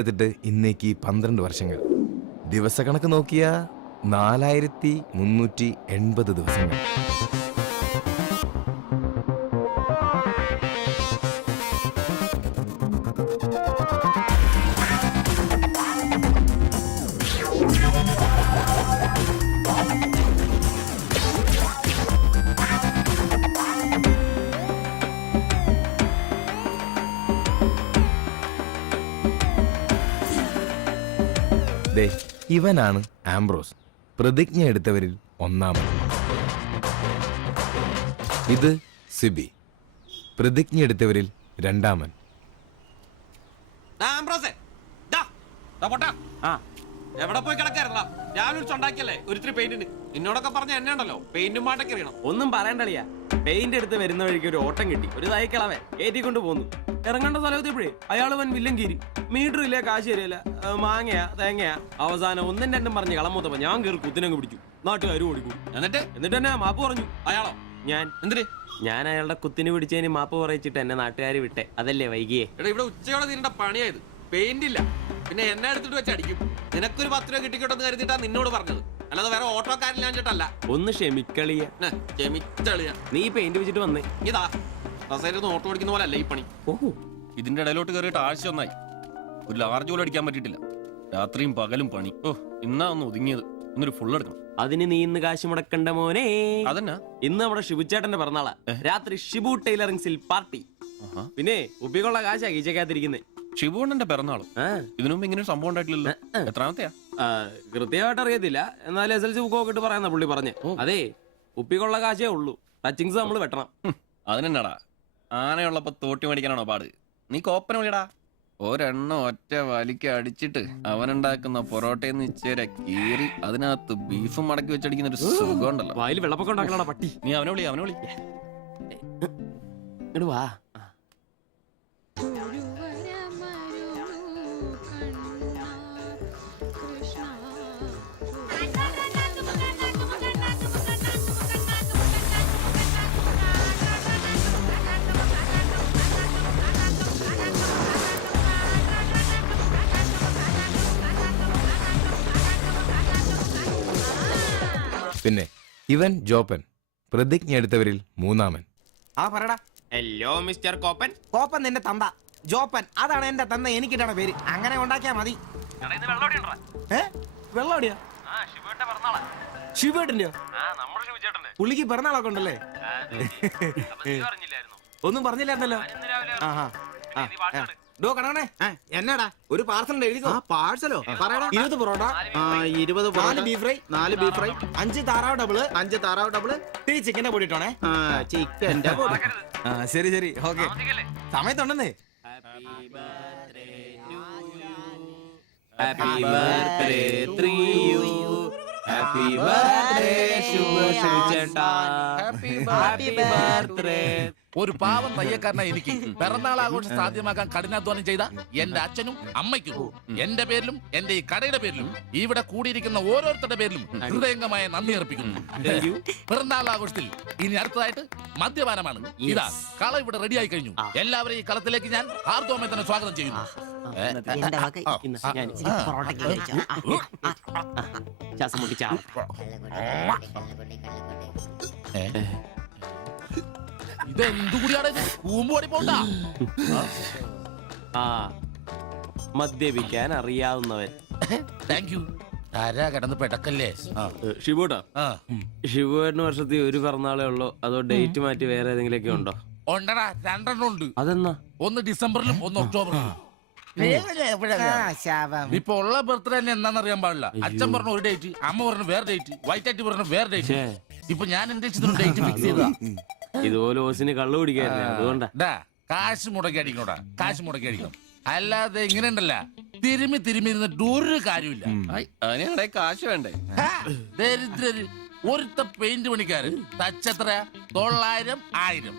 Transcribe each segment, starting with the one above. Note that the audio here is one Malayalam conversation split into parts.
എടുത്തിട്ട് ഇന്നേക്ക് 12 വർഷങ്ങൾ. ദിവസക്കണക്ക് നോക്കിയാ 4380 ദിവസങ്ങൾ. ഇവനാണ് ആംബ്രോസ്, പ്രതിജ്ഞ എടുത്തവരിൽ ഒന്നാമൻ. ഇത് സിബി, പ്രതിജ്ഞ എടുത്തവരിൽ രണ്ടാമൻ. എവിടെ പോയി കിടക്കായിരുന്നാ? ഞാൻ ഉണ്ടാക്കിയല്ലേ ഒരിത്തിരി പെയിന്റിന്. നിന്നോടൊക്കെ പറഞ്ഞ എന്നെ ഉണ്ടല്ലോ പെയിന്റും പാട്ടൊക്കെ അറിയണം. ഒന്നും പറയണ്ടളിയാ. പെയിന്റ് എടുത്ത് വരുന്ന വഴിക്ക് ഒരു ഓട്ടം കിട്ടി. ഒരു തൈക്കളവൻ ഏറ്റിക്കൊണ്ട് പോന്നു. ഇറങ്ങേണ്ട സ്ഥലത്തെപ്പോഴേ അയാൾ വൻ വില്ലൻ കീരി. മീറ്റർ ഇല്ല, കാശ് തരില്ല, മാങ്ങയാ തേങ്ങയാ. അവസാനം ഒന്നും രണ്ടും പറഞ്ഞ് കളമൂത്തപ്പോ ഞാൻ കയറി കുത്തിനങ്ങ് പിടിച്ചു. നാട്ടുകാരും ഓടിക്കും. എന്നിട്ട് തന്നെ മാപ്പ് പറഞ്ഞു. അയാളോ? ഞാൻ. എന്തിന്? ഞാൻ അയാളുടെ കുത്തിന് പിടിച്ചതിന് മാപ്പ് പറയിച്ചിട്ട് എന്നെ നാട്ടുകാർ വിട്ടെ. അതല്ലേ വൈകിയേ? എടാ, ഇവിടെ ഉച്ചയോടെ നിന്റെ പണിയായത്. പെയിന്റ് ഇല്ല, പിന്നെ എന്നെ എടുത്തിട്ട് വെച്ച് അടിക്കും. നിനക്കൊരു 10 രൂപ കിട്ടിക്കോട്ടെന്ന് കരുതിട്ടാ നിന്നോട് പറഞ്ഞത്, അല്ലാതെ വേറെ ഓട്ടോക്കാരില്ലാഞ്ഞിട്ടല്ല. ഒന്ന് ക്ഷമിക്കളിയ. ക്ഷമിച്ചളിയ. നീ പെയിന്റ് വെച്ചിട്ട് വന്നേ. ഇതാ കസേരന്ന് ഓട്ടോ ഓടിക്കുന്ന പോലെ അല്ല ഈ പണി. ഓഹോ, ഇതിന്റെ ഇടയിലോട്ട് കയറിയിട്ട് ആഴ്ച ഒന്നായി. ഒരു ലാർജ് പോലും അടിക്കാൻ പറ്റിയിട്ടില്ല. രാത്രിയും പകലും പണി. ഓ, ഇന്നാ ഒന്ന് ഒതുങ്ങിയത്. ഇന്നൊരു ഫുൾ എടുക്കണം. അതിന് നീ ഇന്ന് കാശ് മുടക്കണ്ട മോനെ. അതെന്നാ? ഇന്ന് നമ്മുടെ ഷിബുച്ചേട്ടന്റെ പിറന്നാളാ. രാത്രി ഷിബു ടൈലറിംഗ്സിൽ പാർട്ടി. പിന്നെ ഉപ്പിക്കുള്ള കാശാ കീച്ചക്കാത്തിരിക്കുന്നേ. ഷിബുണ്ണന്റെ പിറന്നാളും ഇതിനു മുമ്പ് ഇങ്ങനെ സംഭവം ഉണ്ടായിട്ടില്ലല്ലോ. എത്രാമത്തെയാ? കൃത്യമായിട്ട് അറിയത്തില്ല, എന്നാലും SLC ബുക്കൊക്കെ ഇട്ട് പറയുന്ന പുള്ളി പറഞ്ഞേ. അതെ, ഉപ്പിക്കുള്ള കാശേ ഉള്ളൂ. ടച്ചിങ്സ് നമ്മൾ വെട്ടണം. അതിനെന്നാടാ, ആനയുള്ളപ്പോ തോട്ടി മേടിക്കാനാണോ പാട്? നീ കോപ്പന വിളിയടാ. ഒരെണ്ണം ഒറ്റ വലിക്ക് അടിച്ചിട്ട് അവനുണ്ടാക്കുന്ന പൊറോട്ടയെന്ന് ഇച്ചേരെ കീറി അതിനകത്ത് ബീഫും മടക്കി വെച്ചടിക്കുന്ന ഒരു സുഖം ഉണ്ടല്ലോ. വായിൽ വെള്ളപ്പൊക്കം ഉണ്ടാക്കണ പട്ടി. നീ അവനെ വിളി. ഇങ്ങട് വാ. പിന്നെ ഇവൻ ജോപ്പൻ, പ്രതിജ്ഞ എടുത്തവരിൽ മൂന്നാമൻ. ആ പറടാ. Hello mister കോപ്പൻ. കോപ്പൻ നിന്റെ തന്ത. ജോപ്പൻ അതാണ് എന്റെ തന്ത. എനിക്കിട്ടാണ് പേര്. അങ്ങനെ ഉണ്ടാക്കിയാ മതി. വെള്ളോടിയാ? ശിവേട്ടന്റെയോ? പുള്ളിക്ക് പിറന്നാളൊക്കെ ഉണ്ടല്ലേ? ഒന്നും പറഞ്ഞില്ലായിരുന്നല്ലോ. കണേ എന്നാടാ ഒരു പാർസൽ എഴുതിക്കോ. പാഴ്സലോ? 20 parotta, 4 beef fry, 4 beef fry, 5 താറാവ് ഡബിള്, 5 താറാവ് ഡബിള്, തീ ചിക്കന്റെ പൊടി ഇട്ടോണേ. ചിക്കന്റെ പൊടി. ശരി ഓക്കെ. സമയത്തുണ്ടെന്നേ. Happy birthday to you. Happy birthday ശുഭചേട്ടാ. Happy birthday. ഒരു പാവം തയ്യക്കാരനാ എനിക്ക് പിറന്നാൾ ആഘോഷം സാധ്യമാക്കാൻ കഠിനാധ്വാനം ചെയ്ത എന്റെ അച്ഛനും അമ്മയ്ക്കും എന്റെ പേരിലും എന്റെ ഈ കടയുടെ പേരിലും ഇവിടെ കൂടിയിരിക്കുന്ന ഓരോരുത്തരുടെ പേരിലും ഹൃദയംഗമായ നന്ദി അർപ്പിക്കുന്നു. പിറന്നാൾ ആഘോഷത്തിൽ ഇനി അടുത്തതായിട്ട് മദ്യപാനമാണ്. ഇതാ കള ഇവിടെ റെഡിയായി കഴിഞ്ഞു. എല്ലാവരെയും ഈ കളത്തിലേക്ക് ഞാൻ ആർദ്രമായി തന്നെ സ്വാഗതം ചെയ്യുന്നു. മദ്യപിക്കാൻ അറിയാവുന്നവൻ. Thank you. ആരാ കിടന്ന് പെടക്കല്ലേ? ഷിബുട്ടാ, ഷിബുവേട്ടന് വർഷത്തിൽ ഒരു പിറന്നാളേ ഉള്ളൂ, അതോ ഡേറ്റ് മാറ്റി വേറെ ഏതെങ്കിലുമൊക്കെ ഉണ്ടോ? ഉണ്ടടാ, 2 ഉണ്ട്. അതെന്നാ? ഒന്ന് ഡിസംബറിലും ഒന്ന് ഒക്ടോബറിലും. ഇപ്പൊ ഉള്ള ബർത്ത്ഡേ തന്നെ എന്താണെന്ന് അറിയാൻ പാടില്ല. അച്ഛൻ പറഞ്ഞു ഒരു ഡേറ്റ്, അമ്മ പറഞ്ഞു വേറെ ഡേറ്റ്, വൈറ്റ് ആയിട്ട് പറഞ്ഞു വേറെ ഡേറ്റ്. ഇപ്പൊ ഞാൻ എന്റെ ഡേറ്റ് ഫിക്സ് ചെയ്താ. ഇതുപോലെ ഓസിന് കള്ളു കുടിക്കാറില്ല, അതുകൊണ്ടാ. കാശ് മുടക്കി അടിക്കണോടാ, കാശ് മുടക്കി അടിക്കണം. അല്ലാതെ ഇങ്ങനെ ഉണ്ടല്ല തിരുമ്മി ഇരുന്നിട്ട് ഒരു കാര്യമില്ല. അതിനെ കാശ് വേണ്ടേ? ദരിദ്രര്. ഒരുത്ത പെയിന്റ് പണിക്കാരൻ തച്ചെത്ര 900 1000.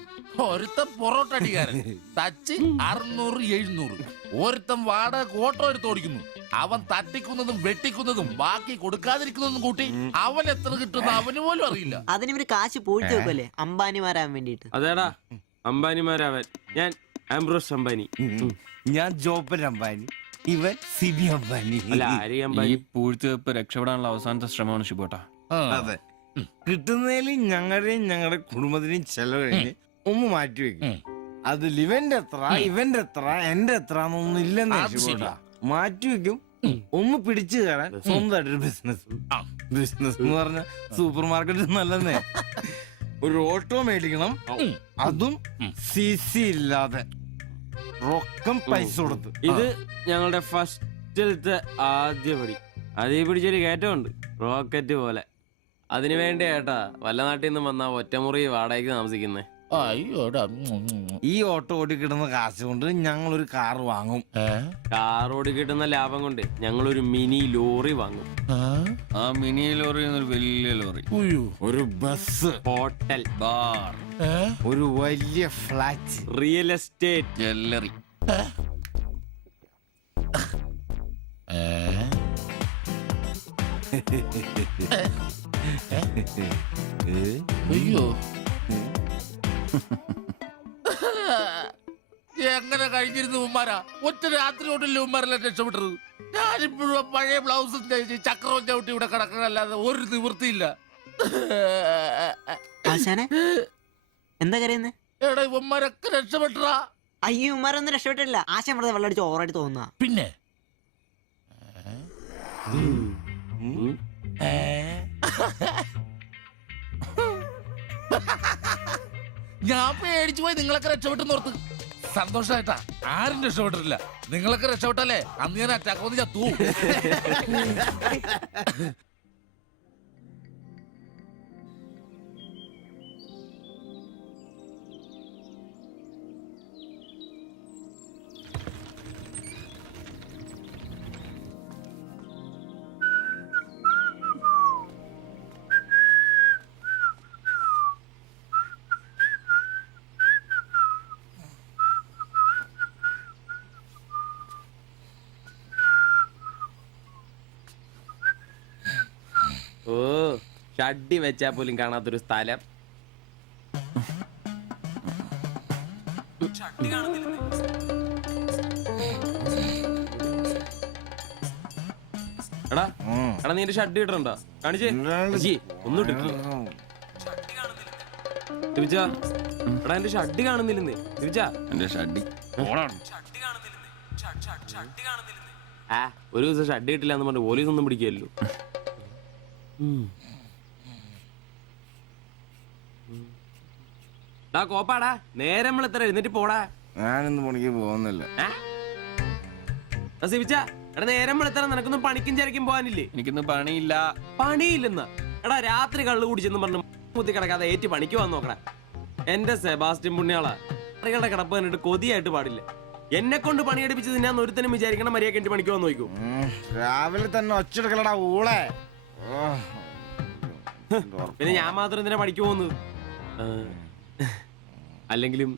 ഒരുത്ത പൊറോട്ട അടിക്കാരൻ തച്ച് 600 700. ഒരുത്തൻ വാടക ഓട്ടോ എടുത്ത് ഓടിക്കുന്നു. അവൻ തട്ടിക്കുന്നതും വെട്ടിക്കുന്നതും ബാക്കി കൊടുക്കാതിരിക്കുന്നതും കൂട്ടി അവൻ എത്ര കിട്ടുന്ന അവന് പോലും അറിയില്ല. അതിനിവര് കാശ് പൂഴ്ത്തി വെക്കല്ലേ അംബാനിമാരാൻ വേണ്ടിട്ട്. അതേടാ, അംബാനിമാരാവൻ. ഞാൻ ആംബ്രോസ് അംബാനി. ഞാൻ ജോപ്പൻ അംബാനി. ഇവൻ സിബി അംബാനി. അല്ല ആര്യ ഈ അംബാനി പൂഴ്ത്തിവെപ്പ് രക്ഷപ്പെടാനുള്ള അവസാനത്തെ ശ്രമമാണ് ഷിബോട്ടാ. അതെ, കിട്ടുന്നതിൽ ഞങ്ങളുടെയും ഞങ്ങളുടെ കുടുംബത്തിന്റെയും ചെലവ് കഴിഞ്ഞ് ഒന്ന് മാറ്റി വെക്കും. അതിൽ ഇവന്റെ എത്ര ഇവന്റെ എത്ര എന്റെ എത്ര എന്നൊന്നും ഇല്ലെന്ന് അത് ശരിയാ. മാറ്റി വെക്കും. ഒന്ന് പിടിച്ചു കയറാൻ സ്വന്തമായിട്ടൊരു ബിസിനസ്. ബിസിനസ് എന്ന് പറഞ്ഞ സൂപ്പർ മാർക്കറ്റ് നല്ലതേ. ഒരു ഓട്ടോ മേടിക്കണം, അതും CC ഇല്ലാതെ റൊക്കം പൈസ കൊടുത്ത്. ഇത് ഞങ്ങളുടെ ഫസ്റ്റിലത്തെ ആദ്യ പടി. അതീ പിടിച്ചൊരു കയറ്റമുണ്ട് റോക്കറ്റ് പോലെ. അതിനു വേണ്ടി ഏട്ടാ വല്ല നാട്ടിൽ നിന്ന് വന്ന ഒറ്റമുറി വാടകയ്ക്ക് താമസിക്കുന്നേ. അയ്യോടാ. ഈ ഓട്ടോ ഓടിക്കിടുന്ന കാശ് കൊണ്ട് ഞങ്ങൾ ഒരു കാർ വാങ്ങും. കാർ ഓടി കിട്ടുന്ന ലാഭം കൊണ്ട് ഞങ്ങളൊരു മിനി ലോറി വാങ്ങും. ആ മിനി ലോറി എന്നൊരു വലിയ ലോറി, ഒരു ബസ്, ഹോട്ടൽ, ബാർ, ഒരു വലിയ ഫ്ലാറ്റ്, റിയൽ എസ്റ്റേറ്റ്, ജ്വല്ലറി. അയ്യോ, എങ്ങനെ കഴിഞ്ഞിരുന്നു ഉമ്മാരാ? ഒറ്റ രാത്രി കൊണ്ടല്ലേ ഉമ്മാരെല്ലാം രക്ഷപ്പെട്ടത്. ഞാനിപ്പോഴും പഴയ ബ്ലൗസും ചക്രവും ചവിട്ടി ഇവിടെ കിടക്കണല്ലാതെ ഒരു നിവൃത്തിയില്ല. ആശാനെ എന്താ കരയുന്നേ? എടാ ഉമ്മാരൊക്കെ രക്ഷപ്പെട്ടടാ. അയ്യോ ഉമ്മാരൊന്നും രക്ഷപ്പെട്ടില്ല. ആശാൻ വെറുതെ വെള്ളടിച്ച് ഓവറായിട്ട് തോന്നുക. പിന്നെ ഞാൻ പേടിച്ചു പോയി. നിങ്ങളൊക്കെ രക്ഷപ്പെട്ടെന്ന് ഓർത്ത് സന്തോഷായിട്ടാ. ആരും രക്ഷപ്പെട്ടിട്ടില്ല. നിങ്ങളൊക്കെ രക്ഷപ്പെട്ടല്ലേ അന്ന് ഞാൻ അറ്റാക്ക് വന്ന് ചത്തു. ഓ ഷഡ്ഡി വെച്ചാ പോലും കാണാത്തൊരു സ്ഥലം. എടാ എടാ നീ എന്റെ ഷഡ്ഡി ഇട്ടിട്ടുണ്ടോ? കാണിച്ചേ ഒന്നും തിരിച്ചാ. എടാ എന്റെ ഷഡ്ഡി കാണുന്നില്ലെന്നേ. തിരിച്ചാ എന്റെ ഷഡ്ഡി ആ ഒരു ദിവസം ഷഡ്ഡി ഇട്ടില്ല എന്ന് പറഞ്ഞ് പോലീസ് ഒന്നും പിടിക്കുകയല്ലോ. കോപ്പാടാ നേരെ നമ്മൾ എത്ര എഴുന്നേറ്റ് പോടാ. ഞാനിന്ന് പണിക്ക് പോകുന്നില്ല. എടാ നേരം എത്ര നിനക്കൊന്നും പണിക്കും ചരക്കും പോകാനില്ലേ? എനിക്കിന്ന് പണിയില്ല. പണിയില്ലെന്നാ? എടാ രാത്രി കള്ളു കുടിച്ചെന്ന് പറഞ്ഞ് മുത്തി കിടക്കാതെ ഏറ്റ് പണിക്ക് വന്ന് നോക്കടാ. എന്റെ സെബാസ്റ്റ്യൻ പുണ്യാളാ, കറികളുടെ കിടപ്പ് കണ്ടിട്ട് കൊതിയായിട്ട് പാടില്ല. എന്നെ കൊണ്ട് പണിയെടുപ്പിച്ച് ഞാൻ ഒരുത്തനും വിചാരിക്കണം മര്യാദ എന്റെ പണിക്ക് വന്ന് നോക്കൂ. രാവിലെ തന്നെ ഒച്ചെടുക്കലടാ ഊളെ. പിന്നെ ഞാൻ മാത്രം എന്തിനാ പണിക്ക് പോകുന്നത്? അല്ലെങ്കിലും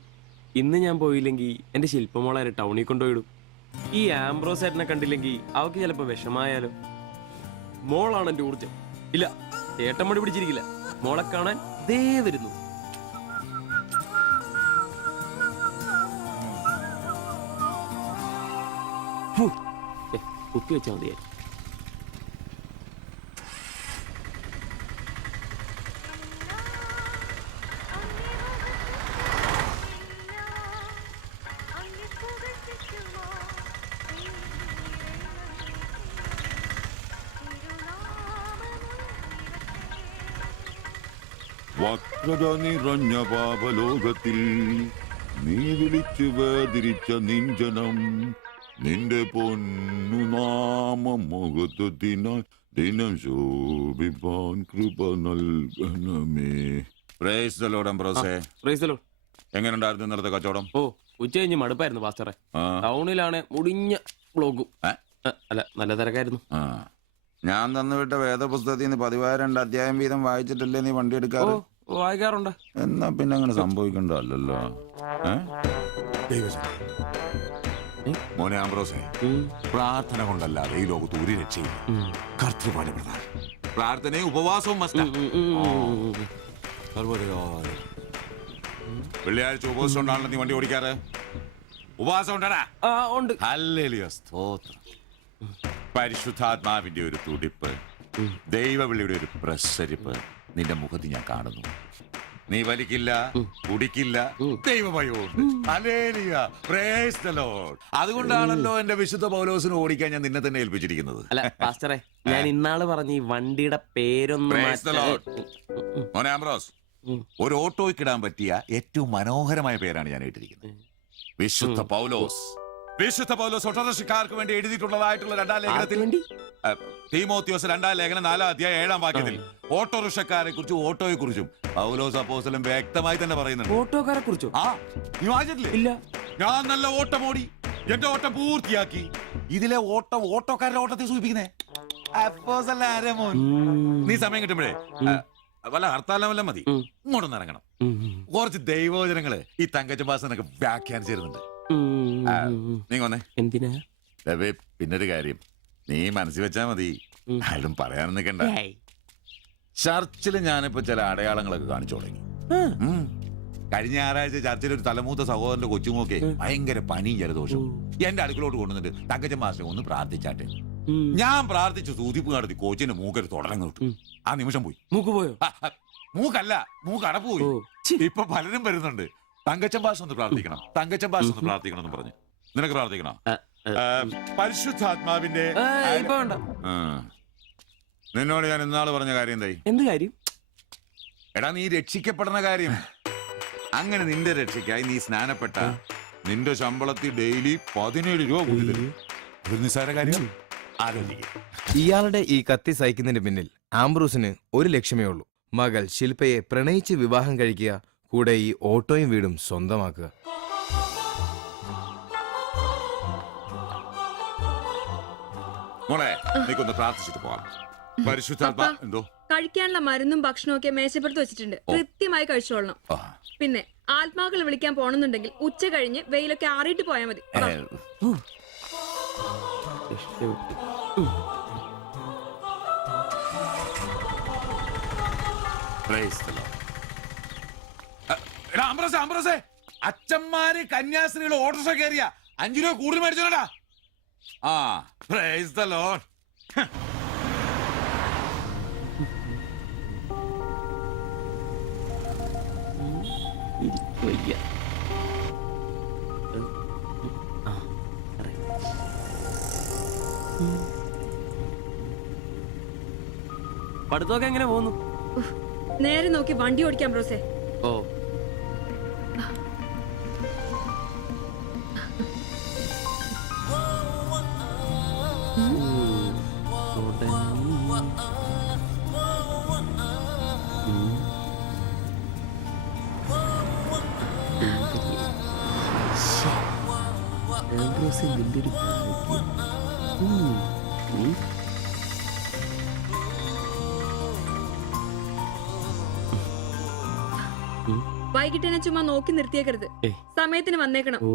ഇന്ന് ഞാൻ പോയില്ലെങ്കിൽ എന്റെ ശില്പമോളെ ടൗണിൽ കൊണ്ടുപോയിടും. ഈ ആംബ്രോസ് ഏട്ടനെ കണ്ടില്ലെങ്കിൽ അവക്ക് ചിലപ്പോ വിഷമായാലോ. മോളാണ് എന്റെ ഊർജം. ഇല്ല ചേട്ടൻ മടി പിടിച്ചിരിക്കില്ല. മോളെ കാണാൻ ദേ വരുന്നു. കുത്തി വെച്ചാ മതിയായി. വക്രത നിറഞ്ഞ പാപലോകത്തിൽ നീ വിളിച്ചു വേദിരിച്ച നിഞ്ജനം നിന്റെ പൊന്നു നാമം മുഖത്തിനായി ദിനം ശോഭിപ്പാൻ കൃപ നൽകണമേ. പ്രൈസ് ദി ലോർഡ് അംബ്രോസേ. Praise the lord. എങ്ങനെയുണ്ടായിരുന്നു ഇന്നലത്തെ കച്ചവടം? ഓ ഉച്ച കഴിഞ്ഞ് മടുപ്പായിരുന്നു പാസ്റ്ററെ. ടൗണിലാണ് മുടിഞ്ഞ ബ്ലോഗും. അല്ല നല്ല തിരക്കായിരുന്നു. ഞാൻ തന്നുവിട്ട വേദപുസ്തകത്തിൽ നിന്ന് 12 അധ്യായം വീതം വായിച്ചിട്ടല്ലേ നീ വണ്ടി എടുക്കാറ്? വായിക്കാറുണ്ട്. എന്നാ പിന്നെ അങ്ങനെ സംഭവിക്കണ്ടല്ലോ. മോനെ ആംബ്രോസേ, പ്രാർത്ഥന കൊണ്ടല്ലാതെ ഈ ലോകത്ത് ഒരു രക്ഷയില്ല. കർത്തൃപാല പ്രധാനം. പ്രാർത്ഥനയും ഉപവാസവും വെള്ളിയാഴ്ച ഉപവാസം കൊണ്ടാണല്ലോ നീ വണ്ടി ഓടിക്കാറ്. ഉപവാസം ഉണ്ടടാ? ആ ഉണ്ട്. ഹല്ലേലൂയ, സ്തോത്രം. പരിശുദ്ധാത്മാവിന്റെ ഒരു തുടിപ്പ്, ദൈവവിളിയുടെ ഒരു പ്രസരിപ്പ് നിന്റെ മുഖത്ത് ഞാൻ കാണുന്നു. നീ വലിക്കില്ല, കുടിക്കില്ല, ദൈവഭയമുണ്ട്. Hallelujah, praise the lord. അതുകൊണ്ടാണല്ലോ എന്റെ വിശുദ്ധ പൗലോസിനെ ഓടിക്കാൻ ഞാൻ നിന്നെ തന്നെ ഏൽപ്പിച്ചിരിക്കുന്നത്. അല്ല പാസ്റ്ററെ, ഞാൻ ഇന്നാള് പറഞ്ഞ ഈ വണ്ടിയുടെ പേരൊന്നും Praise the Lord. മോനെ ആംബ്രോസ്, ഒരു ഓട്ടോയ്ക്കിടാൻ പറ്റിയ ഏറ്റവും മനോഹരമായ പേരാണ് ഞാൻ ഇട്ടിരിക്കുന്നത്. വിശുദ്ധ പൗലോസ്. വിശുദ്ധ പൗലോസ് ഓട്ടോറിക്ഷക്കാർക്ക് വേണ്ടി എഴുതിയിട്ടുള്ളതായിട്ടുള്ള 2-ാം ലേഖനത്തിൽ തീമോത്തിയോസ് 2-ാം ലേഖനം 4-ാം അധ്യായം 7-ാം വാക്യത്തിൽ ഓട്ടോറിക്ഷക്കാരെ കുറിച്ചും ഓട്ടോയെ കുറിച്ചും പൗലോസ് അപ്പോസ്തലൻ വ്യക്തമായി തന്നെ പറയുന്നുണ്ട്. ഓട്ടോക്കാരെ കുറിച്ചോ? ആ, നീ വായിച്ചിട്ടില്ലേ? ഇല്ല. ഞാൻ നല്ല ഓട്ടം ഓടി, എന്റെ ഓട്ടം പൂർത്തിയാക്കി. ഇതിലെ ഓട്ടം ഓട്ടോക്കാരുടെ ഓട്ടത്തെ സൂചിപ്പിക്കുന്നേ. അപ്പോസ്തലൻ ആരാ മോൻ? നീ സമയം കിട്ടുമ്പോഴേ വല്ല ഹർത്താലം വല്ല മതി, ഇങ്ങോട്ടൊന്ന് ഇറങ്ങണം. കുറച്ച് ദൈവവചനങ്ങള് ഈ തങ്കച്ചൻ ഭാഷനൊക്കെ വ്യാഖ്യാനിച്ചിരുന്നുണ്ട്. നീ വന്നേ. എന്തിനാ? പിന്നൊരു കാര്യം നീ മനസ്സിൽ വെച്ചാ മതി, ആരും പറയാനൊന്നും നിൽക്കണ്ട. ചർച്ചില് ഞാനിപ്പോ ചില അടയാളങ്ങളൊക്കെ കാണിച്ചു തുടങ്ങി. കഴിഞ്ഞ ഞായറാഴ്ച ചർച്ചിൽ ഒരു തലമൂത്ത സഹോദരന്റെ കൊച്ചുമോക്കെ ഭയങ്കര പനിയും ജലദോഷവും എന്റെ അടുക്കളോട്ട് കൊണ്ടുവന്നിട്ട് തങ്കച്ചൻ മാസ്റ്റർ ഒന്ന് പ്രാർത്ഥിച്ചാട്ടെ. ഞാൻ പ്രാർത്ഥിച്ചു, സൂതിപ്പ് നടത്തി കോച്ചിന്റെ മൂക്കൊരു തുടങ്ങി വിട്ടു. ആ നിമിഷം പോയി. മൂക്ക് പോയോ? മൂക്കല്ല, മൂക്ക് അടപ്പ് പോയി. ഇപ്പൊ പലരും വരുന്നുണ്ട്, തങ്കച്ചൻ ഭാഷ ഒന്ന് പ്രാർത്ഥിക്കണം, തങ്കച്ചൻ ഭാഷ ഒന്ന് പ്രാർത്ഥിക്കണം എന്ന് പറഞ്ഞു. നിനക്ക് പ്രാർത്ഥിക്കണോ? പരിശുദ്ധാത്മാവിന്റെ ഇപ്പൊ വേണ്ട. നിന്നോട് ഞാൻ ഇന്നാള് പറഞ്ഞ കാര്യം എന്തായി? എന്ത് കാര്യം? എടാ, നീ രക്ഷിക്കപ്പെടുന്ന കാര്യം. അങ്ങനെ നിന്റെ രക്ഷയ്ക്കായി നീ സ്നാനപ്പെട്ട നിന്റെ ശമ്പളത്തിൽ ഡെയിലി 17 രൂപ കൂടി തരും. ഒരു നിസ്സാര കാര്യം ആലോചിക്കുക. ഇയാളുടെ ഈ കത്തി സഹിക്കുന്നതിന് പിന്നിൽ ആംബ്രൂസിന് ഒരു ലക്ഷ്യമേ ഉള്ളൂ: മകൾ ശില്പയെ പ്രണയിച്ച് വിവാഹം കഴിക്കുക, കൂടെ ഈ ഓട്ടോയും വീടും സ്വന്തമാക്കുക. മോളെ, നീക്കൊന്ന് പ്രാർത്ഥിച്ചിട്ട് പോവാം. പരിശുദ്ധാത്മാ. എന്തോ? കഴിക്കാനുള്ള മരുന്നും ഭക്ഷണവും ഒക്കെ മേശപ്പുറത്ത് വെച്ചിട്ടുണ്ട്, കൃത്യമായി കഴിച്ചോളണം. പിന്നെ ആത്മാക്കൾ വിളിക്കാൻ പോണെന്നുണ്ടെങ്കിൽ ഉച്ച കഴിഞ്ഞ് വെയിലൊക്കെ ആറിയിട്ട് പോയാൽ മതി. അച്ഛന്മാര് കന്യാസ്ത്രീകൾ ഓട്ടോറിക്ഷ കയറിയ 5 രൂപ കൂടുതൽ മേടിച്ചോടാ. ആ, പ്രൈസ് ദി ലോർഡ്. പഠിത്തമൊക്കെ എങ്ങനെ പോകുന്നു? നേരെ നോക്കി വണ്ടി ഓടിക്കാൻ ബ്രോസേ. ഓ, വൈകിട്ട് എന്നെ ചുമ്മാ നോക്കി നിർത്തിയേക്കരുത്, സമയത്തിന് വന്നേക്കണം. ഓ.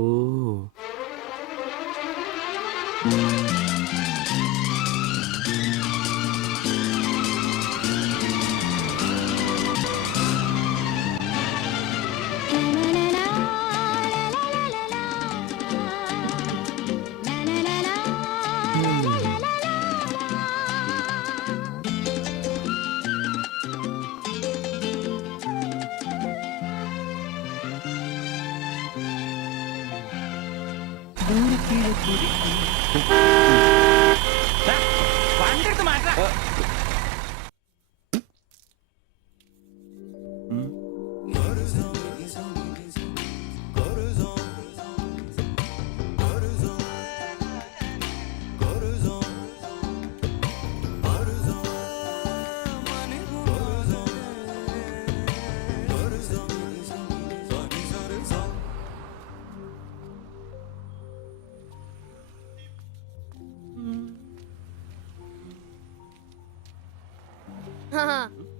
വണ്ടിയെടുത്ത് മാറ്റാ.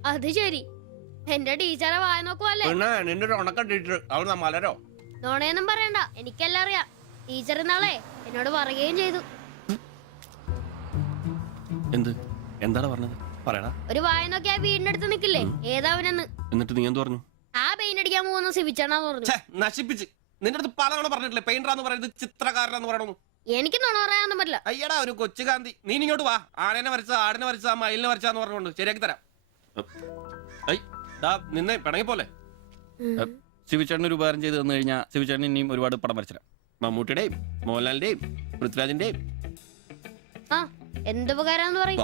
അത് ശരി, എന്റെ ടീച്ചറെ വായ നോക്കുവല്ലേ? നിന്റെ ഒരു ഉണക്കം ടീച്ചർ അവിടെ മലരോ? നോണയൊന്നും പറയണ്ട, എനിക്കെല്ലാം അറിയാം. ടീച്ചർ നാളെ എന്നോട് പറയുകയും ചെയ്തു. എന്ത്? എന്താണ് പറഞ്ഞത്? പറയടാ. ഒരു വായ നോക്കി ആ വീടിന്റെ അടുത്ത് നിക്കില്ലേ, ഏതാവനെന്ന്. എന്നിട്ട് നീ എന്ത് പറഞ്ഞു? ആ പെയിന്റ് അടിക്കാൻ പോകുന്ന സിവിച്ചാണെന്ന് പറഞ്ഞു. നശിപ്പിച്ച് നിന്റെ അടുത്ത് പലതവണ പറഞ്ഞിട്ടില്ലേ പെയിന്ററാന്ന് പറയുന്നത് ചിത്രകാരനാന്ന് പറയണമെന്ന്. എനിക്ക് നുണ പറയാനൊന്നും പറ്റില്ല. അയ്യടാ ഒരു കൊച്ചു കാന്തി, നീ ഇങ്ങോട്ട് വാ. ആനേനെ വരച്ച, ആടിനെ വരച്ച, മയിലിനെ വരച്ചാന്ന് പറഞ്ഞുകൊണ്ട് ശരിയാക്കി തരാം. നിന്നെ പിണങ്ങി പോലെ. ശിവചേട്ടന് ഒരു ഉപകാരം ചെയ്ത് തന്നു കഴിഞ്ഞാൽ ശിവചേട്ടൻ ഇനിയും ഒരുപാട് പടം വരച്ചിടാം. മമ്മൂട്ടിയുടെയും മോഹൻലാലിന്റെയും പൃഥ്വിരാജിന്റെയും. ആ എന്തുപകാരാന്ന് പറയും.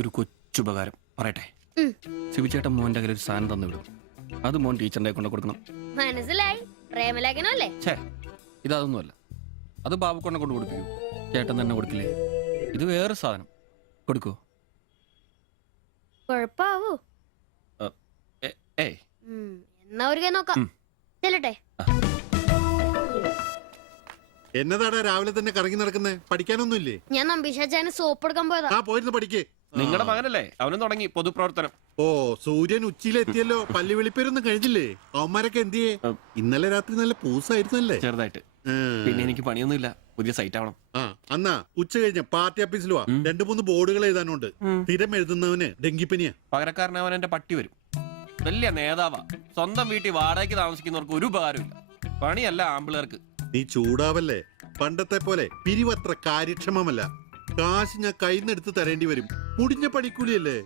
ഒരു കൊച്ചുപകാരം പറയട്ടെ. ശിവചേട്ടൻ മോന്റെ കയ്യിൽ ഒരു സാധനം തന്നു വിടും. അത് മോൻ ടീച്ചറിന്റെ കൊണ്ട് കൊടുക്കണം. മനസ്സിലായി, പ്രേമലേഖനല്ലേ? ഛേ, ഇതൊന്നുമല്ല. അത് ബാബുക്കൊണ്ടെ കൊണ്ട് കൊടുപ്പിക്കൂ. ചേട്ടൻ തന്നെ കൊടുക്കില്ലേ? ഇത് വേറെ സാധനം. കൊടുക്കൂ. കൊഴപ്പാവൂ? ഏയ് എന്നാ ഒരു കൈ നോക്കാം. ചെല്ലട്ടെ. എന്നതാടാ രാവിലെ തന്നെ കറങ്ങി നടക്കുന്നേ? പഠിക്കാനൊന്നുമില്ലേ? ഞാൻ നമ്പീശാച്ചാന് സോപ്പ് എടുക്കാൻ പോയതാ. ആ പോയിരുന്നു പഠിക്കേ. നിങ്ങളുടെ മകനല്ലേ, അവനും തുടങ്ങി പൊതുപ്രവർത്തനം. ഓ സൂര്യൻ ഉച്ചയിലെത്തിയല്ലോ. പല്ലി വിളിപ്പേരൊന്നും കഴിഞ്ഞില്ലേ? അവന്മാരൊക്കെ എന്തിയേ? ഇന്നലെ രാത്രി നല്ല പൂസായിരുന്നല്ലേ? ചെറുതായിട്ട്. പിന്നെ എനിക്ക് പണിയൊന്നുമില്ല, പുതിയ സൈറ്റ് ആവണം. ആ എന്നാ ഉച്ച കഴിഞ്ഞ പാർട്ടി ഓഫീസിൽ വാ. 2-3 ബോർഡുകൾ എഴുതാനുണ്ട്. സ്ഥിരം എഴുതുന്നവന് ഡെങ്കിപ്പനിയാ. പകരക്കാരനവൻ എന്റെ പട്ടി വരും. വലിയ നേതാവാ. സ്വന്തം വീട്ടിൽ വാടകയ്ക്ക് താമസിക്കുന്നവർക്ക് ഒരു ഉപകാരമില്ല. പണിയല്ല ആമ്പിളേർക്ക്. നീ ചൂടാവല്ലേ. പണ്ടത്തെ പോലെ പിരിവത്ര കാര്യക്ഷമമല്ല. കാശ് ഞാൻ കൈന്നെടുത്ത് തരേണ്ടി വരും. മുടിഞ്ഞ പണിക്കൂലിയല്ലേ?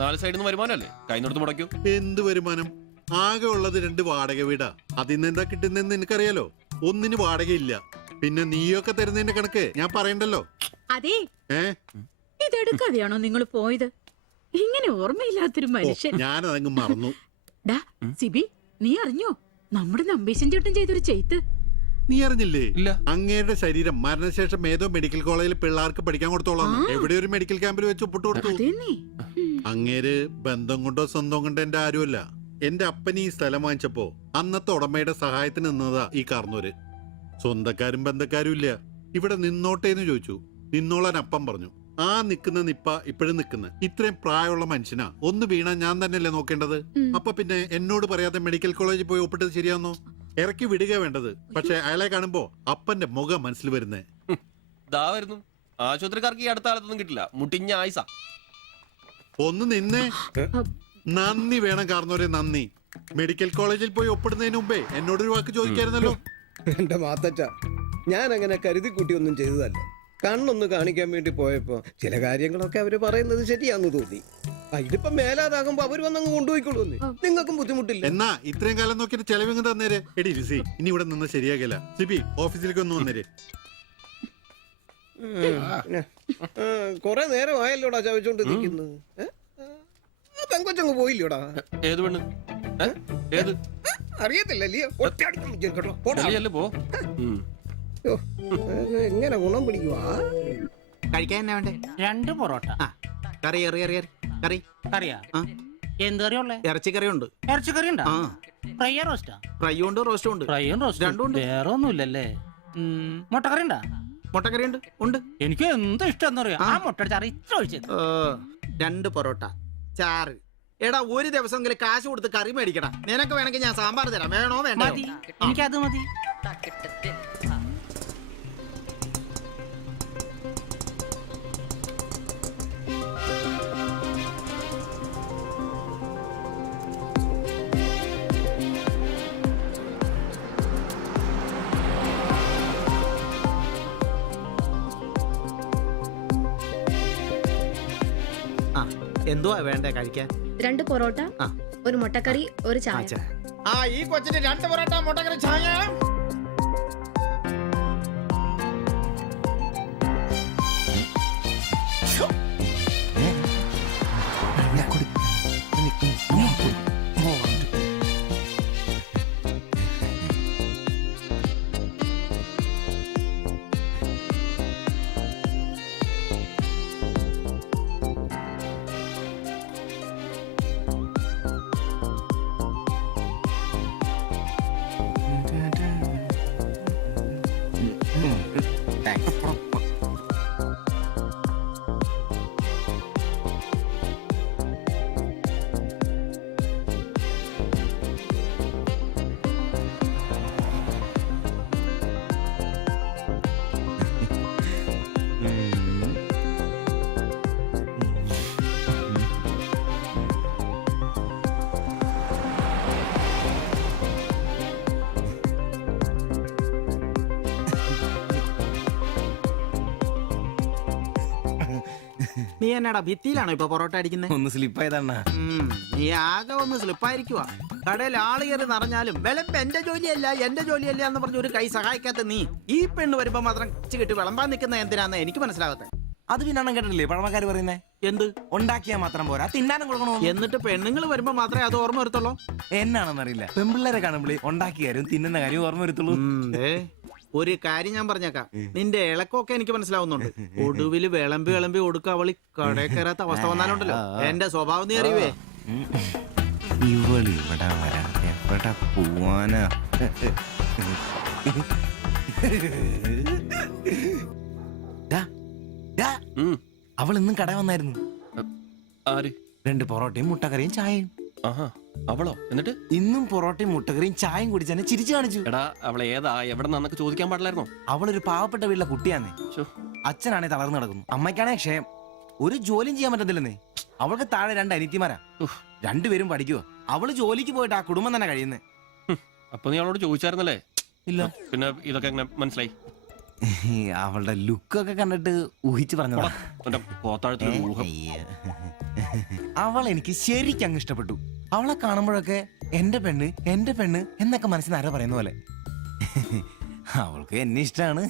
4 സൈഡിൽ നിന്ന് വരുമാനമല്ലേ, കൈന്നെടുത്ത് മുടക്കൂ. എന്ത് വരുമാനം? ആകെ ഉള്ളത് 2 വാടക വീടാ. അതിന്ന് എന്താ കിട്ടുന്നെന്ന് നിനക്കറിയാലോ. ഒന്നിന് വാടകയില്ല. പിന്നെ നീയൊക്കെ തരുന്നതിന്റെ കണക്ക് ഞാൻ പറയണ്ടല്ലോ. അതെ, ഇതെടുക്കാതെയാണോ നിങ്ങൾ പോയത്? ഇങ്ങനെ ഓർമ്മയില്ലാത്തൊരു മനുഷ്യൻ. ഞാനതങ്ങ് മറന്നു. ഡാ സിബി, നീ അറിഞ്ഞോ നമ്മുടെ നമ്പീശൻ ചേട്ടൻ ചെയ്തൊരു ചെയ്ത്ത്? നീ അറിഞ്ഞില്ലേ? ഇല്ല. അങ്ങയുടെ ശരീരം മരണശേഷം ഏതോ മെഡിക്കൽ കോളേജിൽ പിള്ളേർക്ക് പഠിക്കാൻ കൊടുത്തോളാം. എവിടെ ഒരു മെഡിക്കൽ ക്യാമ്പിൽ വെച്ച് ഒപ്പിട്ട് കൊടുത്തു. അങ്ങേര് ബന്ധം കൊണ്ടോ സ്വന്തം കൊണ്ടോ എന്റെ ആരുമല്ല. എന്റെ അപ്പൻ ഈ സ്ഥലം വാങ്ങിച്ചപ്പോ അന്നത്തെ ഉടമയുടെ സഹായത്തിന് നിന്നതാ ഈ കാർന്നൂര്. സ്വന്തക്കാരും ബന്ധക്കാരും ഇല്ല. ഇവിടെ നിന്നോട്ടേന്ന് ചോദിച്ചു. നിന്നോളാൻ അപ്പം പറഞ്ഞു. ആ നിക്കുന്ന നിപ്പ ഇപ്പോഴും നിക്കുന്ന ഇത്രയും പ്രായമുള്ള മനുഷ്യനാ. ഒന്ന് വീണാ ഞാൻ തന്നെയല്ലേ നോക്കേണ്ടത്? അപ്പൊ പിന്നെ എന്നോട് പറയാതെ മെഡിക്കൽ കോളേജിൽ പോയി ഒപ്പിട്ടത് ശരിയാന്നോ? ഇറക്കി വിടുക വേണ്ടത്. പക്ഷെ അയാളെ കാണുമ്പോ അപ്പന്റെ മുഖം മനസ്സിൽ വരുന്നേ. ദാ വരുന്നു. ആശുപത്രിക്കാർക്ക് ഈ അടുത്ത കാലത്തൊന്നും കിട്ടില്ല. മുട്ടിഞ്ഞ ആയിസ. ഒന്ന് നിന്നേ. നന്ദി വേണം കാർന്നോരെ, നന്ദി. മെഡിക്കൽ കോളേജിൽ പോയി ഒപ്പിടുന്നതിന് മുമ്പേ എന്നോടൊരു വാക്ക് ചോദിക്കായിരുന്നല്ലോ. എന്റെ മാത്തച്ച, ഞാൻ അങ്ങനെ കരുതി കൂട്ടി ഒന്നും ചെയ്തതല്ല. കണ്ണൊന്ന് കാണിക്കാൻ വേണ്ടി പോയപ്പോ ചില കാര്യങ്ങളൊക്കെ അവര് പറയുന്നത് ശരിയാന്ന് തോന്നി. ഇതിപ്പോ മേലാതാകുമ്പോ അവര് വന്നങ്ങ് കൊണ്ടുപോയിക്കോളൂ. നിങ്ങൾക്കും ബുദ്ധിമുട്ടില്ല. എന്നാ ഇത്രയും കാലം നോക്കിയിട്ട് ചെലവിങ് തന്നേരെ. എടി ലിസി, ഇനി ഇവിടെ നിന്ന് ശരിയാകില്ല. സിബി ഓഫീസിലേക്ക് ഒന്ന് വന്നേരെ. കൊറേ നേരം ആയല്ലോടാ ചവച്ചോണ്ട് നിൽക്കുന്നത്. പെങ്കൊച്ചങ്ങ് പോയില്ലോടാ. ഏത് പെണ്ണ്? ഏത് അറിയത്തില്ലല്ലേ? പോ. എങ്ങനെ ഗുണം പിടിക്കുവാ? കഴിക്കാൻ എന്നാ വേണ്ടേ? 2 പൊറോട്ട. കറി കറി കറിയാ? എന്ത് കറിയുള്ളേ? ഇറച്ചിക്കറി ഉണ്ട്. ഇറച്ചിക്കറി ഉണ്ടോ? ഫ്രൈ റോസ്റ്റാ? ഫ്രൈയും ഉണ്ട് റോസ്റ്റും ഉണ്ട്. ഫ്രൈയും റോസ്റ്റും രണ്ടും ഉണ്ട്. വേറെ ഒന്നുമില്ലല്ലേ? മുട്ടക്കറി ഉണ്ടാ? മുട്ടക്കറി ഉണ്ട്. എനിക്ക് എന്ത് ഇഷ്ടം അറിയാം. ആ മുട്ട ചാറ് ഇത്ര ഒഴിച്ചത്. 2 പൊറോട്ട, ചാറ്. എടാ ഒരു ദിവസമെങ്കിലും കാശ് കൊടുത്ത് കറി മേടിക്കടാ. നിനക്ക് വേണമെങ്കിൽ ഞാൻ സാമ്പാർ തരാം. വേണോ വേണ്ടോ? മതി, എനിക്കത് മതി. എന്തുവാ വേണ്ടേ കഴിക്കാൻ? 2 പൊറോട്ട, ഒരു മുട്ടക്കറി, ഒരു ചായ. ഈ കൊച്ചിന് 2 പൊറോട്ട, മുട്ടക്കറി, ചായ. നീ എന്നാടാ ഭിത്തിയിലാണോ ഇപ്പൊ പൊറോട്ട അടിക്കുന്നത്? ഒന്ന് സ്ലിപ്പായതാണ്. നീ ആകെ ഒന്ന് സ്ലിപ്പായിരിക്കുവാ. കടയിൽ ആള് കയറി നിറഞ്ഞാലും വിളമ്പ് എന്റെ ജോലിയല്ല എന്ന് പറഞ്ഞ ഒരു കൈ സഹായിക്കാത്ത നീ ഈ പെണ്ണ് വരുമ്പോ മാത്രം കിട്ടി വിളമ്പാൻ നിൽക്കുന്ന എന്തിനാന്ന് എനിക്ക് മനസ്സിലാകത്തെ. അത് പിന്നെ കേട്ടില്ലേ പഴമക്കാര് പറയുന്നേ? എന്ത് ഉണ്ടാക്കിയാ മാത്രം പോരാ, തിന്നാനും കൊടുക്കണോ? എന്നിട്ട് പെണ്ണുങ്ങൾ വരുമ്പോ മാത്രമേ അത് ഓർമ്മ വരുത്തുള്ളൂ. എന്നാണെന്നറിയില്ല, പെൺപിള്ളേരെ കാണുമ്പോൾ ഉണ്ടാക്കിയ കാര്യം തിന്നുന്ന കാര്യം ഓർമ്മ വരുത്തുള്ളൂ. ഒരു കാര്യം ഞാൻ പറഞ്ഞേക്കാം, നിന്റെ ഇളക്കമൊക്കെ എനിക്ക് മനസ്സിലാവുന്നുണ്ട്. ഒടുവില് വിളമ്പി കൊടുക്ക അവളി കടയിൽ കയറാത്ത അവസ്ഥ വന്നാലുണ്ടല്ലോ എന്റെ സ്വഭാവം നീ അറിയുവേ. ഇവള് ഇവിടെ വരാ, എവിടെ പോവാനാ? അവൾ ഇന്നും കട വന്നായിരുന്നു. ആര്? 2 പൊറോട്ടയും മുട്ടക്കറിയും ചായയും. അവളോ? എന്നിട്ട് ഇന്നും പൊറോട്ടയും മുട്ടക്കറിയും ചായയും കുടിച്ചെന്നെ ചിരിച്ചു കാണിച്ചു. എടാ അവളെ ഏതാ എവിടെ നിന്നൊക്കെ ചോദിക്കാൻ പാടില്ലായിരുന്നോ? അവളൊരു പാവപ്പെട്ട വീട്ടിലെ കുട്ടിയാന്നേ. അച്ഛനാണെ തളർന്നു നടക്കുന്നു, അമ്മയ്ക്കാണെ ക്ഷയം. ഒരു ജോലിയും ചെയ്യാൻ പറ്റത്തില്ലെന്നേ. അവൾക്ക് താഴെ 2 അനിയത്തിമാരാ, 2 പേരും പഠിക്കുക. അവള് ജോലിക്ക് പോയിട്ട് ആ കുടുംബം തന്നെ കഴിയുന്നേ. അപ്പൊ നീ അവളോട് ചോദിച്ചായിരുന്നല്ലേ? ഇല്ല. പിന്നെ ഇതൊക്കെ എങ്ങനെ മനസ്സിലായി? അവളുടെ ലുക്കൊക്കെ കണ്ടിട്ട് ഊഹിച്ചു പറഞ്ഞതാ. അവൾ എനിക്ക് ശരിക്കും അങ്ങ് ഇഷ്ടപ്പെട്ടു. അവളെ കാണുമ്പോഴൊക്കെ എന്റെ പെണ്ണ് എന്നൊക്കെ മനസ്സിൽ ആരോ പറയുന്ന പോലെ. അവൾക്ക് എന്നെ ഇഷ്ടാണ്.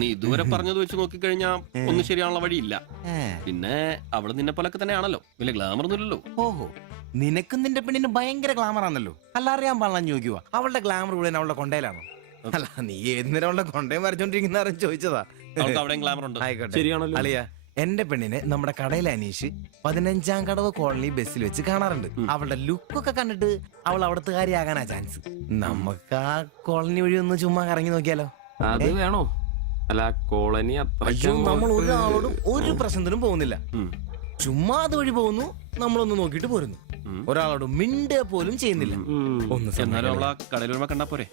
നീ ഇതുവരെ പറഞ്ഞത് വെച്ച് നോക്കിക്കഴിഞ്ഞാ ഒന്നും ശരിയാണുള്ള വഴിയില്ല. പിന്നെ അവള് നിന്നെ പോലൊക്കെ തന്നെയാണല്ലോ, വലിയ ഗ്ലാമർ ഒന്നുമില്ലല്ലോ. ഓഹോ, നിനക്കും നിന്റെ പെണ്ണിന് ഭയങ്കര ഗ്ലാമർ ആണല്ലോ. അല്ലറിയാൻ പാടില്ല ചോദിക്കുക, അവളുടെ ഗ്ലാമർ മുഴുവൻ അവളുടെ കൊണ്ടയിലാണോ? അല്ല, നീ ഏതിനും അവളുടെ കൊണ്ടയും വരച്ചോണ്ടിരിക്കുന്ന ചോദിച്ചതാ. ആയിക്കോട്ടെ, ശരിയാണല്ലോ. അളിയ, എന്റെ പെണ്ണിനെ നമ്മുടെ കടയിലെ അനീഷ് 15ാം കടവ് കോളനി ബസ്സിൽ വെച്ച് കാണാറുണ്ട്. അവളുടെ ലുക്കൊക്കെ കണ്ടിട്ട് അവൾ അവിടുത്തെ കാര്യമാകാനാ ചാൻസ്. നമുക്ക് ആ കോളനി വഴി ഒന്ന് ചുമ്മാ കറങ്ങി നോക്കിയാലോ? അത് വേണോ? അല്ല, കോളനി അയ്യോ, നമ്മൾ ഒരാളോടും ഒരു പ്രശ്നത്തിനും പോകുന്നില്ല. ചുമ്മാ അത് വഴി പോകുന്നു, നമ്മളൊന്ന് നോക്കിട്ട് പോരുന്നു. ഒരാളോട് മിണ്ട പോലും ചെയ്യുന്നില്ല.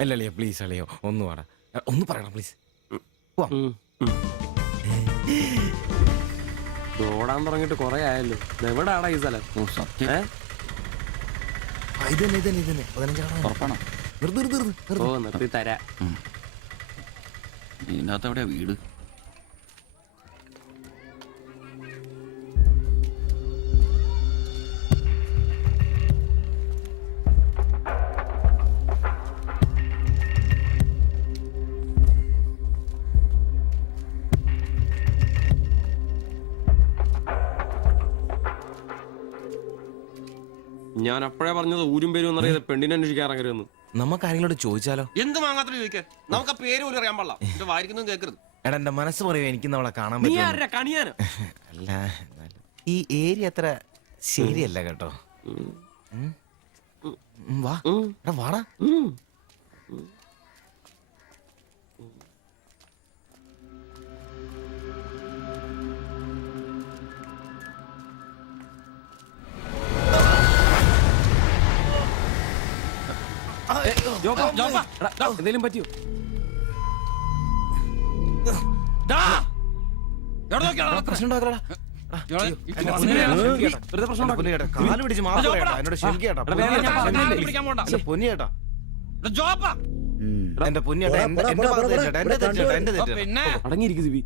അല്ലല്ലേ, പ്ലീസ് അളിയോ, ഒന്ന് വാടാ, ഒന്ന് പറയണം പ്ലീസ്. ഓടാൻ തുടങ്ങിട്ട് കൊറേ ആയല്ലോ. എവിടാടാ ഈ സ്ഥലം? നിർത്തി തരാ. ഇതിനകത്ത് എവിടെയാ വീട്? ഞാൻ അപ്പോഴേ പറഞ്ഞത് ഊരും പേരും എന്നറിയാതെ പെണ്ണിനെ അന്വേഷിക്കാൻ ഇറങ്ങരുതെന്ന്. നമുക്ക് ആരെങ്കിലും ചോദിച്ചാലോ? എന്ത് മാങ്ങാത്ര ചോദിക്കാൻ? നമുക്ക് ആ പേര് പോലും അറിയാൻ പാടില്ല. എന്റെ വായിരിക്കുന്നതും കേൾക്കരുത്. എടാ, എന്റെ മനസ്സ് പറയുക, എനിക്ക് നമ്മളെ കാണാൻ നീ പറ്റും. ആരാ കണിയാനോ? അല്ല, ഈ ഏരിയ അത്ര ശരിയല്ല കേട്ടോ. വാ, എടാ വാടാ. എന്തേലും പറ്റിയോ? പ്രശ്നം ഉണ്ടാക്കലടാ. കാല് പിടിച്ച് എന്നോട് ക്ഷമിക്കേട്ടാ. പൊന്നിയേട്ടാ, എന്റെ പൊന്നിയേട്ടാ, എന്റെ ഭാഗത്ത് തെറ്റേട്ടാ, എന്റെ തെറ്റേട്ടാ, എന്റെ തെറ്റേട്ടാ. അടങ്ങിയിരിക്കും സിബി.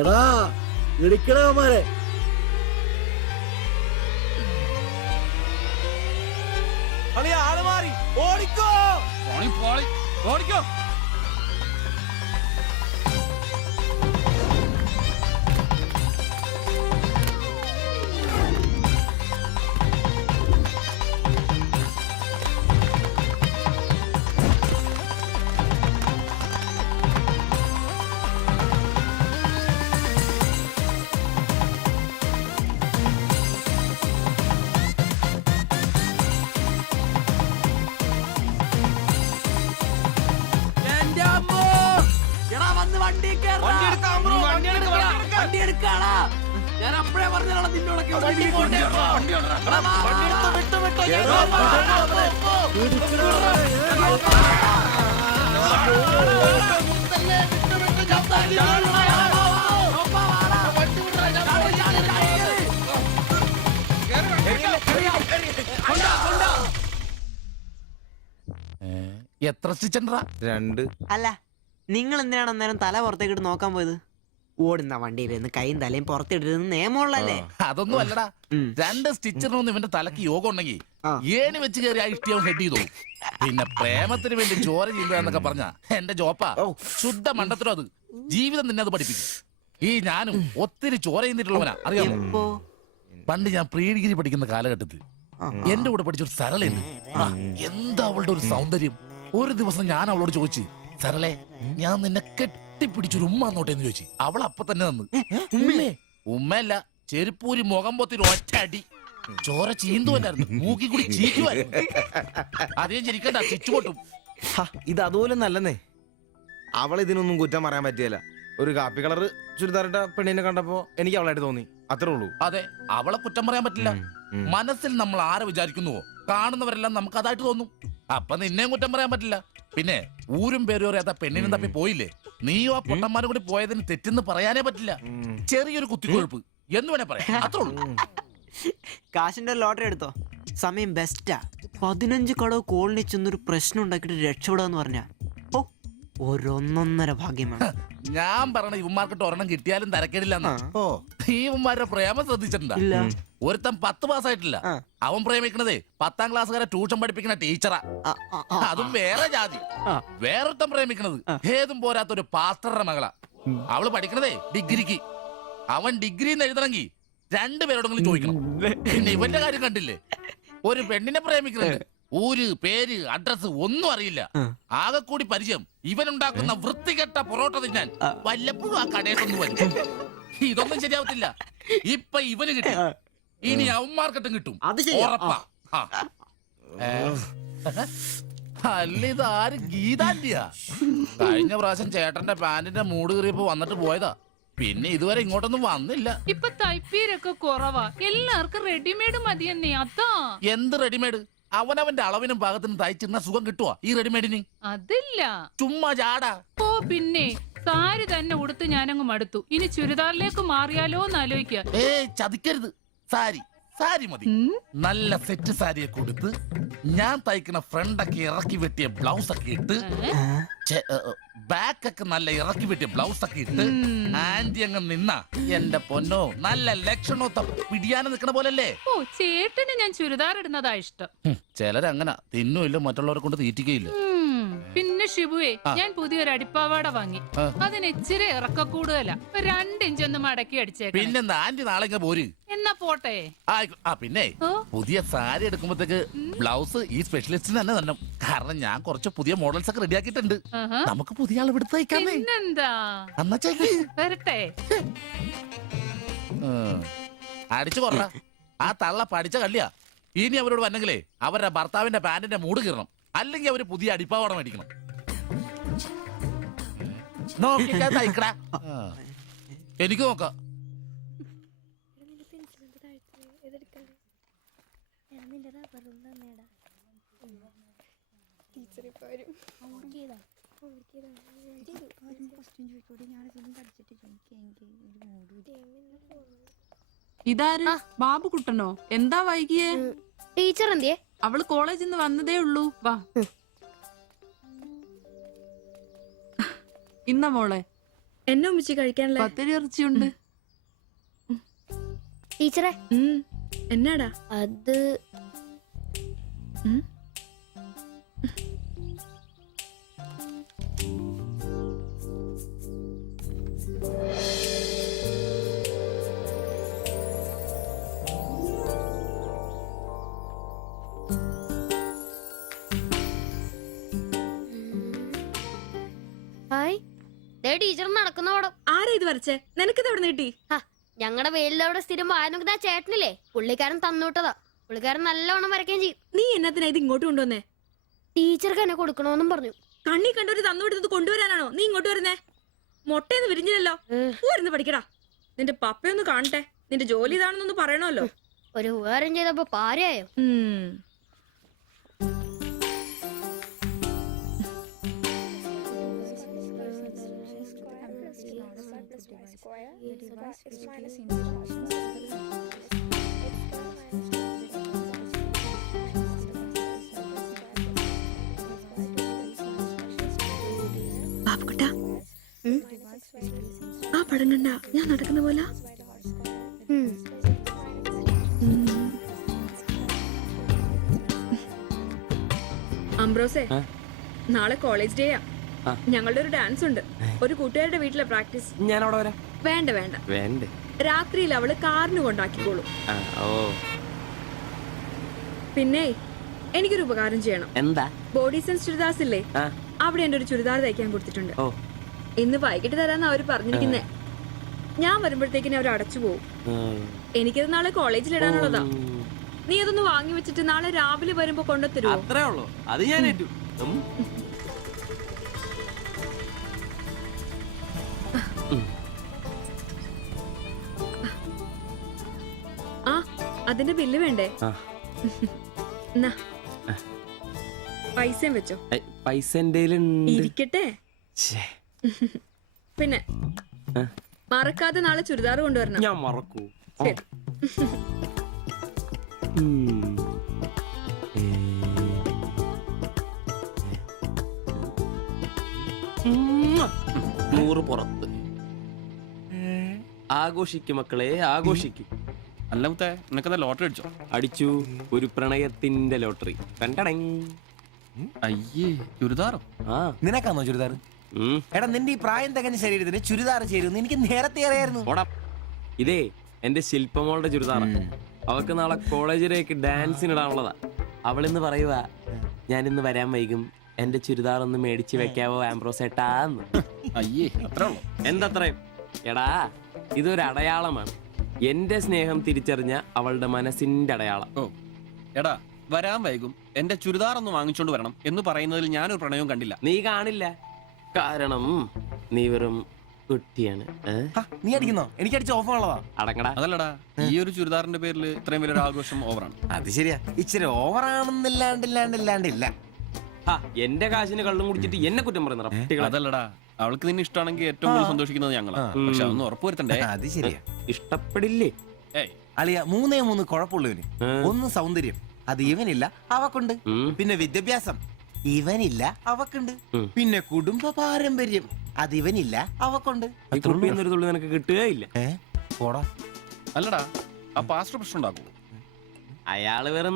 എടാ, ഇടിക്കണവന്മാരെ. ആള് മാറി, ഓടിക്കോ. ഓടിക്കോ. നിക്കാടാ. ഞാൻ അപ്പഴേ പറഞ്ഞാണ് നിന്നോടൊക്കെ ഇവിടെ ഇരിക്കുന്നത്. എത്ര സ്റ്റിച്ചണ്ടാ? 2. അല്ല നിങ്ങൾ എന്തിനാണ് അന്നേരം തല പുറത്തേക്കിട്ട് നോക്കാൻ പോയത്? ഓടുന്ന വണ്ടിയിലിരുന്ന് കൈയും തലയും പുറത്തിട്ടിരുന്ന് നിയമമുള്ളല്ലേ? അതൊന്നും അല്ലടാ. 2 സ്റ്റിച്ചറിനൊന്നും ഇവന്റെ തലക്ക് യോഗം ഉണ്ടെങ്കിൽ ഏണി വെച്ച് കയറി ആ ഇഷ്ടിയം ഹെഡ് ചെയ്തു. പിന്നെ പ്രേമത്തിന് വേണ്ടി ചോര ചെയ്യുക എന്നൊക്കെ പറഞ്ഞ എന്റെ ജോപ്പാ ശുദ്ധ മണ്ടത്തിലും. അത് ജീവിതം നിന്നെ അത് പഠിപ്പിക്കും. ഈ ഞാനും ഒത്തിരി ചോര ചെയ്യുന്നിട്ടുള്ളവനാ, അറിയാമോ? പണ്ട് ഞാൻ പ്രീ ഡിഗ്രി പഠിക്കുന്ന കാലഘട്ടത്തിൽ എന്റെ കൂടെ പഠിച്ചൊരു സരളയുണ്ട്. എന്താ അവളുടെ ഒരു സൗന്ദര്യം! ഒരു ദിവസം ഞാൻ അവളോട് ചോദിച്ചു, സരളെ ഞാൻ നിന്നെ കെട്ടിപ്പിടിച്ചൊരു ഉമ്മ എന്നോട്ടെ എന്ന് ചോദിച്ചു. അവൾ അപ്പൊ തന്നെ തന്നു. ഉമ്മയല്ല, ചെരുപ്പൂരി മുഖം പൊത്തി ഒറ്റ അടി. ചോര ചീന്തുവല്ലായിരുന്നു, മൂക്കി കൂടി ചീറ്റുമായിരുന്നു. അതേ ചിരിക്കണ്ട, ചിച്ചുപൊട്ടും. ഇത് അതുപോലെ നല്ലെന്നേ. അവൾ ഇതിനൊന്നും കുറ്റം പറയാൻ പറ്റിയല്ല. ഒരു കാപ്പി കളർ ചുരിദാറിട്ട പെണ്ണിനെ കണ്ടപ്പോ എനിക്ക് അവളായിട്ട് തോന്നി, അത്രേ ഉള്ളൂ. അതെ, അവളെ കുറ്റം പറയാൻ പറ്റില്ല. മനസ്സിൽ നമ്മൾ ആരെ വിചാരിക്കുന്നുവോ കാണുന്നവരെല്ലാം നമുക്ക് അതായിട്ട് തോന്നും. അപ്പൊ നിന്നെയും കുറ്റം പറയാൻ പറ്റില്ല. പിന്നെ ഊരും പേരും അറിയാത്ത പെണ്ണിനും തപ്പി പോയില്ലേ, നീയോ ആ പൊട്ടന്മാരും കൂടി പോയതിന് തെറ്റെന്ന് പറയാനേ പറ്റില്ല. ചെറിയൊരു കുത്തിക്കൊഴുപ്പ് എന്ന് വേണേ പറയാം, അത്രേ ഉള്ളൂ. കാശിന്റെ ലോട്ടറി എടുത്തോ, സമയം ബെസ്റ്റാ. 15 കടവ് കോളിനി ചെന്നൊരു പ്രശ്നം ഉണ്ടാക്കിട്ട് രക്ഷപ്പെടാന്ന് പറഞ്ഞ ഒരൊന്നൊന്നര ഭാഗ്യമാണ്. ഞാൻ പറഞ്ഞ ഇവന്മാർക്കിട്ട് ഒരെണ്ണം കിട്ടിയാലും തരക്കേടില്ലെന്ന്. ഈ ഇവന്മാരുടെ പ്രേമം ശ്രദ്ധിച്ചിട്ടുണ്ടാ? ഒരുത്തൻ 10 പാസ്സായിട്ടില്ല. അവൻ പ്രേമിക്കണതേ 10ാം ക്ലാസ്സുകാരെ ട്യൂഷൻ പഠിപ്പിക്കുന്ന ടീച്ചറാ. അതും വേറെ ജാതി. വേറൊരുത്തൻ പ്രേമിക്കണത് ഏതും പോരാത്തൊരു പാസ്റ്ററുടെ മകളാ. അവള് പഠിക്കണതേ ഡിഗ്രിക്ക്. അവൻ ഡിഗ്രി എഴുതണമെങ്കിൽ 2 പേരോടെങ്കിലും ചോദിക്കണം. പിന്നെ ഇവന്റെ കാര്യം കണ്ടില്ലേ, ഒരു പെണ്ണിനെ പ്രേമിക്കുന്നുണ്ട്, ഊര് പേര് അഡ്രസ് ഒന്നും അറിയില്ല. ആകെ കൂടി പരിചയം ഇവനുണ്ടാക്കുന്ന വൃത്തികെട്ട പൊറോട്ട തിന്നാൻ വല്ലപ്പോഴും ആ കടയിലൊന്നും വരും. ഇതൊന്നും ശരിയാവത്തില്ല. ഇപ്പൊ ഇവന് കിട്ടി, ഇനി അവന്മാർക്കിട്ടും കിട്ടും, ഉറപ്പാ. അല്ല, ഇത് ആര് ഗീതാന്റിയാ? കഴിഞ്ഞ പ്രാവശ്യം ചേട്ടന്റെ പാന്റിന്റെ മൂട് കീറിയപ്പോ വന്നിട്ട് പോയതാ. പിന്നെ ഇതുവരെ ഇങ്ങോട്ടൊന്നും വന്നില്ല. ഇപ്പൊ തയ്പ്പീരൊക്കെ കുറവാ, എല്ലാവർക്കും റെഡിമെയ്ഡ് മതി തന്നെ. അതാ. എന്ത് റെഡിമെയ്ഡ്? അവനവന്റെ അളവിനും പാകത്തിനും തയ്ച്ചിരുന്ന സുഖം കിട്ടുവാ ഈ റെഡിമെയ്ഡിന്? അതില്ല, ചുമ്മാ ജാടാ. ഓ പിന്നെ സാരി തന്നെ ഉടുത്ത് ഞാനങ്ങ് മടുത്തു. ഇനി ചുരിദാറിലേക്ക് മാറിയാലോ എന്ന് ആലോചിക്കുക. ചതിക്കരുത്. സാരി സാരി മതി. നല്ല സെറ്റ് സാരിയെ കൊടുത്ത് ഞാൻ തയ്ക്കുന്ന ഫ്രണ്ടൊക്കെ ഇറക്കി വെട്ടിയ ബ്ലൗസ് ഒക്കെ ഇട്ട്, ബാക്കൊക്കെ നല്ല ഇറക്കി വെട്ടിയ ബ്ലൗസ് ഒക്കെ ഇട്ട് ആന്റി അങ്ങ് നിന്ന എന്റെ പൊന്നോ നല്ല ലക്ഷണോ പിടിയാനെ നിക്കണ പോലല്ലേ. ഓ, ചേട്ടന് ഞാൻ ചുരിദാർ ഇടുന്നതാ ഇഷ്ടം. ചിലരങ്ങനെ തിന്നുമില്ല, മറ്റുള്ളവരെ കൊണ്ട് തീറ്റിക്കയില്ല. പിന്നെ ഷിബുവേ, ഞാൻ പുതിയൊരു അടിപ്പാവാട വാങ്ങി. അതിന് ഇച്ചിരി ഇറക്ക കൂടുതലാ. 2 ഇഞ്ച് ഒന്ന് മടക്കി അടിച്ചേക്കാം. പിന്നെന്താ, ആന്റി നാളെ പോര്. എന്നാ പോട്ടെ. പിന്നെ പുതിയ സാരി എടുക്കുമ്പോഴത്തേക്ക് ബ്ലൗസ് ഈ സ്പെഷ്യലിസ്റ്റിന് തന്നെ തന്നെ. കാരണം ഞാൻ കുറച്ച് പുതിയ മോഡൽസ് ഒക്കെ റെഡിയാക്കിയിട്ടുണ്ട്. നമുക്ക് പുതിയ ആൾ എടുത്ത് തയ്ക്കാം. പിന്നെന്താ, വരട്ടെ. അടിച്ചു കൊറ. ആ തള്ള പഠിച്ച കള്ളിയാ. ഇനി അവരോട് വന്നെങ്കിലേ അവരുടെ ഭർത്താവിന്റെ പാന്റിന്റെ മൂട് കീറണം, അല്ലെങ്കിൽ അവര് പുതിയ അടിപ്പാവട മേടിക്കണം. നോക്കിക്കാ തയ്ക്കടാ. എനിക്ക് നോക്കാം. ഇതാര്? ബാബുക്കുട്ടനോ? എന്താ വൈകിയേ? ടീച്ചർ എന്തിയെ? അവള് കോളേജിൽ നിന്ന് വന്നതേ ഉള്ളൂ. വാ. ഇന്ന മോളെ എന്നെ ഉമ്മിച്ച് കഴിക്കാനല്ലേ? പത്തിരി ഇറച്ചിയുണ്ട്. ടീച്ചറെ എന്നാടാ അത്? ടീച്ചർ നടക്കുന്ന പടം. ആരാ ഇത് വരച്ചേ? നിനക്കിത് എവിടെ കിട്ടി? ഞങ്ങളുടെ വെയിലവിടെ സ്ഥിരം വായനോക്കുന്ന ചേട്ടനില്ലേ, പുള്ളിക്കാരൻ തന്നുവിട്ടതാ. പുള്ളിക്കാരൻ നല്ലവണ്ണം വരയ്ക്കുകയും ചെയ്യും. നീ എന്നാത്തിനാ ഇത് ഇങ്ങോട്ട് കൊണ്ടുവന്നേ? ടീച്ചർക്ക് എന്നെ കൊടുക്കണോന്നും പറഞ്ഞു. കണ്ണി കണ്ടൊരു തന്നുവിടുന്നത് കൊണ്ടുവരാനാണോ നീ ഇങ്ങോട്ട് വരുന്നേ? മൊട്ടയെന്ന് വിരിഞ്ഞില്ലല്ലോ. പോരുന്ന് പഠിക്കടാ. നിന്റെ പപ്പയൊന്ന് കാണട്ടെ. നിന്റെ ജോലി ഇതാണെന്നൊന്ന് പറയണമല്ലോ. ഒരു ഉപകാരം ചെയ്തപ്പോ പാരയായോ? ബാബുക്കുട്ടാ, ആ പടം കണ്ട ഞാൻ നടക്കുന്ന പോലെ. അംബ്രോസേ, നാളെ കോളേജ് ഡേയാ. ഞങ്ങളുടെ ഒരു ഡാൻസ് ഉണ്ട്. ഒരു കൂട്ടുകാരുടെ വീട്ടിലെ പ്രാക്ടീസ്. ഞാൻ അവിടെ വരാം. വേണ്ട വേണ്ട വേണ്ടേ? രാത്രിയിൽ അവള് കാറിന് കൊണ്ടാക്കിക്കോളും. ഓ, പിന്നെ എനിക്കൊരു ഉപകാരം ചെയ്യണം. എന്താ? ബോഡി സെൻസ് ചുരിദാർസ് ഇല്ലേ, അവിടെ എന്റെ ഒരു ചുരിദാർ തയ്ക്കാൻ കൊടുത്തിട്ടുണ്ട്. ഇന്ന് വൈകിട്ട് തരാന്ന് അവര് പറഞ്ഞിരിക്കുന്നേ. ഞാൻ വരുമ്പോഴത്തേക്കിനെ അവർ അടച്ചു പോകും. എനിക്കത് നാളെ കോളേജിൽ ഇടാനുള്ളതാ. നീ അതൊന്ന് വാങ്ങി വെച്ചിട്ട് നാളെ രാവിലെ വരുമ്പോ കൊണ്ടുത്തരുമോ? അത്രേ ഉള്ളൂ. അത് ഞാൻ ഏറ്റു. ആ, അതിന്റെ ബില്ല് വേണ്ടേ? എന്നാ, പൈസയും വെച്ചോ. പൈസ എന്റെ ഇരിക്കട്ടെ. പിന്നെ മറക്കാതെ നാളെ ചുരിദാർ കൊണ്ടുവരണം. ഞാൻ മറക്കൂ. ശരി. നൂറ് പുറത്ത്. ആഘോഷിക്കും മക്കളെ, ആഘോഷിക്കും. അല്ല മുത്തേ, നിനക്കത് ലോട്ടറി അടിച്ചോ? അടിച്ചു. ഒരു പ്രണയത്തിന്റെ ലോട്ടറി. അയ്യേ, ചുരിദാറോ? നിനക്കാന്നോ ചുരിദാർ? എടാ, നിന്റെ ഈ പ്രായം തികഞ്ഞ ശരീരത്തിന് ചുരിദാർ ചേരുന്നു എനിക്ക് നേരത്തെ അറിയായിരുന്നു. ഇതേ എന്റെ ശില്പമോളുടെ ചുരിദാറാണ്. അവൾക്ക് നാളെ കോളേജിലേക്ക് ഡാൻസിനിടാനുള്ളതാ. അവളിന്ന് പറയുക, ഞാനിന്ന് വരാൻ വൈകും, എന്റെ ചുരിദാർ ഒന്ന് മേടിച്ച് വെക്കാവോ ആംബ്രോസേട്ടാന്ന്. അയ്യേ, അത്രേ ഉള്ളൂ. എന്തത്രയും? എടാ, ഇതൊരു അടയാളമാണ്. എന്റെ സ്നേഹം തിരിച്ചറിഞ്ഞ അവളുടെ മനസ്സിന്റെ അടയാളം. ഓ എടാ, വരാൻ വൈകും, എന്റെ ചുരിദാർ ഒന്ന് വാങ്ങിച്ചോണ്ട് വരണം എന്ന് പറയുന്നതിൽ ഞാനൊരു പ്രണയവും കണ്ടില്ല. നീ കാണില്ല, കാരണം നീ വെറും കുട്ടിയാണ്. നീ അടിക്കുന്നോ? എനിക്ക് അടിച്ച ഓഫ് ഉള്ളതാ. അടങ്ങടാ. അതല്ലടാ, ഈ ഒരു ചുരിദാറിന്റെ പേരിൽ ഇത്രയും വലിയൊരു ആഘോഷം ഓവറാണ്. അത് ശരിയാ, ഇച്ചിരി ഓവറാണെന്നില്ലാണ്ടില്ല. എന്റെ കാശിന് കള്ളും കുടിച്ചിട്ട് എന്നെ കുറ്റം പറയുന്ന. അതല്ലടാ, അവൾക്ക് നിന്നെ ഇഷ്ടമാണെങ്കിൽ ഏറ്റവും കൂടുതൽ സന്തോഷിക്കുന്നത് ഞങ്ങളാ. പക്ഷെ അതൊന്നും ഉറപ്പുവരുത്തണ്ടേ. അത് ശരിയാ. ഇഷ്ടപ്പെടില്ലേ? അളിയ, 3 കുഴപ്പമുള്ളവന്. ഒന്ന് സൗന്ദര്യം, അത് ഇവനില്ല അവക്കുണ്ട്. പിന്നെ വിദ്യാഭ്യാസം, ഇവനില്ല അവക്കുണ്ട്. പിന്നെ കുടുംബ പാരമ്പര്യം, അത് ഇവനില്ല അവക്കുണ്ട്. തുള്ളി നിനക്ക് കിട്ടുകയില്ല. അല്ലടാ, ആ പാസ്റ്റർ പ്രശ്നം ഉണ്ടാക്കൂ. അയാള് വേറെ.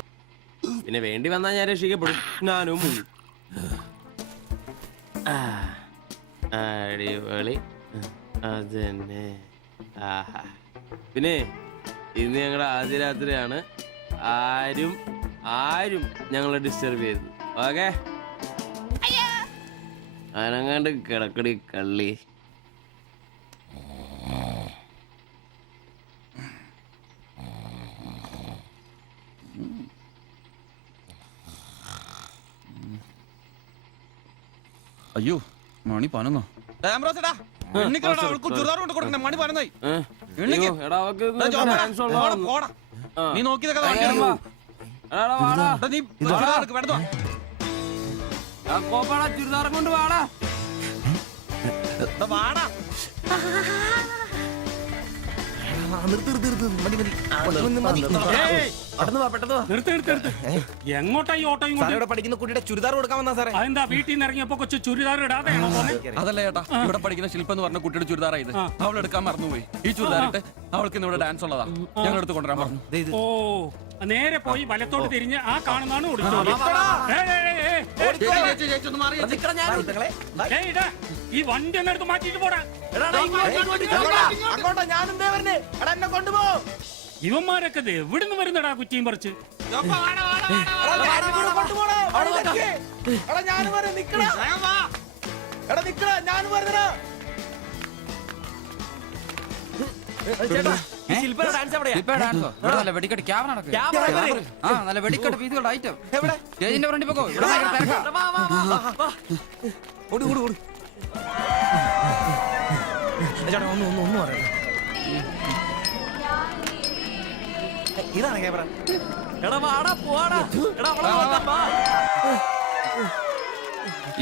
പിന്നെ വേണ്ടി വന്നാൽ ഞാൻ രക്ഷിക്കപ്പെടും. ഞാനും അടിപൊളി. അതന്നെ. ആഹാ. പിന്നെ ഇന്ന് ഞങ്ങളുടെ ആദ്യ രാത്രിയാണ്. ആരും ഞങ്ങളെ ഡിസ്റ്റർബ് ചെയ്തു. ഓക്കെ, അനങ്ങാണ്ട് കിടക്കടി കള്ളി. അയ്യോ, മണി 11. നീ നോക്കിയതൊക്കെ ചുരിദാറും കൊണ്ട് വാടാ. എങ്ങോട്ടാ ഈ ഓട്ടോ? പഠിക്കുന്ന കുട്ടിയുടെ ചുരിദാർ കൊടുക്കാമെന്നാ സാറേ. അതെന്താ വീട്ടിൽ നിന്ന് ഇറങ്ങിയപ്പോ കൊച്ചു ചുരിദാർ ഇടാതെ? അതല്ല ചേട്ടാ, ഇവിടെ പഠിക്കുന്ന ശില്പം എന്ന് പറഞ്ഞ കുട്ടിയുടെ ചുരിദാറാ ഇത്. അവൾ എടുക്കാൻ മറന്നുപോയി. ഈ ചുരിദാറിട്ട് അവൾക്ക് ഇവിടെ ഡാൻസ് ഉള്ളതാ. ഞങ്ങൾ എടുത്ത് കൊണ്ടുവരാൻ പറഞ്ഞു. ഓ, നേരെ പോയി വലത്തോട്ട് തിരിഞ്ഞ് ആ കാണുന്നതാണ് ഈ വണ്ടി ഒന്ന് എടുത്ത് മാറ്റിട്ട് പോടാ. ഇവന്മാരൊക്കെ എവിടുന്ന് വരുന്നടാ കുറ്റിയും പറിച്ച്? നല്ല വെടിക്കെട്ട് ക്യാമറ നല്ല വെടിക്കെട്ട് പീസുകളുടെ ഐറ്റം സ്റ്റേജിന്റെ ഫ്രണ്ടിൽ പോകോ. ഒന്നും പറയാം. ഇതാണ് ക്യാമറ. എടാ വാടാ പോവാടാ. എടാ അവളെ നോക്കാം, വാ.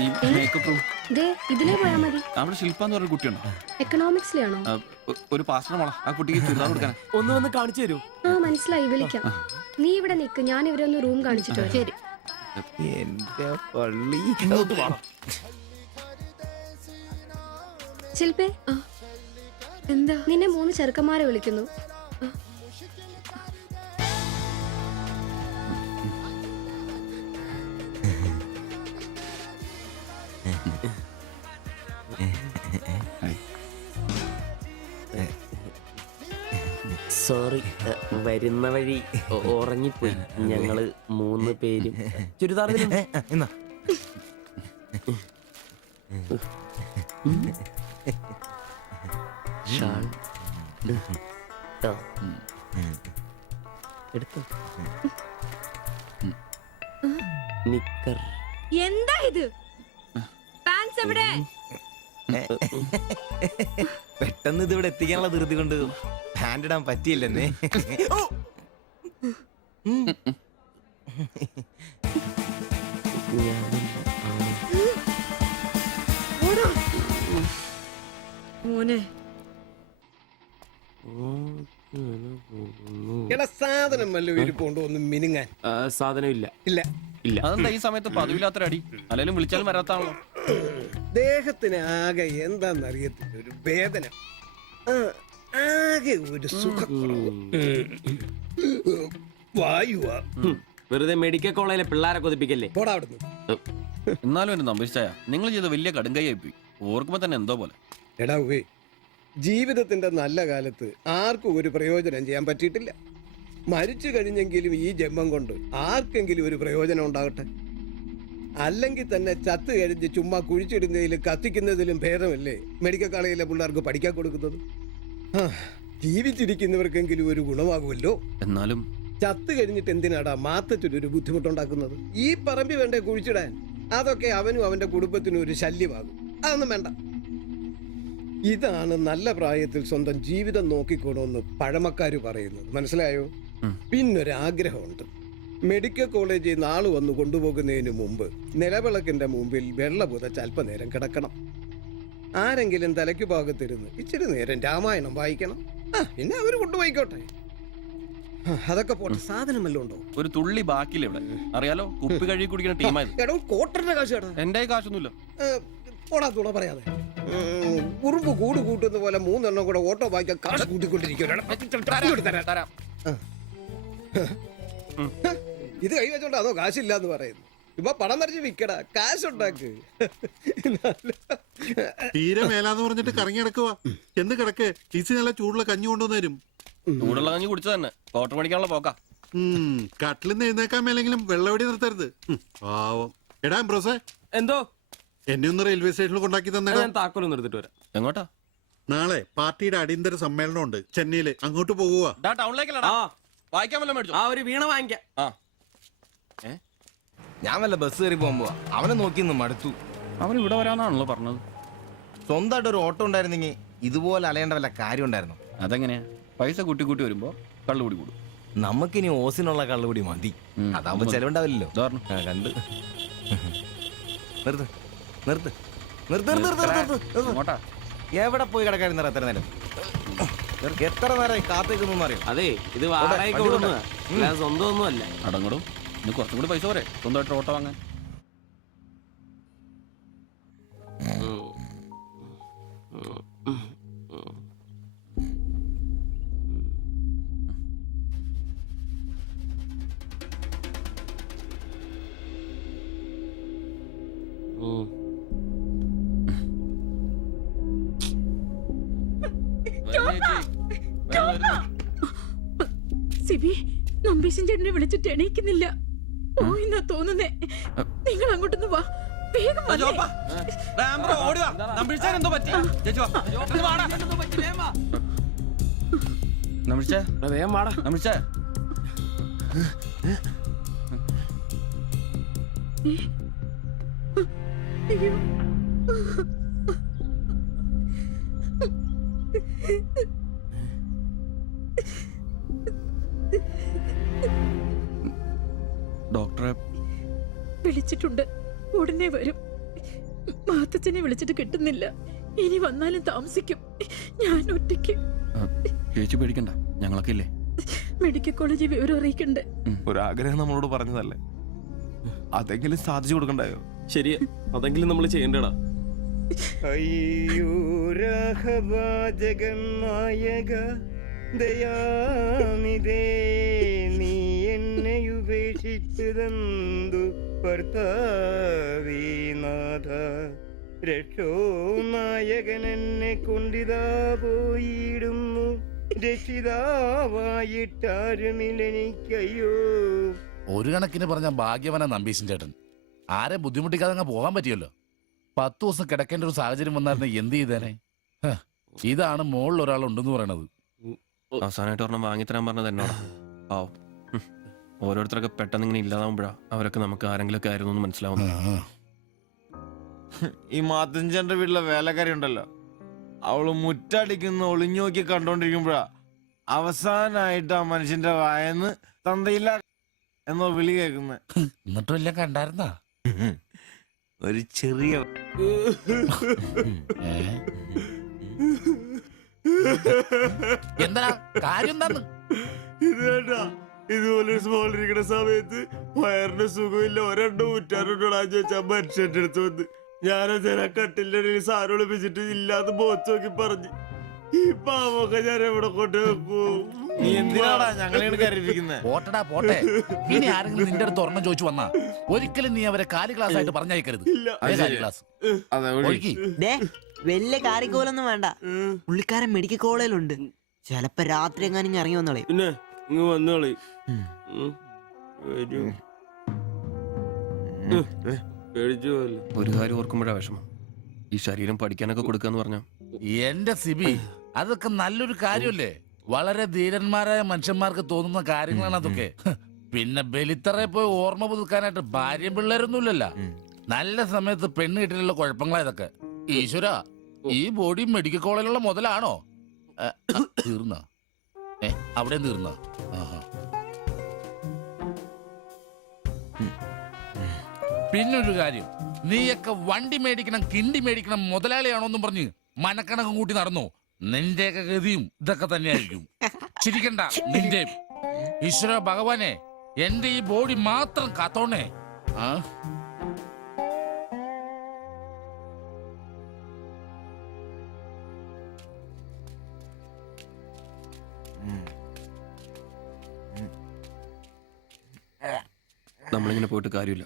ഈ മേക്കപ്പ് റൂം ഇതിലേ പോയാ മതി. അവിടെ ശില്പ എന്ന് പറഞ്ഞ കുട്ടിയുണ്ടോ? എക്കണോമിക്സിലാണോ? ഒരു പാസ്റ്റർ മോളാ ആ കുട്ടിക്ക് ചുരിദാർ കൊടുക്കാൻ. ഒന്ന് വന്ന് കാണിച്ചു തരൂ. ആ മനസ്സിലായി, വിളിക്കാം. നീ ഇവിടെ നിക്ക്, ഞാൻ ഇവരൊന്ന് റൂം കാണിച്ചിട്ട് വരാം. ശരി. എന്റെ പള്ളി. ശില്പേ, എന്താ? നിന്നെ 3 ചെറുക്കന്മാരെ വിളിക്കുന്നു. സോറി, വരുന്ന വഴി ഉറങ്ങിപ്പോയി. ഞങ്ങള് 3 പേരും ചുരിദാർ എന്നാ എടുത്തു. നിക്കർ. എന്താ ഇത്? പാൻസ് എവിടെ? പെട്ടെന്ന് ഇത് ഇവിടെ എത്തിക്കാനുള്ള ധൃതി കൊണ്ട് പാൻറ് ഇടാൻ പറ്റിയില്ലെന്നേ. മോനെ എടാ സാധനം വല്ല ഇരിപ്പുണ്ടോ ഒന്ന് മിനുങ്ങാൻ? സാധനം ഇല്ല. ഇല്ല ഇല്ല. അതെന്താ ഈ സമയത്ത് പതിവില്ലാത്തൊരടി? അല്ലെങ്കിലും വിളിച്ചാലും വരാത്താണല്ലോ. ദേഹത്തിന് ആകെ എന്താന്നറിയത്തില്ല, ഒരു വേദന, ആകെ ഒരു സുഖക്കുറവ്. വായുവാ. വെറുതെ മെഡിക്കൽ കോളേജിലെ പിള്ളേരെ കൊതിപ്പിക്കല്ലേ. പോടാ അവിടുന്ന്. എന്നാലും എന്നെ നമ്പിച്ചായ നിങ്ങൾ ചെയ്ത വലിയ കടുങ്കയായി പോയി. ഓർക്കുമ്പോ തന്നെ എന്തോ പോലെ. എടാ ഉവേ, ജീവിതത്തിന്റെ നല്ല കാലത്ത് ആർക്കും ഒരു പ്രയോജനം ചെയ്യാൻ പറ്റിയിട്ടില്ല. മരിച്ചു കഴിഞ്ഞെങ്കിലും ഈ ജന്മം കൊണ്ട് ആർക്കെങ്കിലും ഒരു പ്രയോജനം ഉണ്ടാകട്ടെ. അല്ലെങ്കിൽ തന്നെ ചത്ത് കഴിഞ്ഞ് ചുമ്മാ കുഴിച്ചിടുന്നതിലും കത്തിക്കുന്നതിലും ഭേദമല്ലേ മെഡിക്കൽ കോളേജിലെ പിള്ളേർക്ക് പഠിക്കാൻ കൊടുക്കുന്നത്? ജീവിച്ചിരിക്കുന്നവർക്കെങ്കിലും ഒരു ഗുണമാകുമല്ലോ. എന്നാലും ചത്ത് കഴിഞ്ഞിട്ട് എന്തിനാടാ മാത്തച്ചൊരു ബുദ്ധിമുട്ടുണ്ടാക്കുന്നത്? ഈ പറമ്പി വേണ്ടേ കുഴിച്ചിടാൻ? അതൊക്കെ അവനും അവന്റെ കുടുംബത്തിനും ഒരു ശല്യമാകും. അതൊന്നും വേണ്ട. ഇതാണ് നല്ല പ്രായത്തിൽ സ്വന്തം ജീവിതം നോക്കിക്കോണമെന്ന് പഴമക്കാര് പറയുന്നത്, മനസ്സിലായോ? പിന്നൊരാഗ്രഹമുണ്ട്. മെഡിക്കൽ കോളേജിൽ നാള് വന്ന് കൊണ്ടുപോകുന്നതിന് മുമ്പ് നിലവിളക്കിന്റെ മുമ്പിൽ വെള്ള പുതച്ച് അല്പനേരം കിടക്കണം. ആരെങ്കിലും തലയ്ക്ക് ഭാഗത്തിരുന്ന് ഇച്ചിരി നേരം രാമായണം വായിക്കണം. പിന്നെ അവര് കൊണ്ടുപോയിക്കോട്ടെ. അതൊക്കെ പോട്ടെ, സാധനം വല്ലതും ഉണ്ടോ? ഒരു തുള്ളി ബാക്കിയില്ല ഇവിടെ. അറിയാലോ, കുപ്പി കഴുകി കുടിക്കുന്ന ടീമായത്. എടോ കോട്ടറിന്റെ കാശ് കേട്ടോ. എന്റെ കാശൊന്നുമില്ല. ഓടാ തുണ പറയാതെ. ഉറുമ്പ് കൂട് കൂട്ടുന്ന പോലെ 3 എണ്ണം കൂടെ ഓട്ടോ വായിക്കാൻ കാശ് കൂട്ടിക്കൊണ്ടിരിക്കും. ഇത് കൈവച്ചോണ്ട് അതോ കാശില്ല എന്ന് പറയുന്നു. ഇപ്പൊ പണം നിറച്ച് വിക്കടാ, കാശുണ്ടാക്ക്. തീരെ മേലാന്ന് പറഞ്ഞിട്ട് കറങ്ങി കിടക്കുക. എന്ന് കിടക്ക്, ടീച്ചർ നല്ല ചൂടുള്ള കഞ്ഞി കൊണ്ടുവന്ന് തരും. ചൂടുള്ള കഞ്ഞി കുടിച്ചു തന്നെ കോട്ടർ മേടിക്കാനുള്ള പോക്കാ. കട്ടിലിന്ന് എഴുന്നേക്കാൻ മേലെങ്കിലും വെള്ളവടി നിർത്തരുത്. പാവം. എടാ ബ്രോസേ, എന്തോ എന്നെ ഒന്ന് റെയിൽവേ സ്റ്റേഷനിൽ കൊണ്ടാക്കി തന്നെ. ഞാൻ താക്കോലൊന്നും എടുത്തിട്ട് വരാം. എങ്ങോട്ടാ? നാളെ പാർട്ടിയുടെ അടിയന്തര സമ്മേളനം ഉണ്ട് ചെന്നൈയില്. അങ്ങോട്ട് പോകുക. ടൗണിലേക്കല്ലടാ. വായിക്കാൻ വല്ല മേടിച്ചു. ഒരു വീണ വാങ്ങിക്കാം. ഞാൻ വല്ല ബസ് കയറി പോകുമ്പോ അവനെ നോക്കിന്ന് മടുത്തു. അവൻ ഇവിടെ വരാന്നാണല്ലോ പറഞ്ഞത്. സ്വന്തമായിട്ട് ഒരു ഓട്ടോ ഉണ്ടായിരുന്നെങ്കിൽ ഇതുപോലെ അലയേണ്ട വല്ല കാര്യം ഉണ്ടായിരുന്നു. അതെങ്ങനെയാ? പൈസ കൂട്ടി കൂട്ടി വരുമ്പോ കള്ളുകൂടി കൂടും. നമുക്കിനി ഓസിനുള്ള കള്ളുകൂടി മതി. അതാവുമ്പോ ചെലവുണ്ടാവില്ലല്ലോ. കണ്ട് നിർത്ത് നിർത്ത് നിർത്ത് നിർത്ത്. എവിടെ പോയി കിടക്കായിരുന്നു എത്ര നേരം? എത്ര നേരം കാത്തേക്കൊന്നും അറിയാം. അതെ, ഇത് വാടകയ്ക്ക് കൊടുക്കുന്നതാ, അല്ലാതെ സ്വന്തം ഒന്നും അല്ല. അടങ്ങടും. ഇനി കുറച്ചും കൂടി പൈസ പോരെ സ്വന്തമായിട്ട് ഓട്ടോ വാങ്ങാൻ. സിബി, നമ്പീശൻ ചേട്ടനെ വിളിച്ചിട്ട് എണീക്കുന്നില്ല. എന്നാ തോന്നുന്നേ. നിങ്ങൾ അങ്ങോട്ടൊന്ന് വാ, വേഗം ഡോക്ടറെ വിളിച്ചിട്ടുണ്ട്, ഉടനെ വരും. മാത്തച്ഛനെ വിളിച്ചിട്ട് കിട്ടുന്നില്ല. ഇനി വന്നാലും താമസിക്കും. ഞാൻ ഒറ്റയ്ക്ക്. ചേച്ചി പേടിക്കണ്ട, ഞങ്ങളൊക്കെ ഇല്ലേ. മെഡിക്കൽ കോളേജിൽ വിവരം അറിയിക്കണ്ടേ? ഒരാഗ്രഹം നമ്മളോട് പറഞ്ഞതല്ലേ, അതെങ്കിലും സാധിച്ചു കൊടുക്കണ്ടായോ? ശരിയാ, അതെങ്കിലും നമ്മൾ ചെയ്യണ്ടടാ. അയ്യോ രാഘവാജകനായക ദയാനിധേ, നീ എന്നെ ഉപേക്ഷിച്ചതെന്തു ഭർത്താവീനാഥ. രക്ഷോ നായകൻ എന്നെ കൊണ്ടിതാ പോയിടുന്നു, രക്ഷിതാവായിട്ടാരുമില്ലെനിക്കയ്യോ. ഒരു കണക്കിന് പറഞ്ഞ ഭാഗ്യവന നമ്പീശൻ ചേട്ടൻ. ആരെ ബുദ്ധിമുട്ടിക്കാതെ അങ്ങ് പോകാൻ പറ്റിയല്ലോ. 10 ദിവസം കിടക്കേണ്ട ഒരു സാഹചര്യം വന്നായിരുന്നു എന്ത് ചെയ്തേനെ? ഇതാണ് മുകളിൽ ഒരാളുണ്ടെന്ന് പറയണത്. അവസാനമായിട്ട് ഒരെണ്ണം വാങ്ങിത്തരാൻ പറഞ്ഞത് എന്നോടാ. പാവം. ഓരോരുത്തരൊക്കെ പെട്ടെന്ന് ഇങ്ങനെ ഇല്ലാതാവുമ്പോഴാ അവരൊക്കെ നമുക്ക് ആരെങ്കിലുമൊക്കെ ആയിരുന്നു എന്ന് മനസ്സിലാവുന്നത്. ഈ മാത്തഞ്ചന്റെ വീട്ടിലെ വേലക്കാരി ഉണ്ടല്ലോ, അവള് മുറ്റടിക്കുന്ന ഒളിഞ്ഞു നോക്കി കണ്ടോണ്ടിരിക്കുമ്പോഴാ അവസാനായിട്ട് ആ മനുഷ്യന്റെ വായന്ന് തന്തയില്ല എന്നോ വിളി കേൾക്കുന്നത്. എന്നിട്ടും എല്ലാം കണ്ടായിരുന്നാ? ഒരു ചെറിയ എന്താ കാര്യം? എന്താന്ന് ഇത് വേണ്ട, ഇതുപോലെ സ്മോൾ ഇരിക്കുന്ന സമയത്ത് വയറിന് സുഖമില്ല, ഒരെണ്ണം ഊറ്റാറുണ്ടോടാന്ന് ചോദിച്ചാ മനുഷ്യന്റെ അടുത്ത് വന്ന് ഞാനോ കട്ടിലിന്റെ ഇടയിൽ സാറ് വിളിപ്പിച്ചിട്ട് ഇല്ലാതെ ബോച്ച് നോക്കി പറഞ്ഞു. ഈ പാവൊക്കെ ഞാൻ എവിടെ കൊണ്ട് വെക്കൂ? നീ എന്തിനാടാ ഞങ്ങളെയാണ് കരുതിക്കുന്നത്? പോട്ടടാ പോട്ടെ. ഇനി ആരെങ്കിലും നിന്റെ അടുത്ത് ഒരെണ്ണം ചോദിച്ചു വന്നാ ഒരിക്കലും നീ അവരെ കാലി ക്ലാസ് ആയിട്ട് പറഞ്ഞയക്കരുത്. ക്ലാസ് വലിയ കാരിക്കോലൊന്നും വേണ്ട. പുള്ളിക്കാരൻ മെഡിക്കൽ കോളേജിലുണ്ട്. ചിലപ്പോ രാത്രി എങ്ങാനും ഇറങ്ങി വന്നോളെ. പിന്നെ ഇങ്ങ് വന്നോളി. ഒരു കാര്യം ഓർക്കുമ്പോഴാ വിഷമം. ഈ ശരീരം പഠിക്കാനൊക്കെ കൊടുക്കാന്ന് പറഞ്ഞ എന്റെ സിബി, അതൊക്കെ നല്ലൊരു കാര്യമല്ലേ? വളരെ ധീരന്മാരായ മനുഷ്യന്മാർക്ക് തോന്നുന്ന കാര്യങ്ങളാണ് അതൊക്കെ. പിന്നെ ബലിത്തറയെ പോയി ഓർമ്മ പുതുക്കാനായിട്ട് ഭാര്യയും പിള്ളേരൊന്നുമില്ലല്ലോ. നല്ല സമയത്ത് പെണ്ണ് കിട്ടിയുള്ള കുഴപ്പങ്ങളാ ഇതൊക്കെ. ഈശ്വര, ഈ ബോഡി മെഡിക്കൽ കോളേജിലുള്ള മുതലാണോ? തീർന്ന അവിടെ തീർന്ന. പിന്നൊരു കാര്യം, നീയൊക്കെ വണ്ടി മേടിക്കണം, കിണ്ടി മേടിക്കണം, മുതലാളിയാണോന്നും പറഞ്ഞ് മനക്കണക്കും കൂട്ടി നടന്നു. നിന്റെയൊക്കെ ഗതിയും ഇതൊക്കെ തന്നെയായിരിക്കും. ചിരിക്കണ്ട നിന്റെ. ഈശ്വര ഭഗവാനെ, എന്റെ ഈ ബോഡി മാത്രം കാത്തോണേ. നമ്മളിങ്ങനെ പോയിട്ട് കാര്യമില്ല,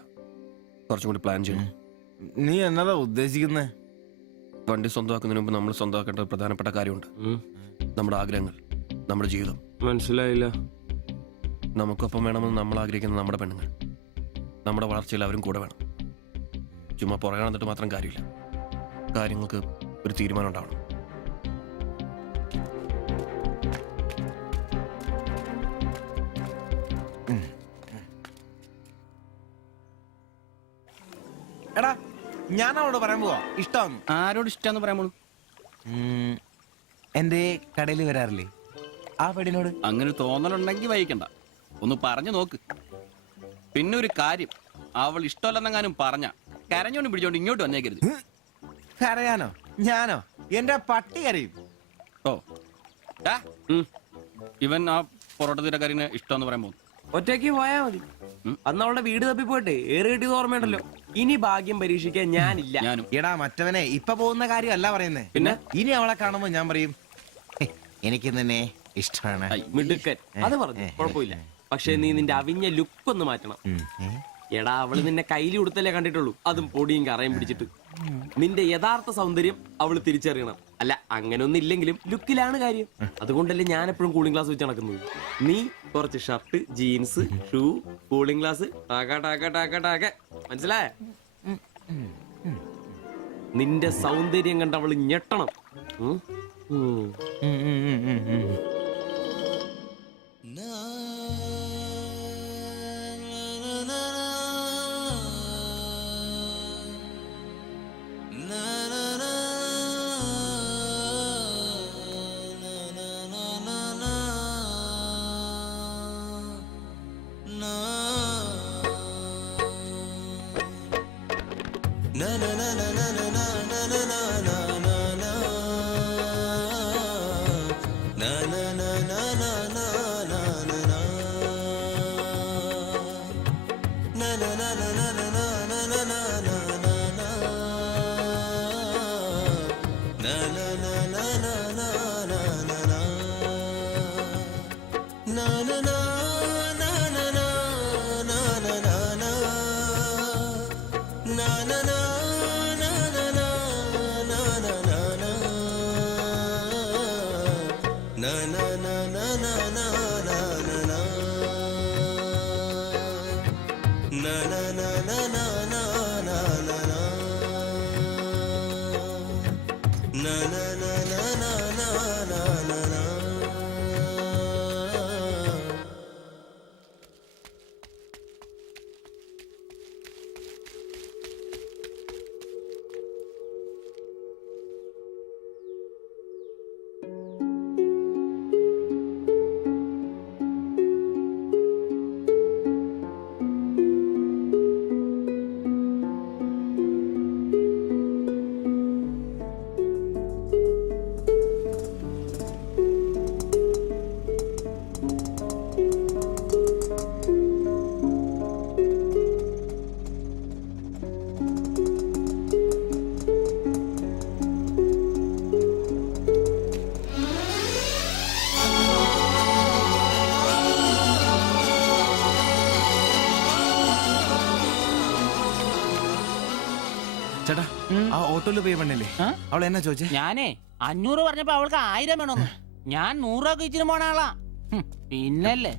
കുറച്ചും കൂടി പ്ലാൻ ചെയ്യണം. നീ എന്നതാ ഉദ്ദേശിക്കുന്നേ? വണ്ടി സ്വന്തമാക്കുന്നതിന് മുമ്പ് നമ്മൾ സ്വന്തമാക്കേണ്ട ഒരു പ്രധാനപ്പെട്ട കാര്യമുണ്ട്. നമ്മുടെ ആഗ്രഹങ്ങൾ, നമ്മുടെ ജീവിതം. മനസ്സിലായില്ല. നമുക്കൊപ്പം വേണമെന്ന് നമ്മൾ ആഗ്രഹിക്കുന്ന നമ്മുടെ പെണ്ണുങ്ങൾ. നമ്മുടെ വളർച്ചയിൽ അവരും കൂടെ വേണം. ചുമ്മാ പുറകെ നടന്നിട്ട് മാത്രം കാര്യമില്ല. കാര്യങ്ങൾക്ക് ഒരു തീരുമാനം ഉണ്ടാവണം. എടാ, ഞാൻ അവളോട് പറയാൻ പോവാ ഇഷ്ടം. ആരോട് ഇഷ്ടമെന്ന് പറയാൻ പോണു? എന്റെ കടയിൽ വരാറില്ലേ ആ പെടിനോട്? അങ്ങനെ തോന്നലുണ്ടെങ്കിൽ വഹിക്കണ്ട, ഒന്ന് പറഞ്ഞു നോക്ക്. പിന്നെ ഒരു കാര്യം, അവൾ ഇഷ്ടമല്ലെന്നെങ്ങാനും പറഞ്ഞ കരഞ്ഞോണ്ട് പിടിച്ചോണ്ട് ഇങ്ങോട്ട് വന്നേക്കരുത്. കരയാനോ? ഞാനോ? എന്റെ പട്ടി കരയും. ഓ, ഇവൻ ആ പൊറോട്ട തീരക്കാരിനെ ഇഷ്ടമെന്ന് പറയാൻ പോകുന്നു. ഒറ്റയ്ക്ക് പോയാ മതി. അന്ന് അവളുടെ വീട് തപ്പി പോയിട്ട് ഏറ് കിട്ടിയത് ഓർമ്മയുണ്ടല്ലോ. ഇനി ഭാഗ്യം പരീക്ഷിക്കാൻ ഞാനില്ല. ഞാനും. എടാ മറ്റവനെ ഇപ്പൊ പോകുന്ന കാര്യമല്ല പറയുന്നേ. പിന്നെ ഇനി അവളെ കാണുമ്പോ ഞാൻ പറയും എനിക്ക് നിന്നെ ഇഷ്ടമാണ്. മിടുക്കൻ, അത് പറഞ്ഞു കുഴപ്പമില്ല. പക്ഷെ നീ നിന്റെ അവിഞ്ഞ ലുക്ക് ഒന്ന് മാറ്റണം. എടാ, അവള് നിന്നെ കയ്യിൽ കൊടുത്തല്ലേ കണ്ടിട്ടുള്ളൂ, അതും പൊടിയും കറയും പിടിച്ചിട്ട്. നിന്റെ യഥാർത്ഥ സൗന്ദര്യം അവള് തിരിച്ചറിയണം. അല്ല, അങ്ങനെ ഒന്നും ഇല്ലെങ്കിലും ലുക്കിലാണ് കാര്യം. അതുകൊണ്ടല്ലേ ഞാൻ എപ്പോഴും കൂളിംഗ് ഗ്ലാസ് വെച്ച് നടക്കുന്നത്. നീ കുറച്ച് shirt, jeans, shoe, cooling glass, മനസ്സിലായ? നിന്റെ സൗന്ദര്യം കണ്ട് അവള് ഞെട്ടണം. ചേട്ടാ ആ ഓട്ടോയില് പോയി പെണ്ണല്ലേ അവൾ എന്നാ ചോദിച്ചേ? ഞാനേ 500 പറഞ്ഞപ്പോ അവൾക്ക് 1000 വേണമെന്ന്. ഞാൻ 100 ഒക്കെ ഇച്ചിരി പോണ ആളാ. പിന്നല്ലേ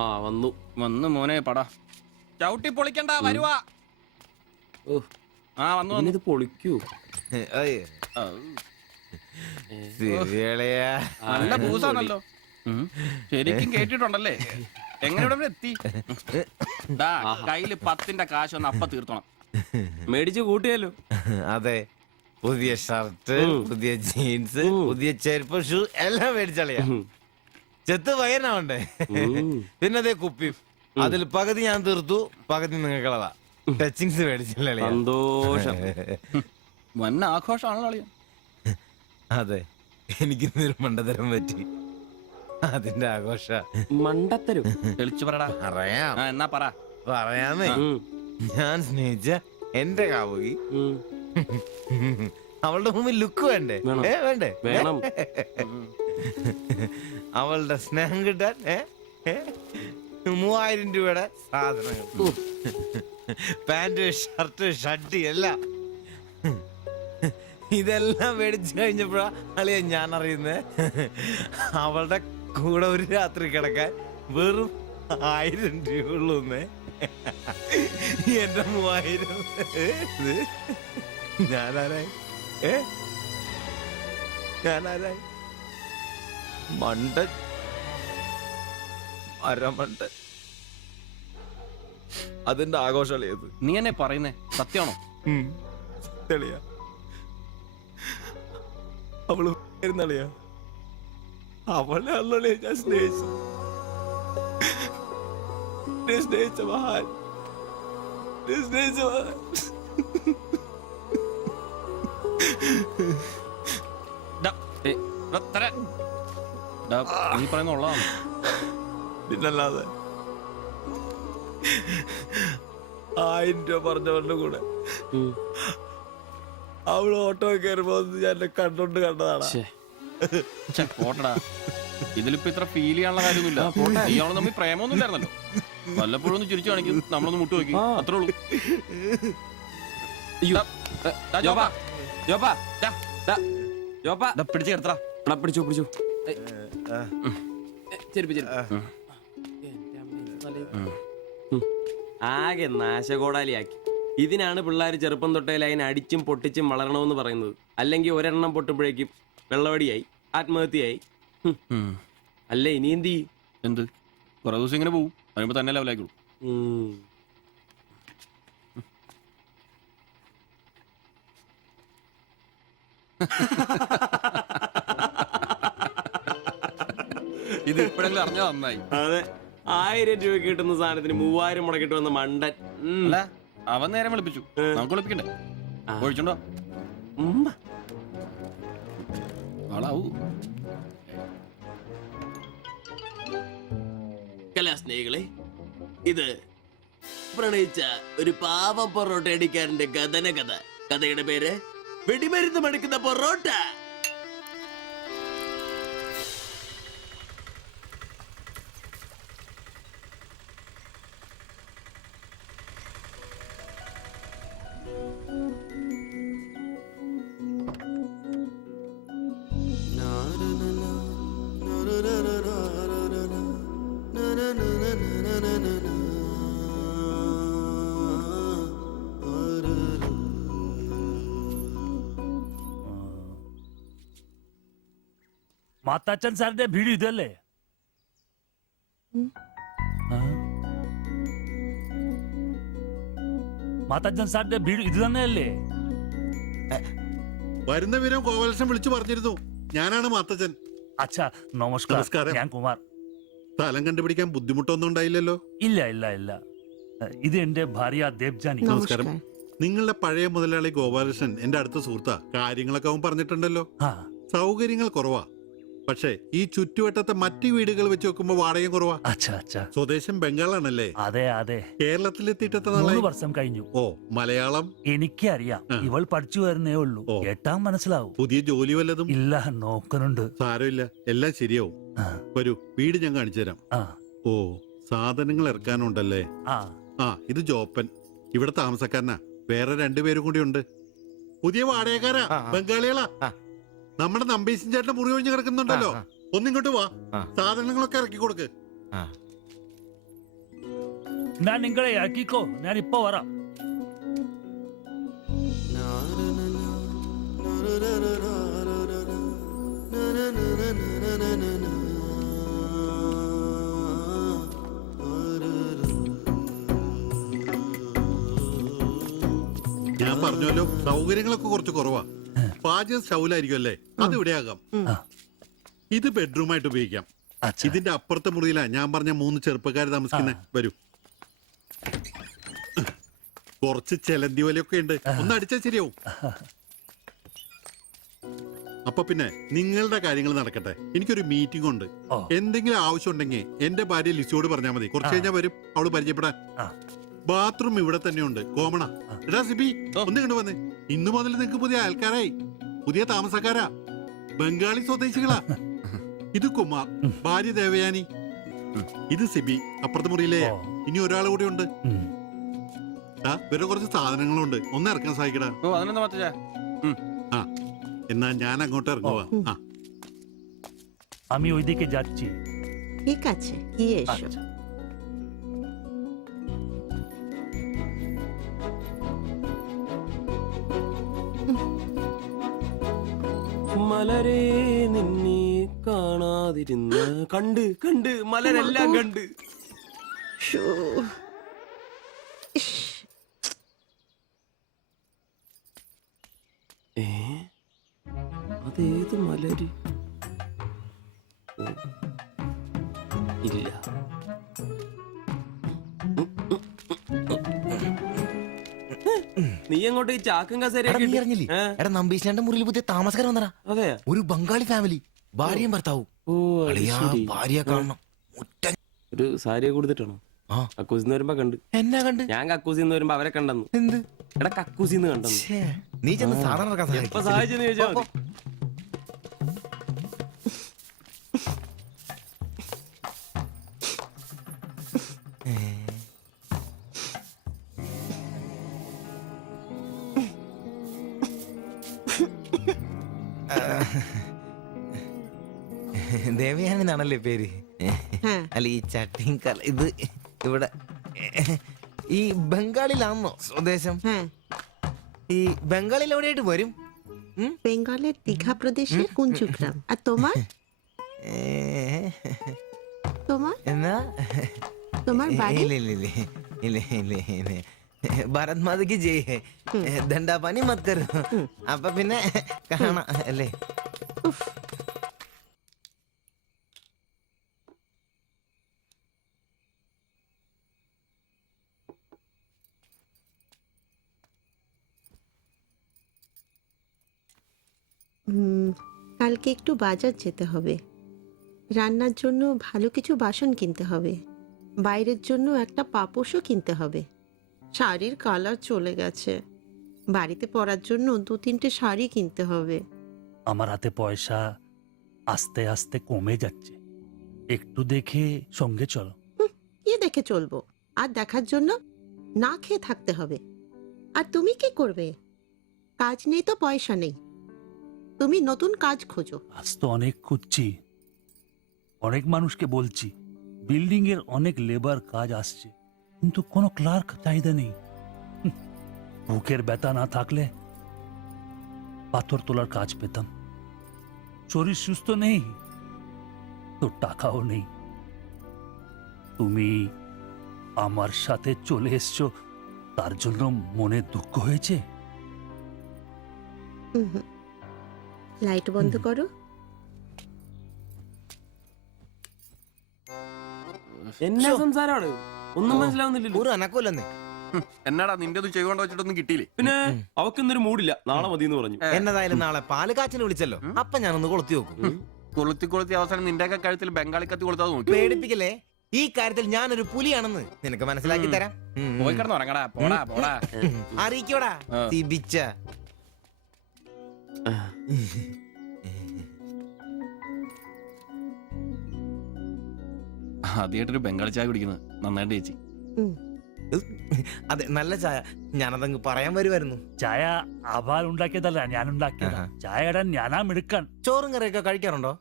ആ വന്നു വന്ന് മോനെ പടാ ചവിട്ടി പൊളിക്കണ്ട വരുവാ. ആ വന്നു വന്നു. ഇത് പൊളിക്കൂ. നല്ല പൂസാണല്ലോ. ശരിക്കും കേട്ടിട്ടുണ്ടല്ലേ? എങ്ങനെ ഇവിടെ എത്തി? കയ്യില് 10ന്റെ കാശ് ഒന്ന് അപ്പ തീർത്തോണം. മേടിച്ച് കൂട്ടിയല്ലോ. അതെ, പുതിയ ഷർട്ട്, പുതിയ ജീൻസ്, പുതിയ ചെരുപ്പ്, ഷൂ എല്ലാം മേടിച്ചളിയാ. ചെത്ത് വയനാവണ്ടേ? പിന്നെ അതേ കുപ്പി, അതിൽ പകുതി ഞാൻ തീർത്തു, പകുതി നിങ്ങൾക്കുള്ളതാ. ടച്ചിങ്സ് മേടിച്ചില്ലേ? സന്തോഷം. വൻ ആഘോഷമാണല്ലോ അളിയാ. അതെ, എനിക്ക് ഇന്നൊരു മണ്ടതരം പറ്റി, അതിന്റെ ആഘോഷ. മണ്ടത്തരും തെളിച്ചു പറടാ. അറിയാം, എന്നാ പറ. പറയാമേ. ഞാൻ സ്നേഹിച്ച എന്റെ കാമുകി അവളുടെ മുമ്പിൽ ലുക്ക് വേണ്ടേ? വേണ്ടേ? വേണം. അവളുടെ സ്നേഹം കിട്ടാൻ 3000 രൂപയുടെ സാധനങ്ങൾ, പാന്റ്, ഷർട്ട്, ഷഡ്ഡി എല്ലാം. ഇതെല്ലാം മേടിച്ചു കഴിഞ്ഞപ്പോഴാ അളിയ ഞാൻ അറിയുന്നേ, അവളുടെ കൂടെ ഒരു രാത്രി കിടക്കാൻ വെറും 1000 രൂപ ഉള്ളൂന്നേ. എന്റെ 3000 ഞാനാരായി? ഞാനാരായി? മണ്ടൻ, അരമണ്ടൻ. അതിന്റെ ആഘോഷളിയത്. നീ എന്നെ പറയുന്നേ സത്യമാണോ? തെളിയാ, അവള് ളിയാ, അവളെ അല്ലേ ഞാൻ സ്നേഹിച്ചു. സ്നേഹിച്ച മഹാൻ, സ്നേഹിച്ച മഹാൻ. നീ പറയുന്ന ഉള്ളതാണ്. പിന്നല്ലാതെ 1000 രൂപ പറഞ്ഞവരുടെ കൂടെ അവള് ഓട്ടോ കയറുമ്പോ ഞാൻ കണ്ടോണ്ട് കണ്ടതാണ്. പോട്ടടാ, ഇതിലിപ്പോ ഇത്ര ഫീൽ ചെയ്യാനുള്ള കാര്യമൊന്നുമില്ല. ഇയാള് തമ്മിൽ പ്രേമൊന്നും ഇല്ലായിരുന്നല്ലോ. വല്ലപ്പോഴും ഒന്ന് ചിരിച്ചു കാണിക്കും, നമ്മളൊന്ന് മുട്ടു നോക്കി, അത്രേ ഉള്ളൂ. പിടിച്ചു കിടത്തടാ. പിടിച്ചു പിടിച്ചു. ആകെ നാശകോടാലിയാക്കി. ഇതിനാണ് പിള്ളേർ ചെറുപ്പം തൊട്ടേ ലൈൻ അടിച്ചും പൊട്ടിച്ചും വളരണമെന്ന് പറയുന്നത്. അല്ലെങ്കിൽ ഒരെണ്ണം പൊട്ടുമ്പോഴേക്കും വെള്ളവടിയായി, ആത്മഹത്യയായി. അല്ല ഇനി എന്ത് ചെയ്യും? എന്ത് കുറെ ദിവസം ഇങ്ങനെ പോവും, കഴിയുമ്പോ തന്നെ ലെവലായിക്കോളൂ. ഇത് ഇപ്പോഴെങ്കിലും അറിഞ്ഞാ നന്നായി. അതെ, 1000 രൂപ കിട്ടുന്ന സാധനത്തിന് 3000 മുടക്കിട്ട് വന്ന മണ്ടൻ. അല്ല, അവൻ നേരം വിളിപ്പിച്ചു, നമുക്ക് വിളിപ്പിക്കണ്ടേ? ഒഴിച്ചുണ്ടോ? ആളാവൂ. കലാസ്നേഹികളെ, ഇത് പ്രണയിച്ച ഒരു പാവം പൊറോട്ട അടിക്കാരന്റെ കഥന കഥ. കഥയുടെ പേര് വെടിമരുന്ന് മടുക്കുന്ന പൊറോട്ട. മാത്താച്ചൻ സാറിന്റെ വീട് ഇതല്ലേ? മാത്താച്ചൻ സാറിന്റെ വീട് ഇത് തന്നെയല്ലേ? വരുന്ന വിവരം ഗോപാലകൃഷ്ണൻ വിളിച്ചു പറഞ്ഞിരുന്നു. ഞാനാണ് മാത്തച്ഛൻ. അച്ഛാ നമസ്കാരം, ഞാൻ കുമാർ. സ്ഥലം കണ്ടുപിടിക്കാൻ ബുദ്ധിമുട്ടൊന്നും ഉണ്ടായില്ലല്ലോ? ഇല്ല ഇല്ല ഇല്ല, ഇത് എന്റെ ഭാര്യ ദേവ്ജാനി. നമസ്കാരം. നിങ്ങളുടെ പഴയ മുതലാളി ഗോപാലകൃഷ്ണൻ എന്റെ അടുത്ത സുഹൃത്താ. കാര്യങ്ങളൊക്കെ അവൻ പറഞ്ഞിട്ടുണ്ടല്ലോ. സൗകര്യങ്ങൾ കുറവാ, പക്ഷേ ഈ ചുറ്റുവട്ടത്തെ മറ്റു വീടുകൾ വെച്ച് നോക്കുമ്പോ വാടകയും കുറവാ. സ്വദേശം ബംഗാളാണല്ലേ? അതെ അതെ. കേരളത്തിലെത്തിയിട്ട് 3 വർഷം കഴിഞ്ഞു. ഓ, മലയാളം എനിക്കറിയാം. ഇവൾ പഠിച്ചു വരുന്നേ ഉള്ളൂ, കേട്ടാ മനസ്സിലാവും. പുതിയ ജോലി വല്ലതും? ഇല്ല, നോക്കുന്നുണ്ട്. സാരമില്ല, എല്ലാം ശരിയാവും. വരൂ, വീട് ഞാൻ കാണിച്ചു തരാം. ഓ, സാധനങ്ങൾ ഇറക്കാനുണ്ടല്ലേ? ഇത് ജോപ്പൻ, ഇവിടെ താമസക്കാരനാ. വേറെ 2 പേരും കൂടി ഉണ്ട്. പുതിയ വാടകക്കാരാ, ബംഗാളികളാ. നമ്മുടെ നമ്പീശൻ ചേട്ടന്റെ മുറി ഒഴിഞ്ഞ് കിടക്കുന്നുണ്ടല്ലോ, ഒന്നിങ്ങോട്ട് വാ, സാധനങ്ങളൊക്കെ ഇറക്കി കൊടുക്ക്. ഞാൻ നിങ്ങളെ ഇറക്കിക്കോ, ഞാൻ ഇപ്പൊ വരാം. ഞാൻ പറഞ്ഞല്ലോ, സൗകര്യങ്ങളൊക്കെ കുറച്ച് കുറവാ. പാചകം സ്റ്റൗലായിരിക്കും അല്ലേ? അത് ഇവിടെയാകാം. ഇത് ബെഡ്റൂമായിട്ട് ഉപയോഗിക്കാം. ഇതിന്റെ അപ്പുറത്തെ മുറിയിലാ ഞാൻ പറഞ്ഞ 3 ചെറുപ്പക്കാർ താമസിക്കുന്നേ. വരൂ. കുറച്ച് ചെലന്തി വലയൊക്കെ ഉണ്ട്, ഒന്ന് അടിച്ചാൽ ശരിയാവും. അപ്പൊ പിന്നെ നിങ്ങളുടെ കാര്യങ്ങൾ നടക്കട്ടെ. എനിക്കൊരു മീറ്റിംഗ് ഉണ്ട്. എന്തെങ്കിലും ആവശ്യം ഉണ്ടെങ്കിൽ എന്റെ ഭാര്യ ലിസിയോട് പറഞ്ഞാൽ മതി. കുറച്ച് കഴിഞ്ഞാൽ വരും അവള് പരിചയപ്പെടാൻ. ബാത്റൂം ഇവിടെ തന്നെയുണ്ട്, കോമണാ. എടാ സിബി, ഒന്ന് കണ്ടു വന്നേ. ഇന്നു മുതൽ നിങ്ങൾക്ക് പുതിയ ആൾക്കാരായി, പുതിയ താമസക്കാരാ, ബംഗാളി സ്വദേശികളാ. ഇത് കുമാർ, ഭാര്യ ദേവയാനി. ഇത് സിബി, അപ്പുറത്തെ മുറിയിലെ. ഇനി ഒരാൾ കൂടി ഉണ്ട്. വേറെ കുറച്ച് സാധനങ്ങളുണ്ട്, ഒന്ന് ഇറക്കാൻ സഹായിക്കടാ. എന്നാ ഞാൻ അങ്ങോട്ട് ഇറങ്ങുവാ. আমি ওইদিকে যাচ্ছি। ঠিক আছে, গিয়ে এসো। മലരെ നിന്നെ കാണാതിരുന്ന കണ്ട് കണ്ട് മലരെല്ലാം കണ്ട്. അതേത് മലര്? ഇല്ല. നീ അങ്ങോട്ട് ഈ ചാക്കും കസേരയൊക്കെ അറിഞ്ഞില്ലേ? എടാ, നമ്പീശന്റെ മുറിയിൽ പുതിയ താമസക്കാരൻ വന്നടാ. അതെ, ഒരു ബംഗാളി ഫാമിലി, ഭാര്യയും ഭർത്താവും. ഭാര്യ കാണണം. ഒരു സാരിയെ കൊടുത്തിട്ടാണോ? കക്കൂസിന്ന് വരുമ്പോ കണ്ട്. എന്നാ കണ്ട്? ഞാൻ കക്കൂസിന്ന് വരുമ്പോ അവരെ കണ്ടെന്നു. എന്ത്? എടാ, കക്കൂസിന്ന് കണ്ടെന്നു. നീ ചെന്ന് സാധനം എപ്പോ സഹായിച്ചെന്ന് ചോദിച്ചാ മതി. ദേവയാനി എന്നാണല്ലേ പേര്? അല്ല, ഈ ചട്ടിയും കല ഇത് ഇവിടെ ഈ ബംഗാളിലാണോ സ്വദേശം? ഈ ബംഗാളിൽ എവിടെയായിട്ട് വരും? বেঙ্গলের দীঘা প্রদেশের কুঞ্জগ্রাম। আর তোমার? তোমার എന്നാ তোমার বাড়ি? ഭാരത് മാതയ്ക്ക് ജയ്. ദണ്ഡാപാനി മത് കരോ. അപ്പൊ പിന്നെ കാണാം അല്ലേ? কালকে একটু বাজার যেতে হবে, রান্নার জন্য ভালো কিছু বাসন কিনতে হবে, বাইরের জন্য একটা পাপোশও কিনতে হবে। শাড়ির কালার চলে গেছে, বাড়িতে পরার জন্য 2-3টে শাড়ি কিনতে হবে। আমার হাতে পয়সা আস্তে আস্তে কমে যাচ্ছে, একটু দেখে সঙ্গে চলো। কি দেখে চলবো? আর দেখার জন্য না খেয়ে থাকতে হবে। আর তুমি কি করবে? কাজ নেই তো পয়সা নেই, তুমি নতুন কাজ খোঁজো। আজ তো অনেক খুঁজছি, অনেক মানুষকে বলছি, বিল্ডিং এর অনেক লেবার কাজ আসছে, কিন্তু কোনো ক্লার্ক চাহিদা নেই। বুকের ব্যথা না থাকলে পাথর তোলার কাজ পেতাম। শরীর সুস্থ নেই তো টাকাও নেই। তুমি আমার সাথে চলে এসছো, তার জন্য মনে দুঃখ হয়েছে? লাইট বন্ধ করো। എന്നാ സംസാരമാണ് ഒന്നും മനസ്സിലാവുന്നില്ലല്ലോ. ഒരു അനക്കമില്ലെന്നേ. എന്നാടാ നിന്റെ ഒന്നും ചെയ്തുകൊണ്ട് വെച്ചിട്ടൊന്നും കിട്ടിയില്ലേ? പിന്നെ അവക്കൊന്നൊരു മൂടില്ല, നാളെ മതി എന്ന് പറഞ്ഞു. എന്നതായാലും നാളെ പാല് കാച്ചിന് വിളിച്ചല്ലോ, അപ്പൊ ഞാനൊന്ന് കൊളുത്തി നോക്കും. കൊളുത്തി അവസാനം നിന്റെയൊക്കെ കഴുത്തിൽ ബംഗാളി കത്തി കൊളുത്താതെ നോക്കി. പേടിപ്പിക്കല്ലേ, ഈ കാര്യത്തിൽ ഞാനൊരു പുലിയാണെന്ന് നിനക്ക് മനസ്സിലാക്കി തരാം. പോയി കിടന്ന് ഉറങ്ങടാ, പോടാ പോടാ. അറിയിക്കോടാ തിബിച്ച. ആദ്യമായിട്ടൊരു ബംഗാളി ചായ കുടിക്കുന്നത് നന്നായിട്ട് ചേച്ചി. അതെ, നല്ല ചായ. ഞാനതങ്ങ് പറയാൻ വരുമായിരുന്നു. ചായ അപാൽ ഉണ്ടാക്കിയതല്ല, ഞാൻ ഉണ്ടാക്കിയതാ. ചായ ഇടാൻ ഞാനാ മിടുക്കാൻ. ചോറും കറിയൊക്കെ കഴിക്കാറുണ്ടോ?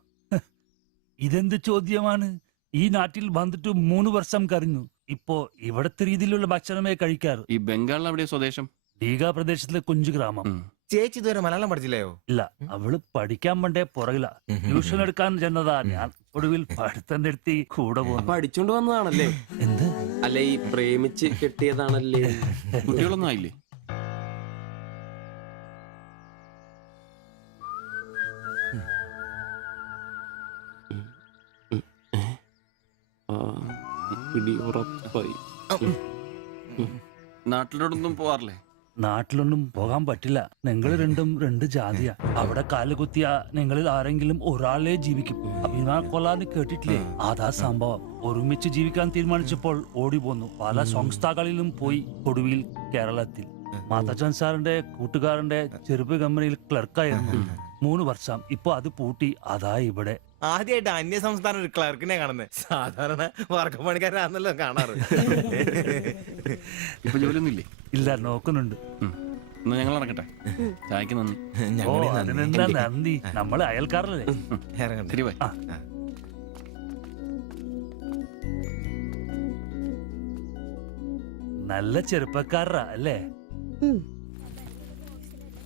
ഇതെന്ത് ചോദ്യമാണ്? ഈ നാട്ടിൽ വന്നിട്ട് 3 വർഷം കഴിഞ്ഞു. ഇപ്പോ ഇവിടത്തെ രീതിയിലുള്ള ഭക്ഷണമേ കഴിക്കാറ്. ഈ ബംഗാളിൽ എവിടെയാ സ്വദേശം? ഡീഗ പ്രദേശത്തിലെ കുഞ്ചു ഗ്രാമം. ചേച്ചി ഇതുവരെ മലയാളം പഠിച്ചില്ലയോ? ഇല്ല, അവള് പഠിക്കാൻ വേണ്ടേ പുറകില. ട്യൂഷൻ എടുക്കാൻ ചെന്നതാ. ഞാൻ ഒടുവിൽ പഠിത്തം നിർത്തി കൂടെ അപ്പൊ പോകുന്നു. അടിച്ചോണ്ട് വന്നതാണല്ലേ? എന്ത്? അല്ല, ഈ പ്രേമിച്ച് കെട്ടിയതാണല്ലേ? കുട്ടികളൊന്നും ആയില്ലേ? പിടി ഉറപ്പായി. നാട്ടിലോടൊന്നും പോവാറില്ലേ? നാട്ടിലൊന്നും പോകാൻ പറ്റില്ല. നിങ്ങൾ രണ്ടും 2 ജാതിയാ. അവിടെ കാലുകുത്തിയ നിങ്ങളിൽ ആരെങ്കിലും ഒരാളെ ജീവിക്കും. അഭിമാന കൊല്ലാന്ന് കേട്ടിട്ടില്ലേ? അതാ സംഭവം. ഒരുമിച്ച് ജീവിക്കാൻ തീരുമാനിച്ചപ്പോൾ ഓടി പോന്നു. പല സംസ്ഥാകളിലും പോയി. ഒടുവിൽ കേരളത്തിൽ മാത്തച്ചൻ സാറിന്റെ കൂട്ടുകാരന്റെ ചെറുപ്പ് കമ്പനിയിൽ ക്ലർക്കായിരുന്നു 3 വർഷം. ഇപ്പൊ അത് പൂട്ടി. അതാ ഇവിടെ. ആദ്യമായിട്ട് അന്യ സംസ്ഥാന ഒരു ക്ലർക്കിനെ കാണുന്നത്. സാധാരണ വർഗപ്പണിക്കാരാണല്ലോ കാണാറ്. ഇപ്പൊ ജോലിയൊന്നും ഇല്ലേ? ഇല്ല, നോക്കുന്നുണ്ട്. എന്നാ ഞങ്ങൾ നടക്കട്ടെ. ചായക്ക് നന്ദി. ഓ, അതിനെന്താ നന്ദി, നമ്മള് അയൽക്കാരല്ലേ. ശരി ബൈ. നല്ല ചെറുപ്പക്കാരാ അല്ലേ?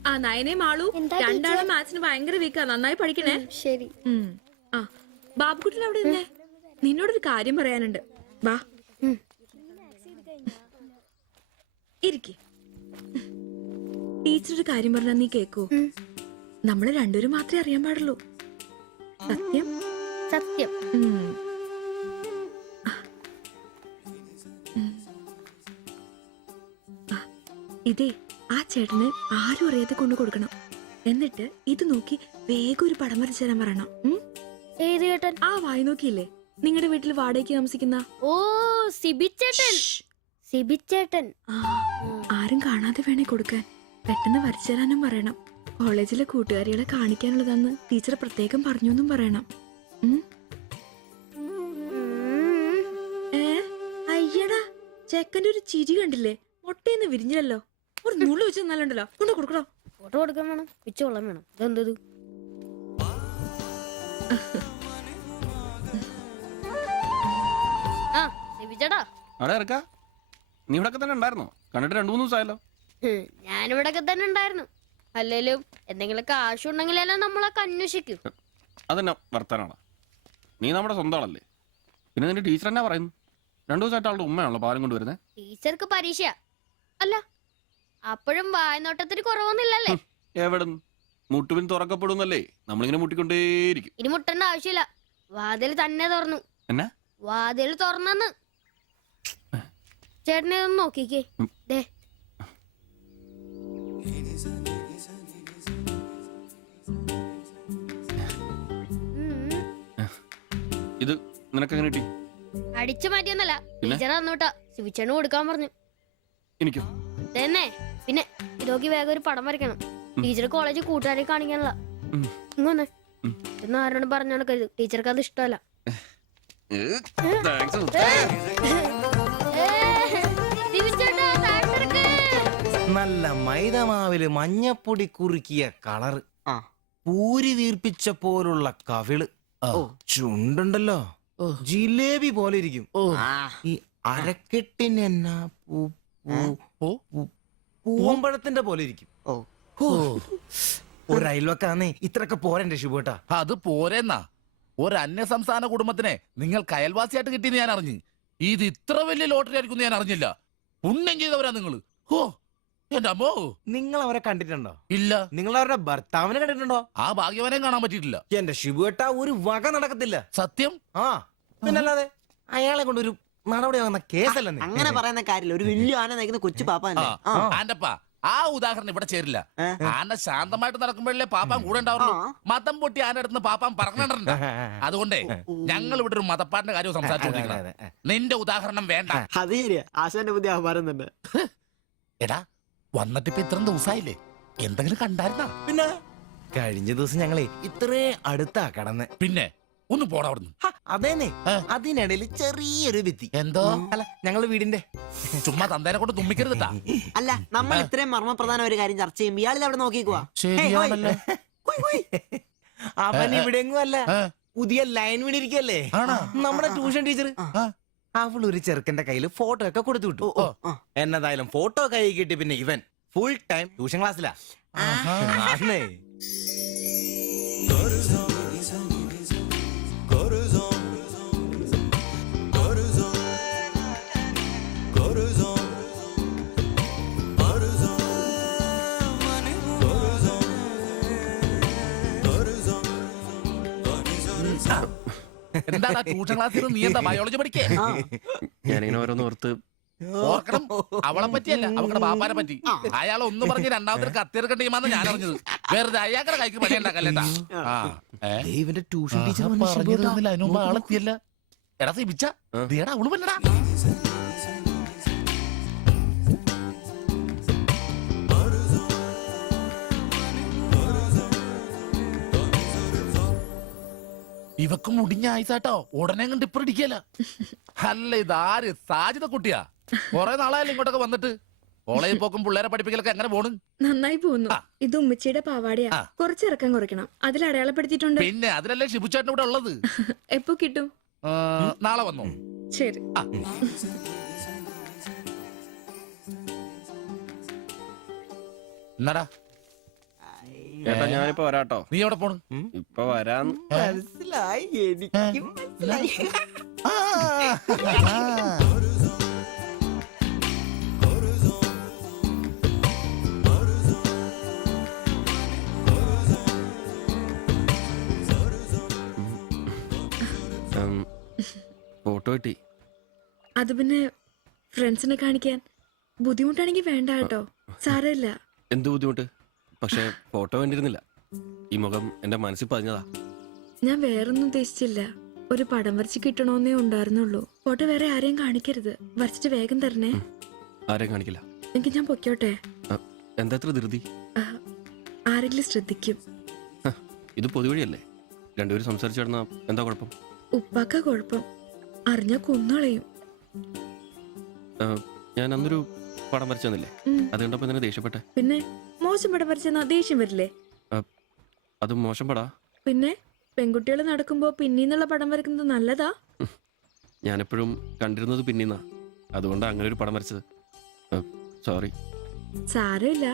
ആ നയനെ മാളു രണ്ടാളും മാത്സിന് ഭയങ്കര വീക്കാ. നന്നായി പഠിക്കണേ. ശരി. ആ ബാബുക്കുട്ടൻ അവിടെ നിന്നേ, നിന്നോടൊരു കാര്യം പറയാനുണ്ട്. വാ ഇരിക്കെ. ടീച്ചർ ഒരു കാര്യം പറഞ്ഞാ നീ കേക്കൂ. നമ്മള് രണ്ടുപേരും മാത്രമേ അറിയാൻ പാടുള്ളൂ. സത്യം സത്യം. ഇതേ ആ ചേട്ടന് ആരും അറിയാതെ കൊണ്ടു കൊടുക്കണം. എന്നിട്ട് ഇത് നോക്കി വേഗം ഒരു പടം വരച്ചു തരാൻ പറയണം. ഏത് ചേട്ടൻ? ആ വായി നോക്കിയില്ലേ, നിങ്ങളുടെ വീട്ടിൽ വാടകയ്ക്ക് താമസിക്കുന്ന? ഓ, സിബിച്ചേട്ടൻ. സിബിച്ചേട്ടൻ. ആരും കാണാതെ വേണേ കൊടുക്കാൻ. പെട്ടെന്ന് വരച്ചു തരാനും പറയണം. കോളേജിലെ കൂട്ടുകാരികളെ കാണിക്കാനുള്ളതാന്ന് ടീച്ചർ പ്രത്യേകം പറഞ്ഞു എന്നും പറയണം. അയ്യടാ, ചെക്കന്റെ ഒരു ചിരി കണ്ടില്ലേ? മുട്ടയെന്ന് വിരിഞ്ഞല്ലോ. ഒരു നുള്ളു വെച്ച് നല്ലുണ്ടല്ലോ. കൊണ്ട് കൊടുക്കണോ? ഫോട്ടോ കൊടുക്കാൻ വേണം, പിച്ചോളം വേണം. ഇതെന്തത്? ആ സിബിച്ചേട്ടാ. അവിടെ ഇറക്കാ. നീ ഇവിടെ തന്നെ ഉണ്ടായിരുന്നോ? കണ്ടിട്ട് 2-3 ദിവസമായല്ലോ. ഞാനിവിടൊക്കെ തന്നെ ഉണ്ടായിരുന്നു. അല്ലേലും എന്തെങ്കിലും കാശുണ്ടെങ്കിലല്ലേ നമ്മളൊക്കെ അന്വേഷിക്കും. അതെന്നാ വർത്താനാണ്? നീ നമ്മുടെ സ്വന്തം ആളല്ലേ. പിന്നെ നിന്റെ ടീച്ചർ എന്നാ പറയുന്നു? 2 ദിവസമായിട്ട് ആളുടെ ഉമ്മയാണല്ലോ പാലും കൊണ്ട് വരുന്നത്. ടീച്ചർക്ക് പരീക്ഷ അല്ല, അപ്പോഴും വായനോട്ടത്തിന് കുറവൊന്നുമില്ലല്ലേ? എവിടെ മുട്ടുവിൻ തുറക്കപ്പെടുന്നല്ലേ, നമ്മളിങ്ങനെ മുട്ടിക്കൊണ്ടേയിരിക്കും. ഇനി മുട്ടേണ്ട ആവശ്യമില്ല, വാതിൽ തന്നെ തുറന്നു. എന്നാ വാതിൽ തുറന്നെന്ന്. ചേട്ടനെ ഒന്ന് നോക്കിക്കേ. ദേ നിനക്ക് എങ്ങനെ കിട്ടി? അടിച്ചു മാറ്റിയൊന്നല്ല, പിന്നെ? ടീച്ചർ തന്നോട്ടാ. ശിവിച്ചേണ് കൊടുക്കാൻ പറഞ്ഞു. എനിക്കോ? തന്നെ. പിന്നെ ഇതൊക്കെ വേഗം ഒരു പടം വരയ്ക്കണം. ടീച്ചർ കോളേജിൽ കൂട്ടുകാരെ കാണിക്കാനുള്ള. ഇങ്ങനെ എന്ന് ആരോടും പറഞ്ഞു നടക്കരുത്, ടീച്ചർക്ക് അത് ഇഷ്ടമല്ല. താങ്ക്സ്. നല്ല മൈദമാവില് മഞ്ഞപ്പൊടി കുറുക്കിയ കളറ്, പൂരി വീർപ്പിച്ച പോലുള്ള കവിള്, ചുണ്ടുണ്ടല്ലോ ജിലേബി പോലെ ഇരിക്കും. ഈ അരക്കെട്ടിന് എന്നാ പൂവമ്പഴത്തിന്റെ പോലെ ഇരിക്കും. ഒരു അയൽവക്കാന്നേ ഇത്രയൊക്കെ പോരണ്ടേ ശുഭേട്ടാ? അത് പോരെന്നാ. ഒരു അന്യ സംസ്ഥാന കുടുംബത്തിനെ നിങ്ങൾക്ക് അയൽവാസിയായിട്ട് കിട്ടിയെന്ന് ഞാൻ അറിഞ്ഞു. ഇത് ഇത്ര വലിയ ലോട്ടറി ആയിരിക്കും ഞാൻ അറിഞ്ഞില്ല. പുണ്യം ചെയ്തവരാ നിങ്ങള്. ഓ എന്റെ അമ്മോ. നിങ്ങൾ അവരെ കണ്ടിട്ടുണ്ടോ? ഇല്ല. നിങ്ങൾ അവരുടെ ഭർത്താവിനെ കണ്ടിട്ടുണ്ടോ? ആ ഭാഗ്യവനെയും കാണാൻ പറ്റിയിട്ടില്ല. എന്റെ ശിബുവേട്ട ഒരു വക നടക്കത്തില്ല. സത്യം. ആ പിന്നല്ലാതെ അയാളെ കൊണ്ട് ഒരു നടപടി വന്ന കേസല്ല. അങ്ങനെ പറയുന്ന കാര്യമില്ല. ഒരു വലിയ ആന നയിക്കുന്ന കൊച്ചു പാപ്പല്ലേ. ആന്റപ്പാ, ആ ഉദാഹരണം ഇവിടെ ചേരില്ല. ആന ശാന്തമായിട്ട് നടക്കുമ്പോഴല്ലേ പാപ്പാൻ കൂടെ ഉണ്ടാവുള്ളൂ. മതം പൊട്ടി ആന അടുത്ത് പാപ്പാൻ പറഞ്ഞിട്ടുണ്ട്. അതുകൊണ്ടേ ഞങ്ങൾ ഇവിടെ ഒരു മതപ്പാടിന്റെ കാര്യം സംസാരിച്ചോണ്ടിരിക്കണം. നിന്റെ ഉദാഹരണം വേണ്ട. അത് ശരിയാ, ആശാന്റെ ബുദ്ധി ആഭാരം തന്നെ. എടാ, വന്നിട്ട് ഇപ്പൊ ഇത്രയും ദിവസമായില്ലേ, എന്തെങ്കിലും കണ്ടായിരുന്നാ? പിന്നെ കഴിഞ്ഞ ദിവസം ഞങ്ങളെ ഇത്രേ അടുത്താ കടന്ന്. പിന്നെ ഒന്ന് പോടാ അവിടുന്ന്. അതേനെ, അതിനിടയിൽ ചെറിയൊരു ഭിത്തി. എന്തോ? അല്ല, ഞങ്ങള് വീടിന്റെ. ചുമ്മാ തന്തേനെ കൊണ്ട് തുമ്മിക്കരുതട്ടാ. അല്ല, നമ്മൾ ഇത്രയും മർമ്മപ്രധാന ഒരു കാര്യം ചർച്ച ചെയ്യുമ്പോ ഇയാളിൽ അവിടെ നോക്കിക്കുവാ. ശരിയാണല്ലോ. അവൻ ഇവിടെ എങ്ങും അല്ല, പുതിയ ലൈൻ വീണിരിക്കല്ലേ നമ്മുടെ ട്യൂഷൻ ടീച്ചർ. അവൾ ഒരു ചെറുക്കന്റെ കയ്യില് ഫോട്ടോ ഒക്കെ കൊടുത്തു വിട്ടു. എന്നതായാലും ഫോട്ടോ കൈ കിട്ടി. പിന്നെ ഇവൻ ഫുൾ ടൈം ട്യൂഷൻ ക്ലാസ്സിലാ. എന്താണ് ട്യൂഷൻ ക്ലാസ്സിൽ നീ എന്താ ബയോളജി പഠിക്കേ? ഞാനിങ്ങനെ ഓരോന്ന് ഓർത്ത് ഓർക്കണം. അവളെ പറ്റിയല്ല, അവളുടെ ബാപ്പാനെ പറ്റി. അയാൾ ഒന്ന് പറഞ്ഞ് രണ്ടാമത്തെ കത്തിയെടുക്കേണ്ട ടീമാന്ന് ഞാൻ അറിഞ്ഞത്. വെറുതെ അയാളുടെ കൈക്ക് പണി ഉണ്ടാക്കല്ലേട്ടാ. ഇവന്റെ ട്യൂഷൻ ടീച്ചർ പറഞ്ഞിരുന്നില്ല, അതിനുമ്പ് ആളെത്തിയല്ല. എടാ സിബിച്ച, നീടാ അവള് പറ്റടാ. ഇവക്ക് മുടിഞ്ഞ ആയിസാട്ടോ, ഉടനെ കണ്ട് ഇപ്പൊ ഇടിക്കല. അല്ല, ഇതാര് സാജിത കുട്ടിയാ? കൊറേ നാളായാലും ഇങ്ങോട്ടൊക്കെ വന്നിട്ട്. കോളേജിൽ പോക്കും പിള്ളേരെ പഠിപ്പിക്കലൊക്കെ എങ്ങനെ പോണു? നന്നായി പോകുന്നു. ഇത് ഉമ്മച്ചിയുടെ പാവാടയാ, കുറച്ചിറക്കം കുറയ്ക്കണം. അതിൽ അടയാളപ്പെടുത്തിയിട്ടുണ്ട്. പിന്നെ അതിലല്ലേ ഷിബുച്ചേട്ടൻ ഇവിടെ ഉള്ളത്. എപ്പോ കിട്ടും? നാളെ വന്നോ? ശരി. എന്നാടാ ചേട്ടാ, ഞാനിപ്പോ വരാട്ടോ. നീ എവിടെ പോണു? ഇപ്പൊ വരാൻ. മനസ്സിലായി, എനിക്കും മനസ്സിലായി. ഫോട്ടോ കിട്ടി. അത് പിന്നെ ഫ്രണ്ട്സിനെ കാണിക്കാൻ ബുദ്ധിമുട്ടാണെങ്കിൽ വേണ്ട കേട്ടോ, സാരമില്ല. എന്ത് ബുദ്ധിമുട്ട്? പക്ഷെ ഫോട്ടോ വേണ്ടിയിരുന്നില്ല. ഈ മുഖം എന്റെ മനസ്സിൽ പതിഞ്ഞതാ. ഞാൻ വേറൊന്നും ഉദ്ദേശിച്ചില്ല. ഒരു പടം വരച്ച് കിട്ടണോന്നേ ഉണ്ടായിരുന്നുള്ളൂ. ഫോട്ടോ വേറെ ആരെയും കാണിക്കരുത്. വരച്ചിട്ട് വേഗം തരണേ. ആരെയും കാണിക്കില്ല. എനിക്ക് ഞാൻ പൊക്കോട്ടെ? എന്താ ഇത്ര ധൃതി? ആരെങ്കിലും ശ്രദ്ധിക്കും. ഇത് പൊതുവഴിയല്ലേ, രണ്ടുപേരും സംസാരിച്ചു കിടന്നാ എന്താ കുഴപ്പം? ഉപ്പാക്ക കുഴപ്പം, അറിഞ്ഞ കൊന്നളയും. ഞാൻ അന്നൊരു പടം വരച്ചു തന്നില്ലേ, അത് കണ്ടപ്പോ എന്തിനാ ദേഷ്യപ്പെട്ടെ? പിന്നെ മോശം പടം വരച്ചെന്നാ ദേഷ്യം വരില്ലേ? അത് മോശം പടാ. പിന്നെ പെൺകുട്ടികൾ നടക്കുമ്പോ പിന്നീന്നുള്ള പടം വരയ്ക്കുന്നത് നല്ലതാ. ഞാനെപ്പോഴും കണ്ടിരുന്നത് പിന്നീന്നാ, അതുകൊണ്ടാ അങ്ങനെ ഒരു പടം വരച്ചത്. സോറി. സാരമില്ല.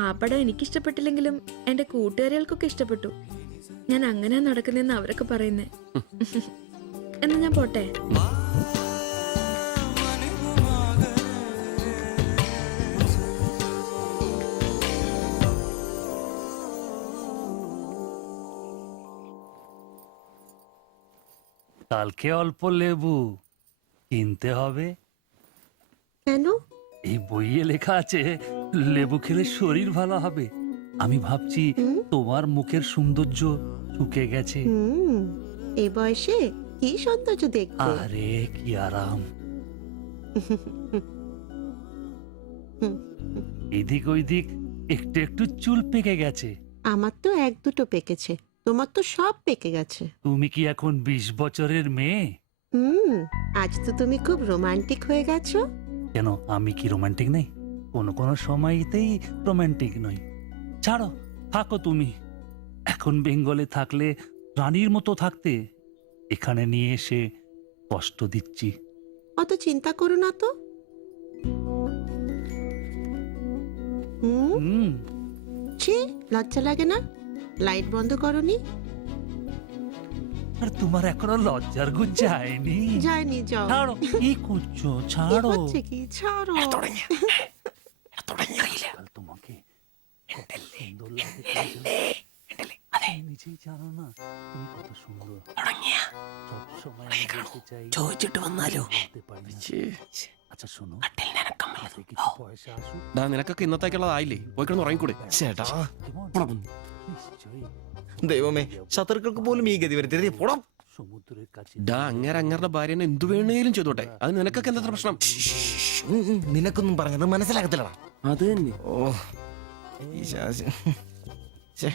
ആ പടം എനിക്കിഷ്ടപ്പെട്ടില്ലെങ്കിലും എന്റെ കൂട്ടുകാരികൾക്കൊക്കെ ഇഷ്ടപ്പെട്ടു. ഞാൻ അങ്ങനെയാ നടക്കുന്നതെന്ന് അവരൊക്കെ പറയുന്നേ. എന്നാ ഞാൻ പോട്ടെ. কালকে অল্প লেবু কিনতে হবে। কেন? এই বইয়ে লেখা আছে লেবু খেলে শরীর ভালো হবে। আমি ভাবছি তোমার মুখের সৌন্দর্য শুকে গেছে। এই বয়সে কি সৌন্দর্য দেখবে। আরে কি আরাম। এদিক ওইদিক একটু একটু চুল পেকে গেছে। আমার তো এক দুটো পেকেছে, তোমার তো সব পেকে গেছে। তুমি কি এখন 20 বছরের মেয়ে? আজ তো তুমি খুব রোমান্টিক হয়ে গেছো। কেন, আমি কি রোমান্টিক নেই? কোনো কোনো সময়তেই রোমান্টিক নই। ছাড়ো, থাকো তুমি। এখন বেঙ্গলে থাকলে রানীর মতো থাকতে, এখানে নিয়ে এসে কষ্ট দিচ্ছি। অত চিন্তা করো না তো। ছি, লজ্জা লাগে না? লাইট বন্ধ করনি? আর তোমার এখনো লজ্জার গুণ যায়নি? যায়নি, যাও। ছাড়ো, কি করছো? ছাড়ো। হচ্ছে কি? ছাড়ো। তোমাকে সুন্দর লাগে, নিজেই জানো না তুমি কত সুন্দর। সবসময় আমি বলতে চাই, ചോദിച്ചിട്ട് വന്നാലോ? বলতে পারি না। আচ্ছা শোনো, কিছু পয়সা আসুক। നിനക്കൊക്കെ ഇന്നത്തേക്കുള്ളതായില്ലേ? പോയി കിടന്ന് ഉറങ്ങിക്കൂടെ? ചേട്ടാ নিশ্চয়ই ദൈവമേ, ശത്രുക്കൾക്ക് പോലും ഈ ഗതി വരുത്തരുത്. പോടാം. সমুদ্রের কাছে അങ്ങേരുടെ ഭാര്യനെ എന്തു വേണേലും ചെയ്തോട്ടെ, അത് നിനക്കൊക്കെ എന്താ പ്രശ്നം? നിനക്കൊന്നും പറഞ്ഞത് മനസ്സിലാകത്തില്ലടാ. അത് തന്നെ. ഓ ഈ ശാസി. ഛെ.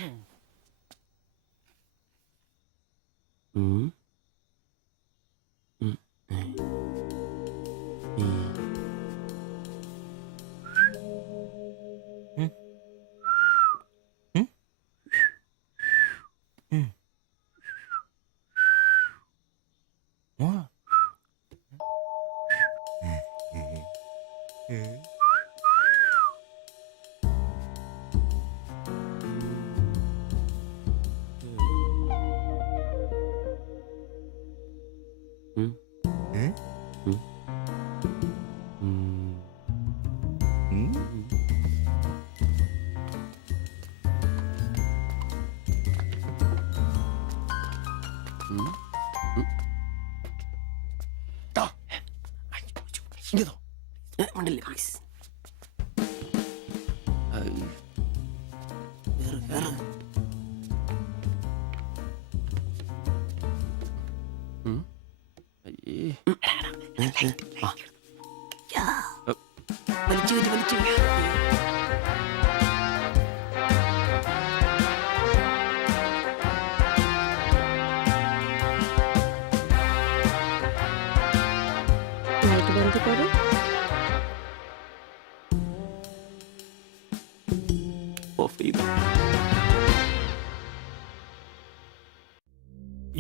লাইট বন্ধ করো।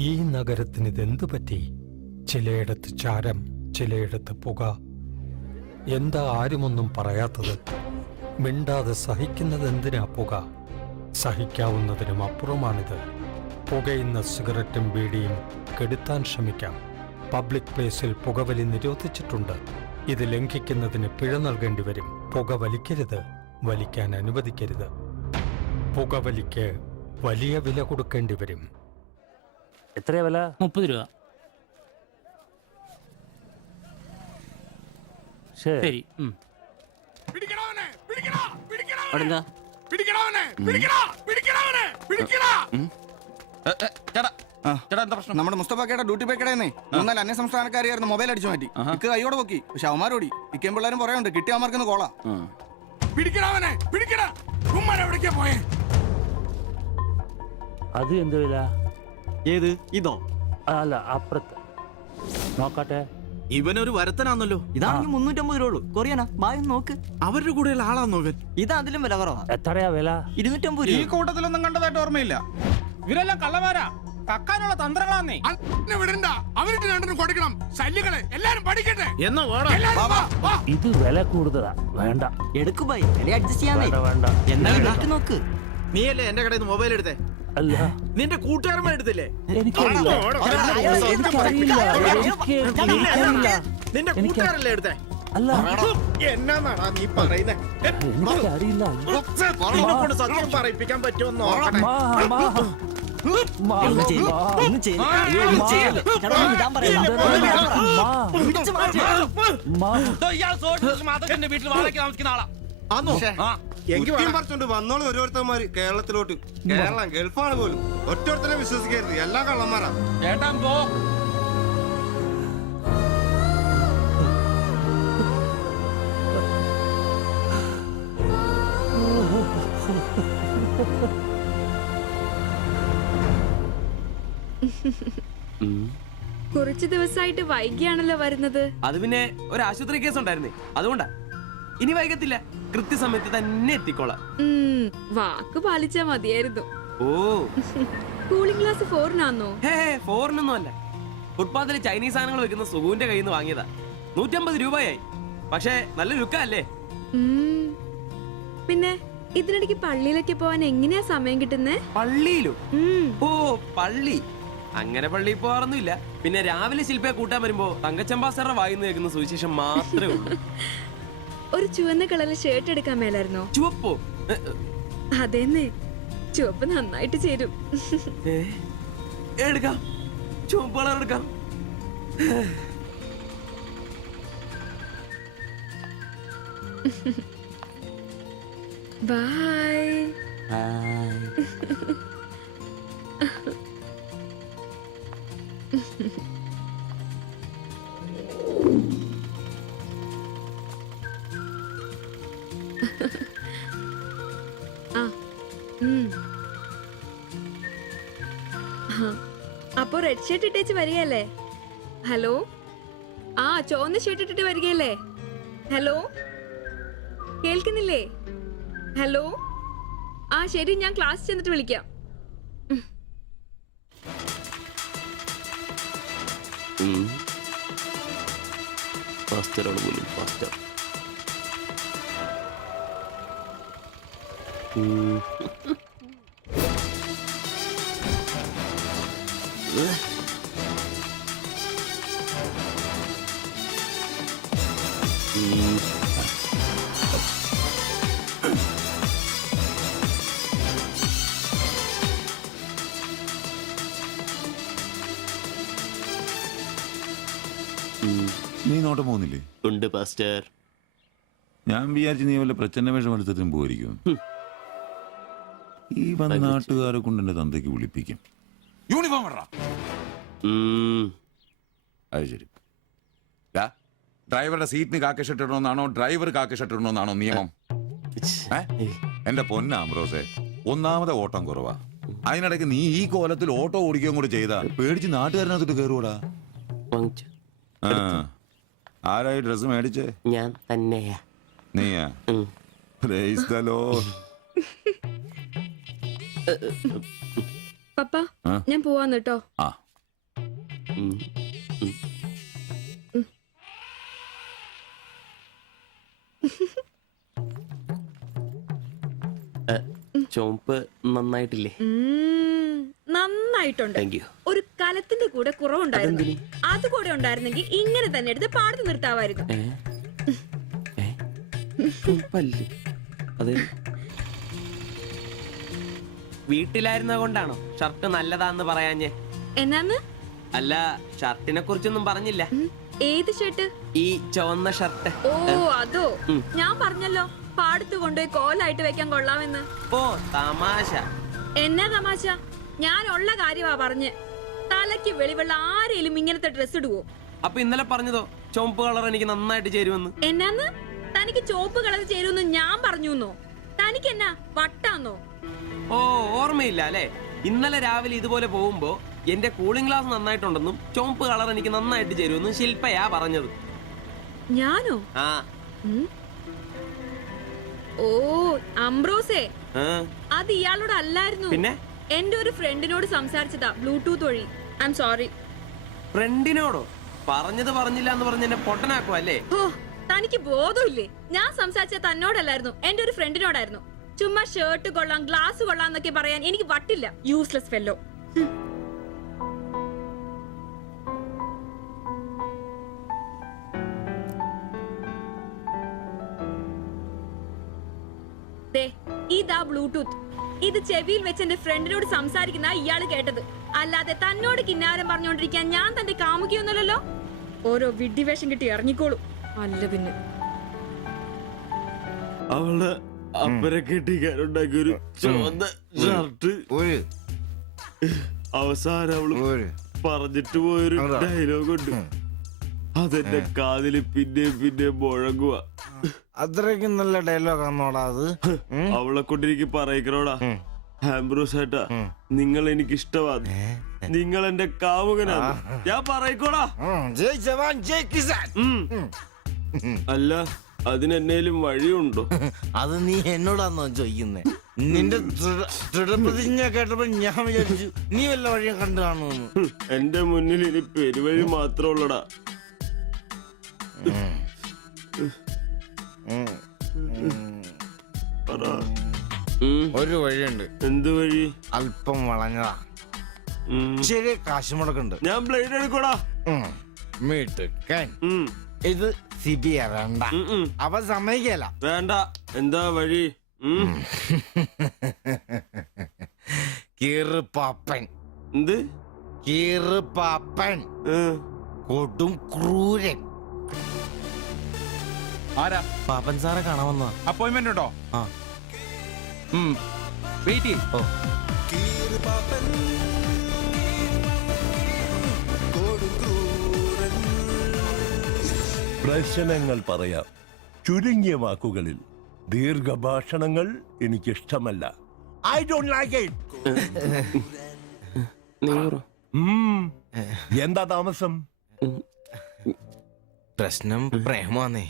ഈ നഗരത്തിന് ഇതെന്തു പറ്റി? ചിലയിടത്ത് ചാരം, ചിലയിടത്ത് പുക. എന്താ ആരുമൊന്നും പറയാത്തത്? മിണ്ടാതെ സഹിക്കുന്നത് എന്തിനാ പുക? സഹിക്കാവുന്നതിനും അപ്പുറമാണിത്. പുകയുന്ന സിഗരറ്റും ബീഡിയും കെടുത്താൻ ശ്രമിക്കാം. പബ്ലിക് പ്ലേസിൽ പുകവലി നിരോധിച്ചിട്ടുണ്ട്. ഇത് ലംഘിക്കുന്നതിന് പിഴ നൽകേണ്ടി വരും. പുക വലിക്കരുത്, വലിക്കാൻ അനുവദിക്കരുത്. പുകവലിക്ക് വലിയ വില കൊടുക്കേണ്ടി വരും. എത്രയാ വില? 30 രൂപ. ശരി. അവിടെന്താ? നമ്മുടെ മുസ്തഫാക്കയുടെ ഡ്യൂട്ടി പേക്കടേന്നേ 3-4 അന്യ സംസ്ഥാനക്കാരെയായിരുന്നു മൊബൈൽ അടിച്ചു മാറ്റി. ഇക്ക് കൈയോടെ പൊക്കി, പക്ഷെ അവന്മാരോടി. ഇക്കേം പിള്ളേരും പറയാനുണ്ട്, കിട്ടിയ അവന്മാർക്കൊന്ന് കോളാ. അത് എന്ത് വില? ഏത്? ഇതോ? അല്ല, അപ്പുറത്ത് നോക്കട്ടെ. ഇവനൊരു വരത്തനാന്നല്ലോ. ഇതാണെങ്കിൽ 350 രൂപ ഉള്ളൂ. കൊറിയനാ, ബായ് നോക്ക്. അവരുടെ കൂടെയുള്ള ആളാന്നോ ഇവൻ? ഇത് അതിലും വില കുറവാ. എത്രയാ വില? 250 ഈ രൂപ. കൂട്ടത്തിലൊന്നും കണ്ടതായിട്ട് ഓർമ്മയില്ല. ഇവരെല്ലാം കള്ളമാരാ, കക്കാനുള്ള തന്ത്രങ്ങളാന്നേ. ഇത് വില കൂടുതലാ. വേണ്ട, എടുക്കു ബായ്, വില അഡ്ജസ്റ്റ് ചെയ്യാന്നേ. വേണ്ട. എന്നാ നോക്ക് നോക്ക്. നീയല്ലേ എന്റെ കടയിൽ നിന്ന് മൊബൈൽ എടുത്തേ? അല്ല, നിന്റെ കൂട്ടുകാരന്മാർ എടുത്തില്ലേ? എനിക്കറിയില്ല. നിന്റെ കൂട്ടുകാരല്ലേ എടുത്തേ? അല്ല, എന്നാന്നാടാ നീ പറയുന്നേ? എനിക്കറിയില്ല. കൊണ്ട് സത്യം പറയിപ്പിക്കാൻ പറ്റുമെന്ന് ഒന്നും ചെയ്യില്ല, ഒന്നും ചെയ്യില്ല. അയ്യോ, ഒന്നും ചെയ്യില്ല. ചേട്ടാ, ഒന്നും ഇടാൻ പറയല്ല. പിടിച്ച് മാറ്റ്. വീട്ടിൽ വാടകയ്ക്ക് താമസിക്കുന്ന ആളാ. പറിച്ചോണ്ട് വന്നോളൂ ഓരോരുത്തന്മാര് കേരളത്തിലോട്ട്. കേരളം ഗൾഫാണ് പോലും. ഒറ്റൊരുത്തരെ വിശ്വസിക്കരുത്, എല്ലാ കള്ളന്മാരാ. ചേട്ടാ പോ. കുറച്ചു ദിവസമായിട്ട് വൈകിയാണല്ലോ വരുന്നത്. അത് പിന്നെ ഒരു ആശുപത്രി കേസ് ഉണ്ടായിരുന്നേ, അതുകൊണ്ടാ. ഇനി വൈകത്തില്ല, കൃത്യസമയത്ത് തന്നെ എത്തിക്കോളാം. വാക്ക് പാലിച്ചാ മതിയായിരുന്നു. ഓ, കൂളിംഗ് ഗ്ലാസ് 4-നാന്നോ? ഹേ, 4-നൊന്നും അല്ല. ഫുട്പാത്തില് ചൈനീസ് സാധനങ്ങൾ വെക്കുന്ന സുഖുവിന്റെ കയ്യിൽ നിന്ന് വാങ്ങിയതാ. 150 രൂപയായി. പക്ഷേ നല്ല ലുക്കല്ലേ? പിന്നെ ഇതിനിടയ്ക്ക് പള്ളിയിലൊക്കെ പോവാൻ എങ്ങനെയാ സമയം കിട്ടുന്നേ? പള്ളിയിലും? ഓ, പള്ളി അങ്ങനെ പള്ളിയിൽ പോവാറൊന്നുമില്ല. പിന്നെ രാവിലെ ശില്പയെ കൂട്ടാൻ വരുമ്പോ തങ്കച്ചമ്പാസറുടെ വായിന്ന് കേൾക്കുന്ന സുവിശേഷം മാത്രമേ ഉള്ളൂ. ഒരു ചുവന്ന കളറിൽ ഷർട്ട് എടുക്കാൻ മേലായിരുന്നോ? ചുവപ്പോ? അതെന്നെ, ചുവപ്പ് നന്നായിട്ട് ചേരും. എടുക്കാം, ചുവപ്പ് കളർ എടുക്കാം. ബൈ. അപ്പൊ റെഡ് ഷർട്ട് ഇട്ടേച്ച് വരികയല്ലേ? ഹലോ, ആ ചുവന്ന ഷർട്ട് ഇട്ടിട്ട് വരികയല്ലേ? ഹലോ, കേൾക്കുന്നില്ലേ? ഹലോ, ആ ശരി, ഞാൻ ക്ലാസ് ചെന്നിട്ട് വിളിക്കാം. നീ നോട്ടം പോകുന്നില്ലേ? ഉണ്ട് പാസ്റ്റർ. ഞാൻ വിചാരിച്ചു നീ വല്ല പ്രച്ഛന്ന വേഷം എടുത്തതിനും പോയിരിക്കും. ഈ വന്ന നാട്ടുകാരെ കൊണ്ട് എന്റെ തന്തയ്ക്ക് വിളിപ്പിക്കും. യൂണിഫോം ഇടറാ. അത് ശരി. ഡ്രൈവറുടെ സീറ്റിന് കാക്കി ഷർട്ട് ഇടണമെന്നാണോ ഡ്രൈവർ കാക്കി ഷർട്ട് ഇടണമെന്നാണോ നിയമം? എന്റെ പൊന്ന അംബ്രോസേ, ഒന്നാമത്തെ ഓട്ടം കുറവാ. അതിനിടയ്ക്ക് നീ ഈ കോലത്തിൽ ഓട്ടോ ഓടിക്കുകയും കൂടെ ചെയ്താ പേടിച്ച് നാട്ടുകാരനകത്തോട്ട് കയറുവാടാ. ആരായി ഡ്രസ് മേടിച്ചേ? ഞാൻ തന്നെയാ. നീയാ? Price the Lord. പപ്പ, ഞാൻ പോവാന്ന് കേട്ടോ. ആ, ചോപ്പ് നന്നായിട്ടില്ലേ? നന്നായിട്ടുണ്ട്. ഒരു കലത്തിന്റെ കൂടെ കുറവുണ്ടായിരുന്നു. അത് കൂടെ ഉണ്ടായിരുന്നെങ്കിൽ ഇങ്ങനെ തന്നെ എടുത്ത് പാടത്ത് നിർത്താമായിരുന്നു. വീട്ടിലായിരുന്ന കൊണ്ടാണോ ഷർട്ട് നല്ലതാന്ന് പറയാഞ്ഞേ? എന്നാന്ന്? അല്ല, ഷർട്ടിനെ കുറിച്ചൊന്നും പറഞ്ഞില്ല. ഏത് ഷർട്ട്? ഈ ചുവന്ന ഷർട്ട്. ഓ, അതോ? ഞാൻ പറഞ്ഞല്ലോ പാടത്ത് കൊണ്ടുപോയി കോലായിട്ട് വെക്കാൻ കൊള്ളാമെന്ന്. ഓ, തമാശ. എന്നാ തമാശ? ഞാൻ ഉള്ള കാര്യമാ പറഞ്ഞ്. തലയ്ക്ക് വെളിവുള്ള ആരെയും ഇങ്ങനത്തെ ഡ്രസ് ഇടുവോ? അപ്പൊ ഇന്നലെ പറഞ്ഞതോ ചുവപ്പ് കളർ എനിക്ക് നന്നായിട്ട് ചേരുമെന്ന്? എന്നാന്ന്? തനിക്ക് ചുവപ്പ് കളർ ചേരുമെന്ന് ഞാൻ പറഞ്ഞുന്നോ? തനിക്ക് എന്നാ വട്ടാന്നോ? ഓ, ഓർമ്മയില്ല അല്ലേ? ഇന്നലെ രാവിലെ ഇതുപോലെ പോകുമ്പോ എന്റെ കൂളിംഗ് ഗ്ലാസ് നന്നായിട്ടുണ്ടെന്നും ചുവപ്പ് കളർ എനിക്ക് നന്നായിട്ട് ചേരുമെന്നും ശില്പയാ പറഞ്ഞത്. ഞാനോ? ആ. ഓ, അംബ്രോസേ, അത് ഇയാളോട് അല്ലായിരുന്നു. പിന്നെ എന്റെ ഒരു ഫ്രണ്ടിനോട് സംസാരിച്ചതാ ബ്ലൂടൂത്ത് വഴി. I'm sorry. ഫ്രണ്ടിനോടോ? പറഞ്ഞത് പറഞ്ഞില്ല എന്ന് പറഞ്ഞ് എന്നെ പൊട്ടനാക്കും അല്ലേ? ഓ, തനിക്ക് ബോധമില്ലേ? ഞാൻ സംസാരിച്ച തന്നോടല്ലായിരുന്നു, എന്റെ ഒരു ഫ്രണ്ടിനോടായിരുന്നു. ചുമ്മാ ഷർട്ട് കൊള്ളാം, ഗ്ലാസ് കൊള്ളാം എന്നൊക്കെ പറയാൻ എനിക്ക് വട്ടില്ല. Useless fellow. ഇതാ ബ്ലൂടൂത്ത്. ഇത് ചെവിയിൽ വെച്ച് എന്റെ ഫ്രണ്ടിനോട് സംസാരിക്കുന്ന ഇയാള് കേട്ടത്. അല്ലാതെ തന്നോട് കിന്നാരം പറഞ്ഞോണ്ടിരിക്കാൻ ഞാൻ തന്റെ കാമുകിയൊന്നുമല്ലല്ലോ. ഓരോ വിഡ്ഢിവേഷം കിട്ടി ഇറങ്ങിക്കോളൂ. അല്ല പിന്നെ അവള് അപ്പനെ കെട്ടിക്കാനുണ്ടാക്കിയൊരു ചുവന്ന ഷർട്ട് അവസാനം അവള് പറഞ്ഞിട്ട് പോയൊരു ഡയലോഗ് ഉണ്ട്. അതെന്റെ കാതില് പിന്നെ പിന്നെ മുഴങ്ങുക. അത്രയ്ക്കും നല്ല ഡയലോഗ് ആണോടാ അത്? അവളെ കൊണ്ടിരിക്കും പറയിക്കണോടാ. ആംബ്രോസ് ഏട്ടാ, നിങ്ങൾ എനിക്ക് ഇഷ്ടമാണ്. നിങ്ങൾ എന്റെ കാമുകനാണ്. ഞാൻ പറയിക്കോടാ. അല്ല, അതിനെന്നേലും വഴിയുണ്ടോ? അത് നീ എന്നോടാന്നോ ചോദിക്കുന്നേ? നിന്റെ ദൃഢപ്രതിജ്ഞ കേട്ടപ്പോ ഞാൻ വിചാരിച്ചു നീ വല്ല വഴിയും കണ്ടു കാണുമെന്ന്. എന്റെ മുന്നിൽ ഇനി പെരുവഴി മാത്രമുള്ളടാ. ഒരു വഴിയുണ്ട്. എന്ത് വഴി? അല്പം വളഞ്ഞതാ, ചെറിയ കാശ് മുടക്കുണ്ട്. ഞാൻ ബ്ലേഡ് എടുക്കോടാ. മീട്ടുക്കൻ, ഇത് സിബിയ വേണ്ട. അവ സമ്മതിക്കല. വേണ്ട. എന്താ വഴി? കീറുപാപ്പൻ. എന്ത് കീറുപാപ്പൻ? കൊടും ക്രൂരൻ. ആരാ? പാപ്പൻ സാറെ കാണാൻ വന്നതാ. അപ്പോയിന്റ്മെന്റ് ഉണ്ടോ? ആ, വെയിറ്റ് ചെയ്യ്. പ്രശ്നങ്ങൾ പറയാം ചുരുങ്ങിയ വാക്കുകളിൽ. ദീർഘഭാഷണങ്ങൾ എനിക്കിഷ്ടമല്ല. I don't like it. എന്താ താമസം? പ്രശ്നം പ്രേമാന്നേ.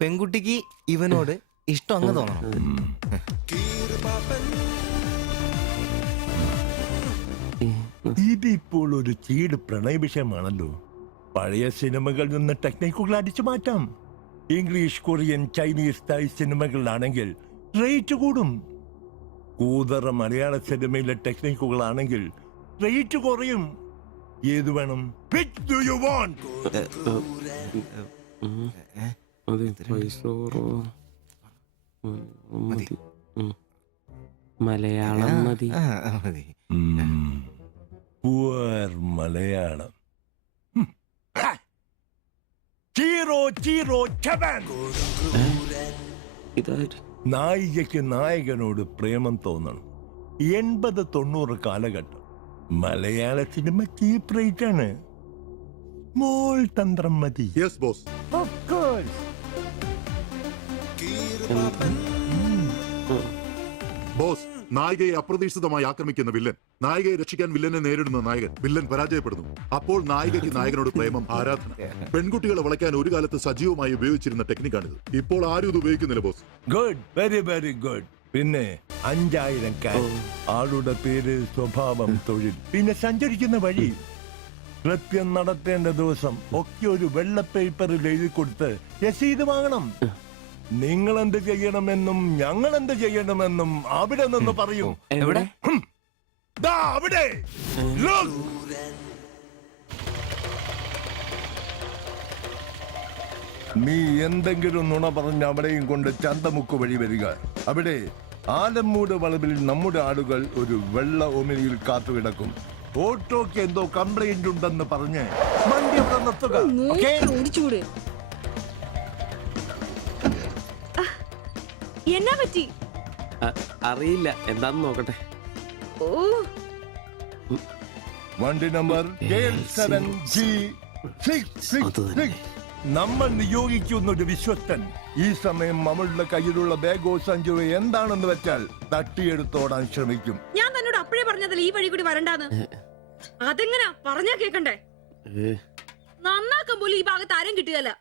പെൺകുട്ടിക്ക് ഇവനോട് ഇഷ്ടം അങ്ങ് തോന്നണം. ഇതിപ്പോൾ ഒരു ചീട് പ്രണയ വിഷയമാണല്ലോ. പഴയ സിനിമകളിൽ നിന്ന് ടെക്നിക്കുകൾ അടിച്ചു മാറ്റാം. ഇംഗ്ലീഷ്, കൊറിയൻ, ചൈനീസ്, തായ് സിനിമകളിലാണെങ്കിൽ റേറ്റ് കൂടും. കൂതറ മലയാള സിനിമയിലെ ടെക്നിക്കുകളാണെങ്കിൽ റേറ്റ് കുറയും. ഏത് വേണം? Which do you want? Malayalam മതി. Poor മലയാളം. Chi Rho Chi Rho ചവൻ. നായികയ്ക്ക് നായകനോട് പ്രേമം തോന്നണം. 80-90 കാലഘട്ടം മലയാള സിനിമ ചീപ്പ് റേറ്റ് ആണ്. മോൾ തന്ത്രം മതി. Yes boss. Of course. Boss, നായികയെ അപ്രതീക്ഷിതമായി ആക്രമിക്കുന്ന വില്ലൻ, നായികയെ രക്ഷിക്കാൻ വില്ലനെ നേരിടുന്ന നായകൻ, വില്ലൻ പരാജയപ്പെടുന്നു. അപ്പോൾ നായികയ്ക്ക് നായകനോട് പ്രേമം, ആരാധന. പെൺകുട്ടികളെ വളയ്ക്കാൻ ഒരു കാലത്ത് സജീവമായി ഉപയോഗിച്ചിരുന്ന ടെക്നിക്കാണിത്. ഇപ്പോൾ ആരും ഇത് ഉപയോഗിക്കുന്നില്ല boss. Good, very very good. പിന്നെ 5000 ക്യാഷ്, ആളുടെ പേര്, സ്വഭാവം, തൊഴിൽ, പിന്നെ സഞ്ചരിക്കുന്ന വഴി, കൃത്യം നടത്തേണ്ട ദിവസം ഒക്കെ ഒരു വെള്ള പേപ്പറിൽ എഴുതി കൊടുത്ത് രസീത് വാങ്ങണം. നിങ്ങൾ എന്ത് ചെയ്യണമെന്നും ഞങ്ങൾ എന്ത് ചെയ്യണമെന്നും അവിടെ നിന്ന് പറയൂ. എവിടെ? അവിടെ. നീ എന്തെങ്കിലും നുണ പറഞ്ഞ് അവിടെയും കൊണ്ട് ചന്തമുക്ക് വഴി വരിക. അവിടെ ആലമ്മൂട് വളവിൽ നമ്മുടെ ആളുകൾ ഒരു വെള്ള ഒമിനിയിൽ കാത്തുകിടക്കും. ഓട്ടോക്ക് എന്തോ കംപ്ലൈന്റ് ഉണ്ടെന്ന് പറഞ്ഞ് വണ്ടി അവിടെ നിർത്തുക. എന്നാ പറ്റി? അറിയില്ല, എന്താന്ന് നോക്കട്ടെ. വണ്ടി നമ്പർ K7G666. നമ്മൾ നിയോഗിക്കുന്ന ഒരു വിശ്വസ്തൻ ഈ സമയം അവളുടെ കയ്യിലുള്ള ബാഗോ സഞ്ചുവോ എന്താണെന്ന് വെച്ചാൽ തട്ടിയെടുത്തോടാൻ ശ്രമിക്കും. ഞാൻ തന്നോട് അപ്പോഴേ പറഞ്ഞതല്ലേ ഈ വഴി കൂടി വരണ്ടാന്ന്. അതെങ്ങനാ പറഞ്ഞാ കേക്കണ്ടേ? നന്നാക്കാൻ പോലും ഈ ഭാഗത്ത് ആരും കിട്ടുകയല്ല.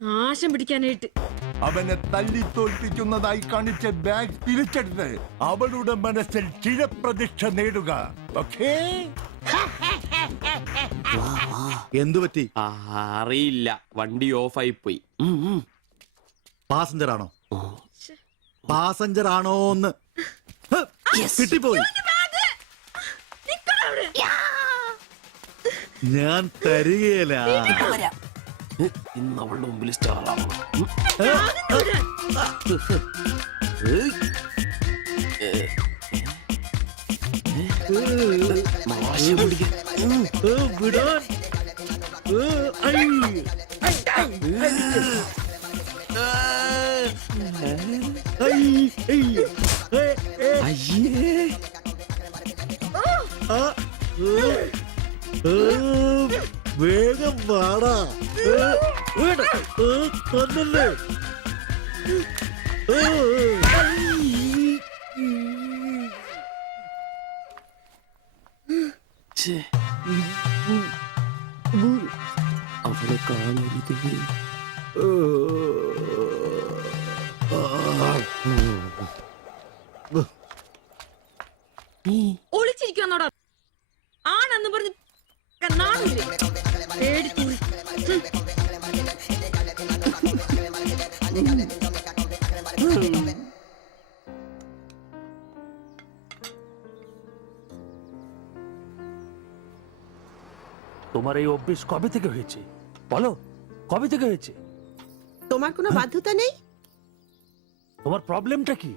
നാശം പിടിക്കാനായിട്ട് അവനെ തല്ലി തോൽപ്പിക്കുന്നതായി കാണിച്ച ബാഗ് തിരിച്ചെടുത്ത് അവളുടെ മനസ്സിൽ ചിരപ്രതിഷ്ഠ നേടുക. ഓക്കേ? എന്തു പറ്റി? അറിയില്ല, വണ്ടി ഓഫായി പോയി. പാസഞ്ചർ ആണോ? പാസഞ്ചർ ആണോന്ന് കിട്ടിപ്പോയി. ഞാൻ തരികയില്ല. ഇന്ന് അവളുടെ മുമ്പിൽ സ്റ്റാറാവണം. വേഗം വാടാ. കൊന്നല്ലേ. അവളെ കാണരുത്. ഒളിച്ചിരിക്കുന്നോടാ ആണെന്ന് പറഞ്ഞ് നാളില്ലേ പേടിച്ചു. তোমার এই অভ্যেস কবে থেকে হয়েছে বলো, কবে থেকে হয়েছে? তোমার কোনো বাধ্যতা নেই। তোমার প্রবলেমটা কি?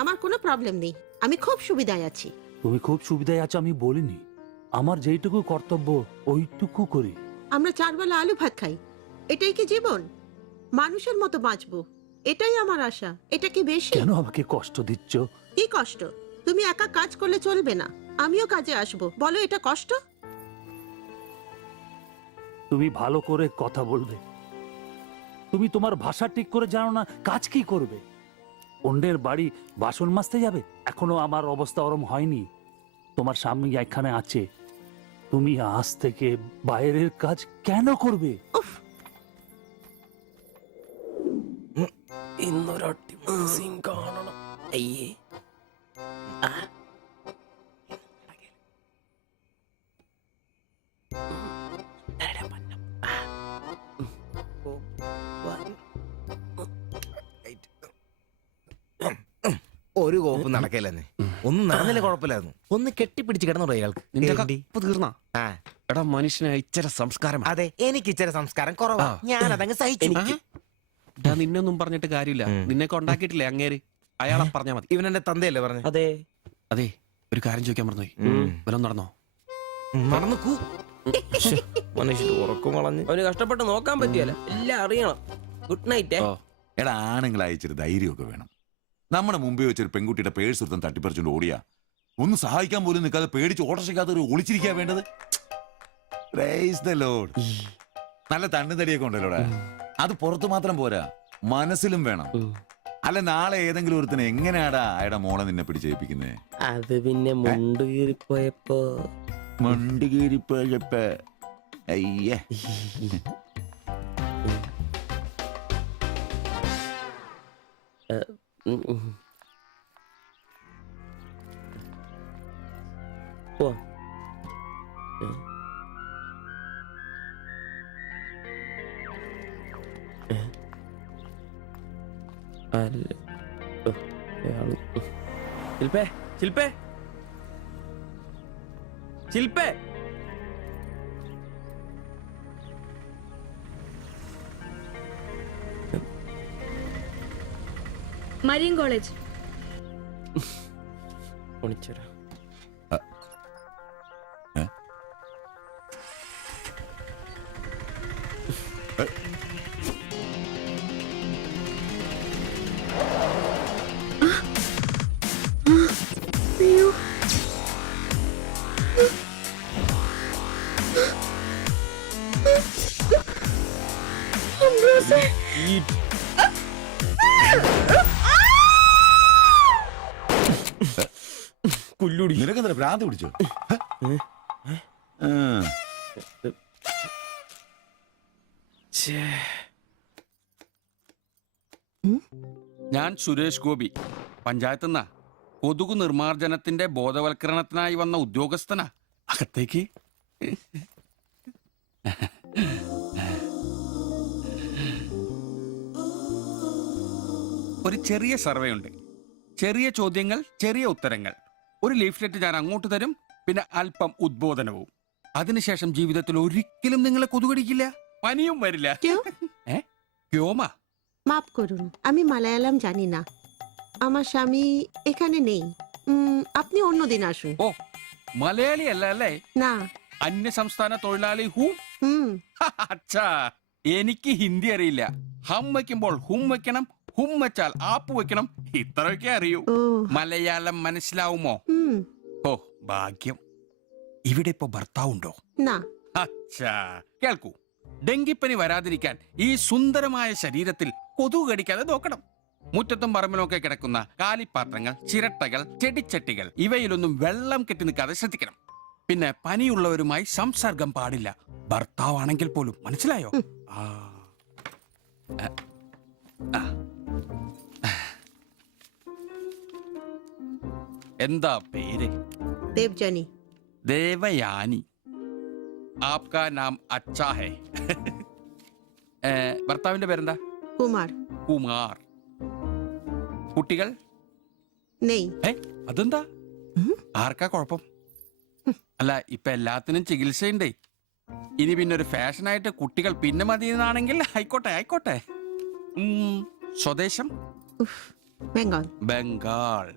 আমার কোনো প্রবলেম নেই, আমি খুব সুবিধায় আছি। তুমি খুব সুবিধায় আছো আমি বলিনি, আমার যেইটুকু কর্তব্য ওইটুকু করি। আমরা 4 বেলা আলু ভাত খাই, এটাই কি জীবন? মানুষের মতো বাঁচবো, এটাই আমার আশা। এটা কি বেশি? কেন আমাকে কষ্ট দিচ্ছ? কি কষ্ট? তুমি একা কাজ করলে চলবে না, আমিও কাজে আসবো। বলো এটা কষ্ট? তুমি ভালো করে কথা বলবে, তুমি তোমার ভাষা ঠিক করে জানো না, কাজ কি করবে? অন্যের বাড়ি বাসন মাজতে যাবে? এখনো আমার অবস্থা ওরম হয়নি। তোমার স্বামী এখানে আছে, তুমি আজ থেকে বাইরের কাজ কেন করবে? ഇന്നൊരട്ടി സീൻ കാണണം. അയ്യേ ഒരു കോപ്പ് നടക്കില്ലെന്ന്. ഒന്നും നടന്നില്ല കുഴപ്പമില്ലായിരുന്നു. ഒന്ന് കെട്ടിപ്പിടിച്ച് കിടന്നു അയാൾക്ക്. നിന്റെ കപ്പ് തീർന്നാ? ആ എടാ മനുഷ്യന് ഇച്ചിരി സംസ്കാരം. അതെ, എനിക്ക് ഇച്ചിരി സംസ്കാരം കുറവാ. ഞാൻ അതങ്ങ് സഹിച്ചു. നിന്നൊന്നും പറഞ്ഞിട്ട് കാര്യമില്ല, നിന്നെയൊക്കെ ഉണ്ടാക്കിയിട്ടില്ലേ അങ്ങേര്, അയാളെ പറഞ്ഞാ മതി. ഇവൻ എന്റെ തന്തയല്ലേ പറഞ്ഞു? അതെ അതെ. ഒരു കാര്യം ചോദിക്കാൻ മറന്നുപോയി, വല്ലതും നടന്നോ? നടന്നു മനുഷ്യർ ഉറക്കം കളഞ്ഞ്. അവന് കഷ്ടപ്പെട്ട് നോക്കാൻ പറ്റിയല്ല, എല്ലാം അറിയണം. Good night. എടാ ആണുങ്ങൾ അയച്ചൊരു ധൈര്യമൊക്കെ വേണം. നമ്മുടെ മുമ്പേ വെച്ചൊരു പെൺകുട്ടിയുടെ പേഴ്സ് ഒരുത്തം തട്ടിപ്പറിച്ചുകൊണ്ട് ഓടിയാ ഒന്ന് സഹായിക്കാൻ പോലും നിൽക്കാതെ പേടിച്ച് ഓട്ടർഷയ്ക്കകത്ത് ഒരു ഒളിച്ചിരിക്കാ വേണ്ടത്. Praise the Lord. നല്ല തണ്ണുതടിയൊക്കെ ഉണ്ടല്ലോടാ, അത് പുറത്തു മാത്രം പോരാ, മനസ്സിലും വേണം. അല്ല നാളെ ഏതെങ്കിലും ഒരുത്തനെ എങ്ങനെയാടാ അയാളുടെ മോളെ നിന്നെ പിടിച്ചേൽപ്പിക്കുന്നേ? അത് പിന്നെ മുണ്ട് കീറിപ്പോയപ്പോ അയ്യേ ശില്പേ ശില്പേ ശില്പേ മരിയൻ കോളേജ്. ഒളിച്ചരാ. നിനക്കെന്താ ഭ്രാന്ത് പിടിച്ചോ? ഞാൻ സുരേഷ് ഗോപി, പഞ്ചായത്ത് നിന്നാ. കൊതുകു നിർമാർജനത്തിന്റെ ബോധവൽക്കരണത്തിനായി വന്ന ഉദ്യോഗസ്ഥനാ. അകത്തേക്ക്. ഒരു ചെറിയ സർവേ ഉണ്ട്, ചെറിയ ചോദ്യങ്ങൾ, ചെറിയ ഉത്തരങ്ങൾ. ഒരു ലീഫ്ലെറ്റ് ഞാൻ അങ്ങോട്ട് തരും, പിന്നെ അല്പം ഉദ്ബോധനവും. അതിനുശേഷം ജീവിതത്തിൽ ഒരിക്കലും നിങ്ങളെ കൊതുകടിക്കില്ല, പനിയും വരില്ല. ക്യോമാ? মাফ করুন, আমি মালায়ালাম জানি না, আমার স্বামী এখানে নেই। আপনি অন্যদিন আসুন। ഓ, മലയാളി അല്ല അല്ലേ? না। അന്യ സംസ്ഥാന തൊഴിലാളി ഹൂം? അച്ഛാ, എനിക്ക് ഹിന്ദി അറിയില്ല. ഹം വയ്ക്കുമ്പോൾ ഹും വെക്കണം, ഹും വെച്ചാൽ ആപ്പ് വെക്കണം, ഇത്രയൊക്കെ അറിയൂ. മലയാളം മനസ്സിലാവുമോ? ഓ ഭാഗ്യം. ഇവിടെ ഇപ്പൊ ഭർത്താവുണ്ടോ? അച്ഛാ കേൾക്കൂ, ഡെങ്കിപ്പനി വരാതിരിക്കാൻ ഈ സുന്ദരമായ ശരീരത്തിൽ കൊതുക് കടിക്കാതെ നോക്കണം. മുറ്റത്തും പറമ്പിലൊക്കെ കിടക്കുന്ന കാലിപ്പാത്രങ്ങൾ, ചിരട്ടകൾ, ചെടിച്ചട്ടികൾ, ഇവയിലൊന്നും വെള്ളം കെട്ടി നിൽക്കാതെ ശ്രദ്ധിക്കണം. പിന്നെ പനിയുള്ളവരുമായി സംസർഗം പാടില്ല, ഭർത്താവാണെങ്കിൽ പോലും. മനസ്സിലായോ? ആ. എന്താ പേര്? ദേവ്ജാനി. ദേവയാനി. ആപ്കാ നാം അച്ഛാ ഹേ. ഭർത്താവിന്റെ പേരെന്താ? കുമാർ. കുമാർ. കുട്ടികൾ? നെയ്. അതെന്താ? ആർക്കാ കുഴപ്പം? അല്ല, ഇപ്പൊ എല്ലാത്തിനും ചികിത്സയുണ്ടേ. ഇനി പിന്നെ ഒരു ഫാഷനായിട്ട് കുട്ടികൾ പിന്നെ മതി എന്നാണെങ്കിൽ ആയിക്കോട്ടെ ആയിക്കോട്ടെ. സ്വദേശം? ബംഗാൾ. ബംഗാൾ.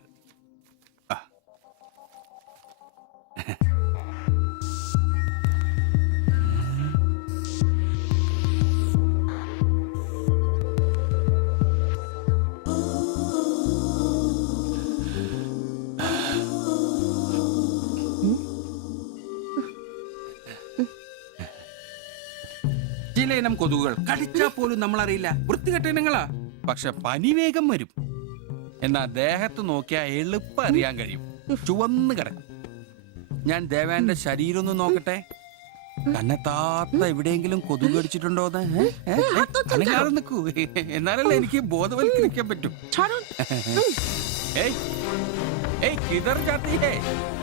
ചില ഇനം കൊതുകുകൾ കടിച്ചാൽ പോലും നമ്മൾ അറിയില്ല, വൃത്തികെട്ട ഇനങ്ങളാ. പക്ഷെ പനി വേഗം വരും. എന്നാ ദേഹത്ത് നോക്കിയാൽ എളുപ്പം അറിയാൻ കഴിയും, ചുവന്ന് കിടക്കും. ഞാൻ ദേവാന്റെ ശരീരം ഒന്ന് നോക്കട്ടെ. കന്നെത്താത്ത എവിടെയെങ്കിലും കൊതുക് കടിച്ചിട്ടുണ്ടോന്ന് അനങ്ങാതെ നിൽക്കൂ, എന്നാലല്ലേ എനിക്ക് ബോധവൽക്കരിക്കാൻ പറ്റും. ഏയ് ഏയ് കിതർ ജാത്തി ഹേ,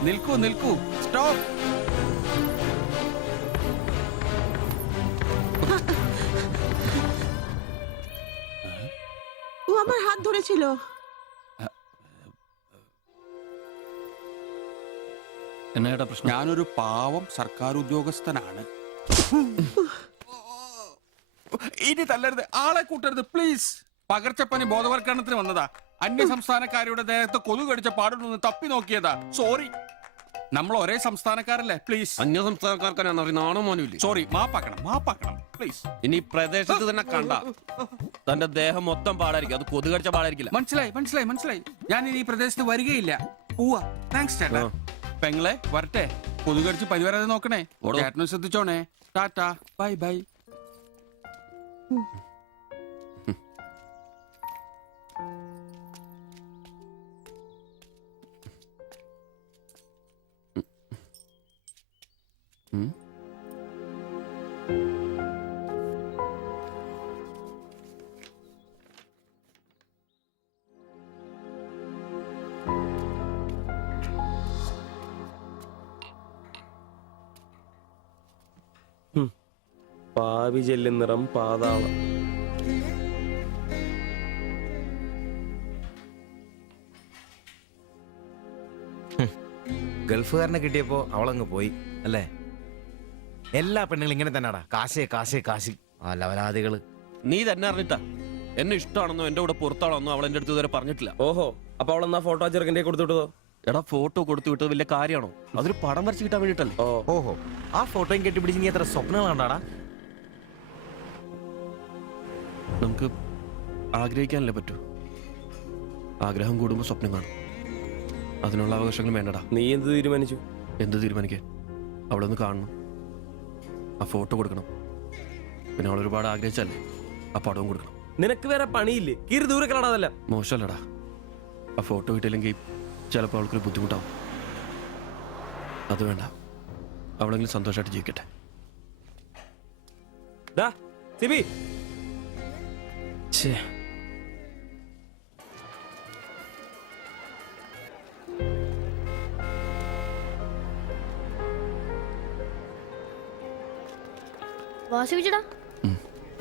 നിൽക്കൂ നിൽക്കൂ, സ്റ്റോപ്പ്. ও আমার হাত ধরেছিল। എന്നാ പ്രശ്നം? ഞാനൊരു പാവം സർക്കാർ ഉദ്യോഗസ്ഥനാണ്. ഇനി തല്ലരുത്, ആളെ കൂട്ടരുത് പ്ലീസ്. പകർച്ചപ്പനി ബോധവൽക്കരണത്തിന് വന്നതാ. അന്യ സംസ്ഥാനക്കാരുടെ ദേഹത്ത് കൊതു കടിച്ച പാടുന്നു തപ്പി നോക്കിയതാ. സോറി, നമ്മൾ ഒരേ സംസ്ഥാനക്കാരല്ലേ, പ്ലീസ്. അന്യ സംസ്ഥാനക്കാർക്കാണ് നാണോ മോനുമില്ലേ? സോറി, മാപ്പാക്കണം മാപ്പാക്കണം പ്ലീസ്. ഇനി പ്രദേശത്ത് തന്നെ കണ്ട തന്റെ ദേഹം മൊത്തം പാടായിരിക്കും, അത് കൊതു കടിച്ച പാടായിരിക്കില്ല. മനസ്സിലായി മനസ്സിലായി മനസ്സിലായി. ഞാൻ ഇനി ഈ പ്രദേശത്ത് വരികയില്ല. പോവാ. താങ്ക്സ് ചേട്ടാ. പെങ്ങളെ വരട്ടെ. കൊതു കടിച്ച് പനി വരാതെ നോക്കണേ. ചേട്ടനും ശ്രദ്ധിച്ചോണേ. Tata, bye bye. പാവി ജെല്ലും നിറം പാതാളം. ഗൾഫുകാരനെ കിട്ടിയപ്പോ അവളങ്ങ് പോയി അല്ലേ? എല്ലാ പെണ്ണുങ്ങളും ഇങ്ങനെ തന്നെയാടാ, കാശേ കാശേ കാശ്. ആ ലവലാദികള്. നീ തന്നെ അറിഞ്ഞിട്ടാ എന്നെ ഇഷ്ടമാണെന്നോ എന്റെ കൂടെ പുറത്താണെന്നോ അവൾ എന്റെ അടുത്ത് ഇതുവരെ പറഞ്ഞിട്ടില്ല. ഓഹോ, അപ്പൊ അവളെന്നാ ഫോട്ടോ ചെറുക്കൻ്റെ കൊടുത്തു വിട്ടതോ? എടാ, ഫോട്ടോ കൊടുത്തു വിട്ടത് വലിയ കാര്യമാണോ? അതൊരു പടം വരച്ച് കിട്ടാൻ വേണ്ടിട്ടല്ലേ. ഓഹോ, ആ ഫോട്ടോയും കെട്ടിപ്പിടിച്ച് നീ എത്ര സ്വപ്നങ്ങൾ കണ്ടാടാ? നമുക്ക് ആഗ്രഹിക്കാനല്ലേ പറ്റൂ. ആഗ്രഹം കൂടുമ്പോ സ്വപ്നം കാണും. അതിനുള്ള അവകാശങ്ങൾ വേണ്ടടാ. നീ എന്ത് തീരുമാനിച്ചു? എന്ത് തീരുമാനിക്കാൻ? അവളൊന്ന് കാണണം, ആ ഫോട്ടോ കൊടുക്കണം, പിന്നെ അവൾ ഒരുപാട് ആഗ്രഹിച്ചല്ലേ ആ പടവും കൊടുക്കണം. നിനക്ക് വേറെ പണിയില്ലേ? കീറി ദൂരെ കളടാതല്ല. മോശമല്ലടാ, ആ ഫോട്ടോ കിട്ടിയില്ലെങ്കിൽ ചിലപ്പോൾ അവൾക്കൊരു ബുദ്ധിമുട്ടാവും. അത് വേണ്ട, അവളെങ്കിലും സന്തോഷമായിട്ട് ജീവിക്കട്ടെ. സിബി, വാസിച്ചടാ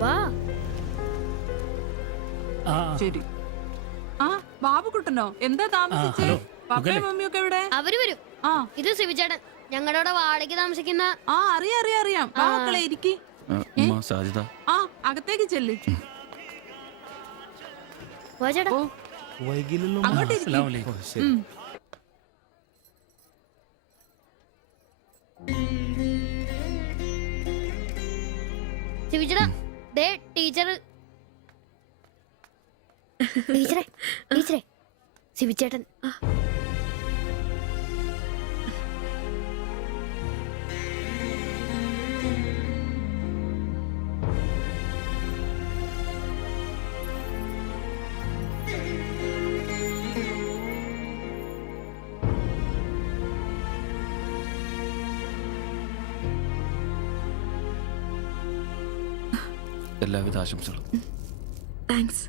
വാ. ശരി. ആ ബാബുക്കുട്ടനോ, എന്താ താമസിച്ചേ? പപ്പയും മമ്മിയൊക്കെ എവിടെ? അവര് വരും. ഇത് സിവിചേട്ടൻ, ഞങ്ങളുടെ വാടകയ്ക്ക് താമസിക്കുന്ന. ആ അറിയാം അറിയാം അറിയാം. മക്കളെ ഇരിക്കി. ആ അകത്തേക്ക് ചെല്ല്. അങ്ങോട്ട് സിവിചേട്ടാ, ദേ ടീച്ചർ. ടീച്ചറെ ടീച്ചറെ, സിവിചേട്ടൻ. എല്ലാവിധ ആശംസകളും. താങ്ക്സ്.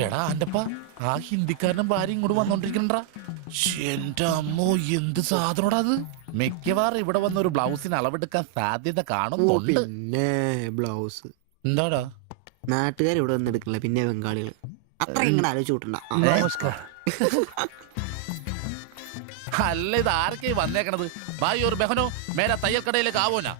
എടാ ആന്റപ്പ, ആ ഹിന്ദിക്കാരനും ഭാര്യ ഇങ്ങോട്ട് വന്നോണ്ടിരിക്കണ്ടാ. എന്റെ അമ്മോ, എന്ത് സാധനോടാ അത്. മിക്കവാറും ഇവിടെ വന്ന ഒരു ബ്ലൗസിന് അളവെടുക്കാൻ സാധ്യത കാണുന്നുണ്ട്. പിന്നെ ബ്ലൗസ് എന്താടാ നാട്ടുകാർ ഇവിടെ വന്നെടുക്കണില്ല, പിന്നെ ബംഗാളികൾ. അത്ര ഇങ്ങനെ ആലോചിച്ച് കൂട്ടണ്ട. നമസ്കാരം. അല്ല, ഇത് ആരൊക്കെ വന്നേക്കണത്? ഭായി ഒരു ബഹനോ മേര തയ്യൽ കടയിലേക്ക് ആവോനാ.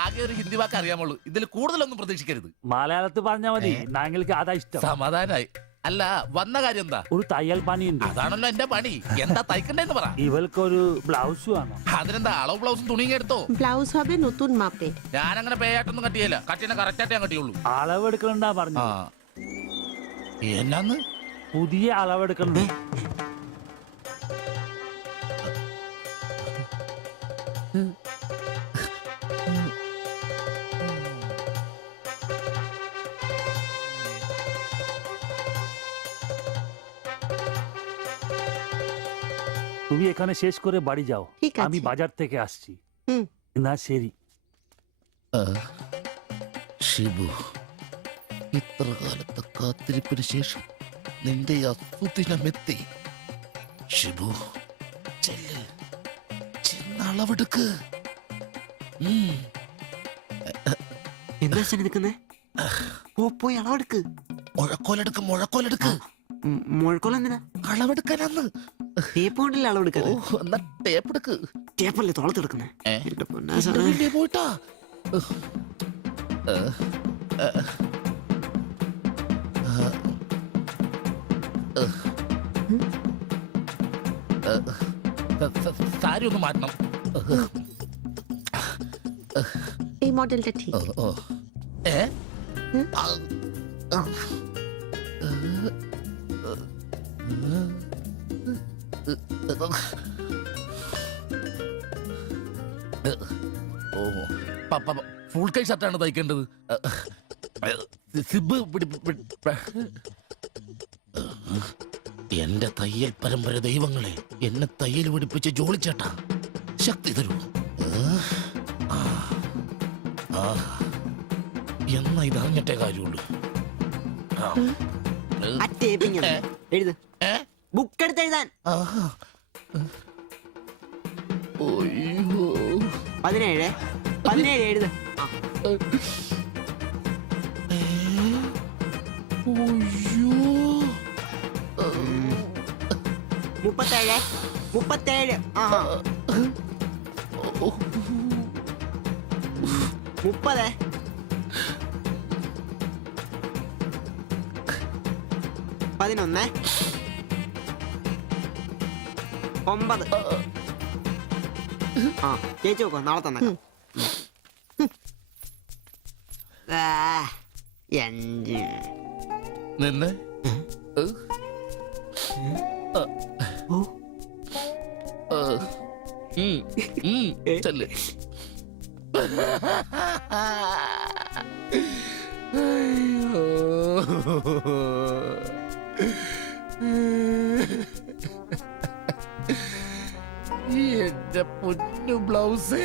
ആകെ ഒരു ഹിന്ദി വാക്ക് അറിയാമുള്ളൂ, ഇതിൽ കൂടുതലൊന്നും പ്രതീക്ഷിക്കരുത്. മലയാളത്തിൽ പറഞ്ഞാൽ മതി, ഞങ്ങൾക്ക് അതാ ഇഷ്ടം. സമാധാനായി. അല്ല, വന്ന കാര്യം എന്താ? ഒരു തയ്യൽ പണിയുണ്ട്. അതാണല്ലോ എന്റെ പണി. എന്താ തയ്ക്കണ്ടേന്ന് പറ. ഇവൾക്കൊരു ബ്ലൗസ് വേണം. അതിനെന്താ അളവ് ബ്ലൗസും തുണിയും എടുത്തോ? ব্লাউজ হবে নতুন মাপে। ഞാൻ അങ്ങനെ പേയായിട്ടൊന്നും കട്ടിയല്ല, കട്ടിനെ കറക്റ്റ് ആയിട്ട് ഞാൻ കട്ടിയുള്ളൂ. അളവെടുക്കണ്ടാ പറഞ്ഞു. എന്നാന്ന്? പുതിയ അളവെടുക്കണ്ടേ? তুমি এখানে শেষ করে বাড়ি যাও, আমি বাজার থেকে আসছি। না ശരി. ഷിബു, ഇത്ര കാലത്തെ കാത്തിരിപ്പിന് ശേഷം നിന്റെ അസുദിനമെത്തി. ഷിബു, ചെല്ല്, ചെന്നളവെടുക്ക്. എന്താ എടുക്കുന്നേ? പോയി അളവെടുക്ക്. മുഴക്കോലെടുക്ക്, മുഴക്കോലെടുക്ക്. മുഴക്കോൽ എന്തിനാ? അളവെടുക്കാനാന്ന്. ടേപ്പ് കൊണ്ടല്ലേ അളവെടുക്കാൻ? എന്നാ ടേപ്പ് എടുക്ക്. ടേപ്പല്ലേ തോളത്തെടുക്കുന്നേ? പോയിട്ടാ സാരി ഒന്ന് മാറ്റണം. এই মডেলটা ঠিক। ഫുൾ കൈ ഷർട്ടാണ് തയ്ക്കേണ്ടത്. സിബ് എന്റെ തയ്യൽ പരമ്പര ദൈവങ്ങളെ, എന്നെ തയ്യൽ പിടിപ്പിച്ച് ജോളിച്ചേട്ടാ, ശക്തി തരൂ. എന്നാ ഇതറിഞ്ഞിട്ടേ കാര്യമുള്ളൂ. ബുക്ക് എടുത്ത് എഴുതാൻ. 17 എഴുത്. 37. 30. 11. 9. ചേച്ചി നോക്കോ, നാളെ തന്നെ. 5. നിന്ന് ചെല്ല്. എന്റെ പൊന്നു ബ്ലൗസ്.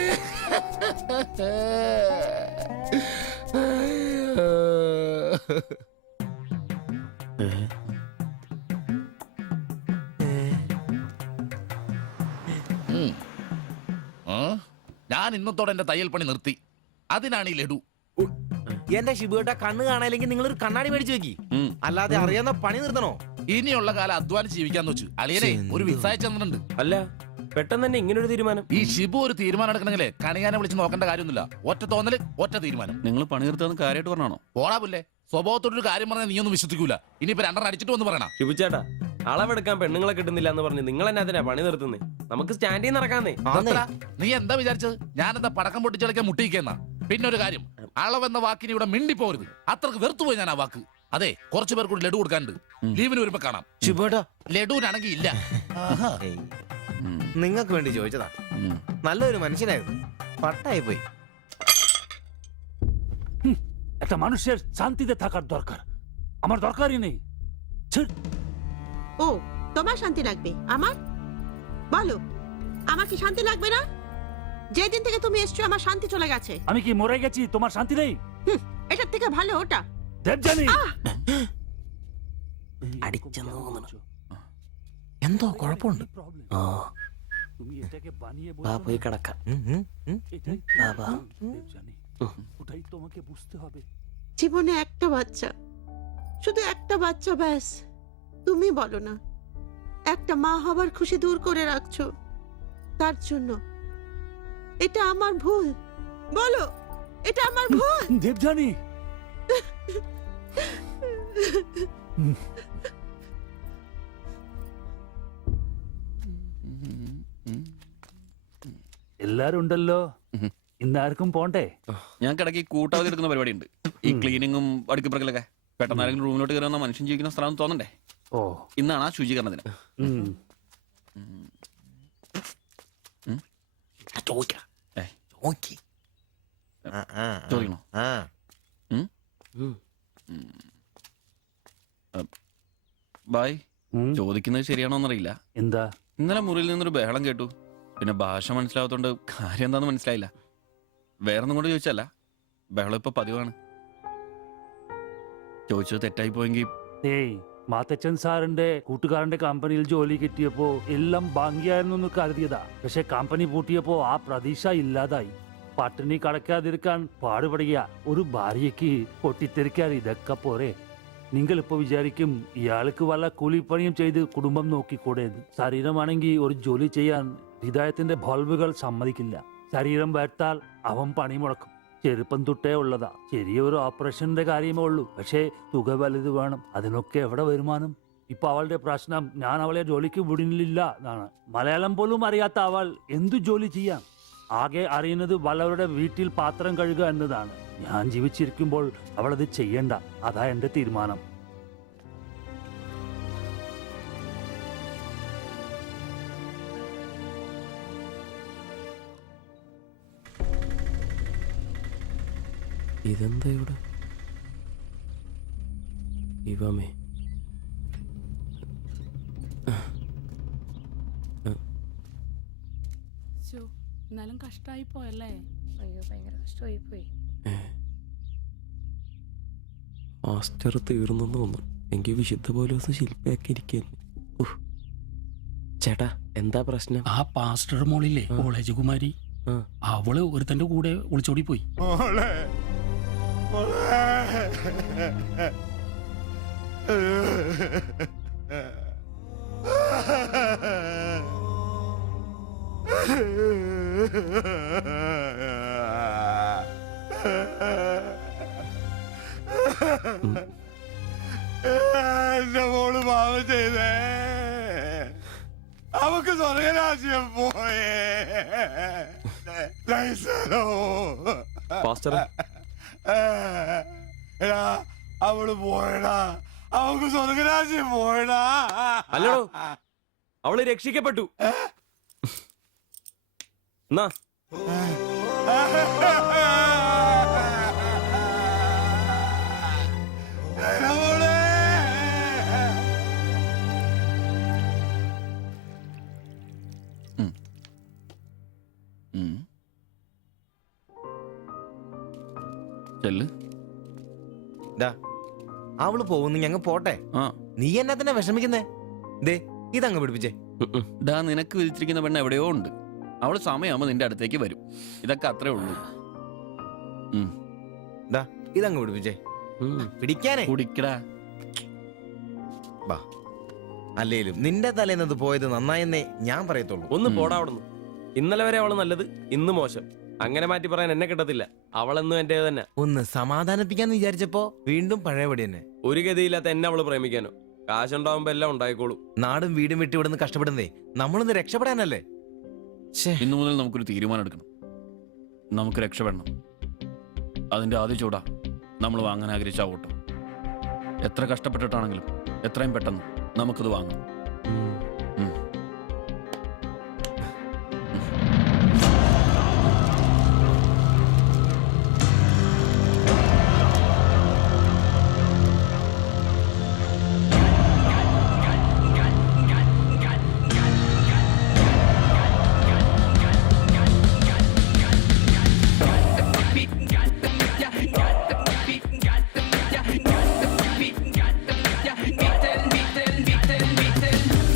ഞാൻ ഇന്നത്തോടെ എന്റെ തയ്യൽ പണി നിർത്തി. അതിനാണ് ഈ ലഡു. എന്റെ ഷിബുവേട്ട കണ്ണ് കാണാനില്ലെങ്കിൽ നിങ്ങൾ ഒരു കണ്ണാടി മേടിച്ചു വെക്കി. അല്ലാതെ അറിയാവുന്ന പണി നിർത്തണോ? ഇനിയുള്ള കാലം അധ്വാനിച്ച് ജീവിക്കാന്ന് വെച്ചു അളിയനെ ഒരു വിസായ ചെന്നിട്ടുണ്ട്. അല്ല പെട്ടെന്ന് തന്നെ ഇങ്ങനെ ഒരു തീരുമാനം. ഈ ഷിബു ഒരു തീരുമാനം എടുക്കണമെങ്കിലേ കണിയാനെ വിളിച്ച് നോക്കേണ്ട കാര്യമൊന്നുമില്ല. ഒറ്റ തോന്നല്, ഒറ്റ തീരുമാനം. നിങ്ങൾ പണി നിർത്താന്ന് കാര്യമായിട്ട് പറഞ്ഞാണോ? പോടാ പുല്ലേ, സ്വഭാവത്തോടൊരു കാര്യം പറഞ്ഞാൽ നീയൊന്നും വിശ്വസിക്കൂല. ഇനിയിപ്പോ രണ്ടെണ്ണം അടിച്ചിട്ട് വന്ന് പറയണം. ഷിബുച്ചേട്ടാ അളവെടുക്കാൻ പെണ്ണുങ്ങളെ കിട്ടുന്നില്ല എന്ന് പറഞ്ഞ് നിങ്ങൾ തന്നെ അതിനാ പണി നിർത്തുന്നേ. നമുക്ക് സ്റ്റാൻഡിൽ നടക്കാന്നേ. നീ എന്താ വിചാരിച്ചത്? ഞാനെന്താ പടക്കം പൊട്ടിച്ചടക്കാൻ മുട്ടിക്കുന്ന? പിന്നെ ഒരു കാര്യം, അളവെന്ന വാക്കിന് ഇവിടെ മിണ്ടിപ്പോരുത്. അത്രക്ക് വെറുത്തുപോയി ഞാൻ ആ വാക്ക്. അതെ, കുറച്ചു പേർ കൂടി ലഡു കൊടുക്കാനുണ്ട്. ലീവിന് വരുമ്പോ കാണാം. ലഡുവിനാണെങ്കിൽ ഇല്ല. നിങ്ങൾക്ക് വേണ്ടി ചോദിച്ചതാ. നല്ലൊരു മനുഷ്യനായിരുന്നു, പട്ടായി പോയി. একটা মানুষের শান্তিতে থাকার দরকার, আমার দরকারই নেই। ও তোমার শান্তি লাগবে? আমার বলো, আমার কি শান্তি লাগবে না? যেদিন থেকে তুমি এসছো আমার শান্তি চলে গেছে। আমি কি মরে গেছি? তোমার শান্তি নেই? এটার থেকে ভালো ওটা। দেবজানি അടിച്ചെന്ന് തോന്നുന്നു. എന്തോ കുഴപ്പമുണ്ട്. তুমি এটাকে বানিয়ে പോയി കിടക്കാം. ওটাই তোমাকে বুঝতে হবে। জীবনে একটা বাচ্চা, শুধু একটা বাচ্চা, ব্যাস। তুমি বলো না, একটা মা হবার খুশি দূর করে রাখছো, তার জন্য এটা আমার ভুল? বলো, এটা আমার ভুল? দেবজানি എല്ലാരും ഉണ്ടല്ലോ, ഇന്നാർക്കും പോണ്ടേ? ഞാൻ കിടക്കി കൂട്ടാതെ എടുക്കുന്ന പരിപാടി ഉണ്ട്. ഈ ക്ലീനിങ്ങും അടുക്കിപ്പറക്കലൊക്കെ. പെട്ടെന്ന് ആരെങ്കിലും റൂമിലോട്ട് കയറുന്ന മനുഷ്യൻ ജീവിക്കുന്ന സ്ഥലം തോന്നണ്ടേ? ഓ, ഇന്നാണ് ആ ശുചീകരണത്തിന്. ചോദിക്കണോ? ബായ്, ചോദിക്കുന്നത് ശരിയാണോന്നറിയില്ല. എന്താ? ഇന്നലെ മുറിയിൽ നിന്നൊരു ബഹളം കേട്ടു. പിന്നെ ഭാഷ മനസ്സിലാവാത്തോണ്ട് കാര്യം എന്താന്ന് മനസ്സിലായില്ല. വേറൊന്നും കൊണ്ട് ചോദിച്ചല്ല, ബഹളം ഇപ്പൊ പതിവാണ്. ചോദിച്ചത് തെറ്റായി പോയെങ്കിൽ. ഏയ്, മാത്തച്ചൻ സാറിന്റെ കൂട്ടുകാരന്റെ കമ്പനിയിൽ ജോലി കിട്ടിയപ്പോ എല്ലാം ഭംഗിയായിരുന്നു എന്ന് കരുതിയതാ. പക്ഷെ കമ്പനി പൂട്ടിയപ്പോ ആ പ്രതീക്ഷ ഇല്ലാതായി. പട്ടിണി കടക്കാതിരിക്കാൻ പാടുപെടുക. ഒരു ഭാര്യയ്ക്ക് പൊട്ടിത്തെറിക്കാൻ ഇതൊക്കെ പോരെ? നിങ്ങൾ ഇപ്പൊ വിചാരിക്കും ഇയാൾക്ക് വല്ല കൂലിപ്പണിയും ചെയ്ത് കുടുംബം നോക്കിക്കൂടെ? ശരീരമാണെങ്കിൽ ഒരു ജോലി ചെയ്യാൻ ഹൃദയത്തിന്റെ ബൾബുകൾ സമ്മതിക്കില്ല. ശരീരം വേർത്താൽ അവൻ പണി മുടക്കും. ചെറുപ്പം തൊട്ടേ ഉള്ളതാ. ചെറിയൊരു ഓപ്പറേഷന്റെ കാര്യമേ ഉള്ളൂ, പക്ഷേ തുക വലുത് വേണം. അതിനൊക്കെ എവിടെ വരുമാനം? ഇപ്പൊ അവളുടെ പ്രശ്നം ഞാൻ അവളെ ജോലിക്ക് വിടുന്നില്ല എന്നാണ്. മലയാളം പോലും അറിയാത്ത അവൾ എന്തു ജോലി ചെയ്യാം? ആകെ അറിയുന്നത് വല്ലവരുടെ വീട്ടിൽ പാത്രം കഴുകുക എന്നതാണ്. ഞാൻ ജീവിച്ചിരിക്കുമ്പോൾ അവളത് ചെയ്യണ്ട. അതാ എന്റെ തീരുമാനം. ഇതെന്താ ഇവിടെ? ഇവമേ എന്നാലും കഷ്ടായി പോയല്ലേ? അയ്യോ, ഭയങ്കര കഷ്ടമായി പോയി. മാസ്റ്റർ തീർന്നെന്ന് തോന്നുന്നു. എനിക്ക് വിശുദ്ധ പോലെ ശില്പയാക്കി ഇരിക്കുന്നു. ചേട്ടാ, എന്താ പ്രശ്നം? ആ പാസ്റ്റർ മോളില്ലേ, കോളേജ് കുമാരി, അവള് ഒരുത്തന്റെ കൂടെ ഒളിച്ചോടി പോയി. എന്റെ മോള് പാവം ചെയ്തേ. അവക്ക് സ്വർഗരാജ്യം പോയേ. അവള് പോയടാ, അവക്ക് സ്വർഗരാജ്യം പോയടാ. അല്ലടോ, അവള് രക്ഷിക്കപ്പെട്ടു. എന്നാ അവള് പോകുന്നു, ഞങ്ങ പോട്ടെ. നീ എന്നാ തന്നെ വിഷമിക്കുന്നേ? ദേ ഇതങ്ങ് പിടിപ്പിച്ചേ. നിനക്ക് വിളിച്ചിരിക്കുന്ന പെണ്ണ് എവിടെയോ ഉണ്ട്. അവള് സമയമാകുമ്പോ നിന്റെ അടുത്തേക്ക് വരും. ഇതൊക്കെ അത്രേ ഉള്ളൂ. ഇതങ്ങ് പിടിപ്പിച്ചേ. പിടിക്കാനേ കുടിക്കടാ. ബാ. അല്ലേലും നിന്റെ തലേന്നത് പോയത് നന്നായെന്നേ ഞാൻ പറയത്തുള്ളൂ. ഒന്ന് പോടാ അവിടുന്ന്. ഇന്നലെ വരെ അവള് നല്ലത്, ഇന്ന് മോശം. അങ്ങനെ മാറ്റി പറയാൻ എന്നെ കിട്ടത്തില്ല. അവളെന്നും എന്റെ തന്നെ. ഒന്ന് സമാധാനിപ്പിക്കാന്ന് വിചാരിച്ചപ്പോ വീണ്ടും പഴയപടി തന്നെ. ഒരു ഗതിയില്ലാത്ത എന്നെ അവള് പ്രേമിക്കാനോ? കാശുണ്ടാവുമ്പോ എല്ലാം ഉണ്ടായിക്കോളും. നാടും വീടും വിട്ട് ഇവിടുന്ന് കഷ്ടപ്പെടുന്നേ നമ്മളൊന്ന് രക്ഷപ്പെടാനല്ലേ. ഇന്നു മുതൽ നമുക്കൊരു തീരുമാനം എടുക്കണം. നമുക്ക് രക്ഷപ്പെടണം. അതിന്റെ ആദ്യ ചൂടാ നമ്മൾ വാങ്ങാൻ ആഗ്രഹിച്ച ഓട്ടം. എത്ര കഷ്ടപ്പെട്ടിട്ടാണെങ്കിലും എത്രയും പെട്ടെന്ന് നമുക്കത് വാങ്ങണം.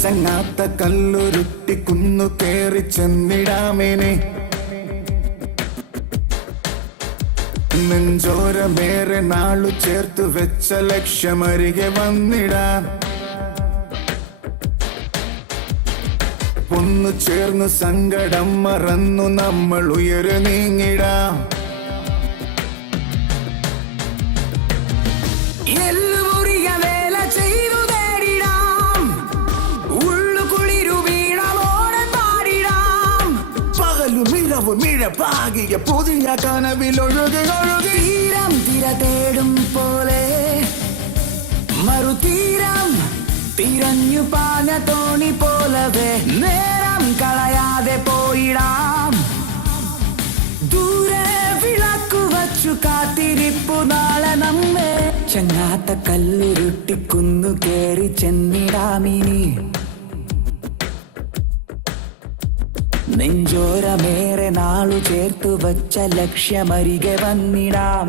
ചങ്ങാത്ത കല്ലുരുട്ടി കുന്നു കേറി ചെന്നിടാമേനെ, നെഞ്ചോരമേറെ നാളു ചേർത്ത് വെച്ച ലക്ഷ്യമരികെ വന്നിടാം. ഒന്നു ചേർന്ന് സങ്കടം മറന്നു നമ്മൾ ഉയര് നീങ്ങിടാം. മിഴപ്പാകിയ പുതിയ കനവിലൊഴുകി ഒഴുകി തീരം തിര തേടും പോലെ മറുതീരം തിരഞ്ഞു പാഞ്ഞ തോണി പോലവേ നേരം കളയാതെ പോയിടാം. ദൂരെ വിളക്കു വച്ചു കാത്തിരിപ്പു നാളെ നമ്മെ. ചങ്ങാത്ത കല്ലുരുട്ടിക്കുന്നു കേറി ചെന്നിടാമിനി, നെഞ്ചോരമേറെ നാളു ചേർത്തു വച്ച ലക്ഷ്യമരികെ വന്നിടാം.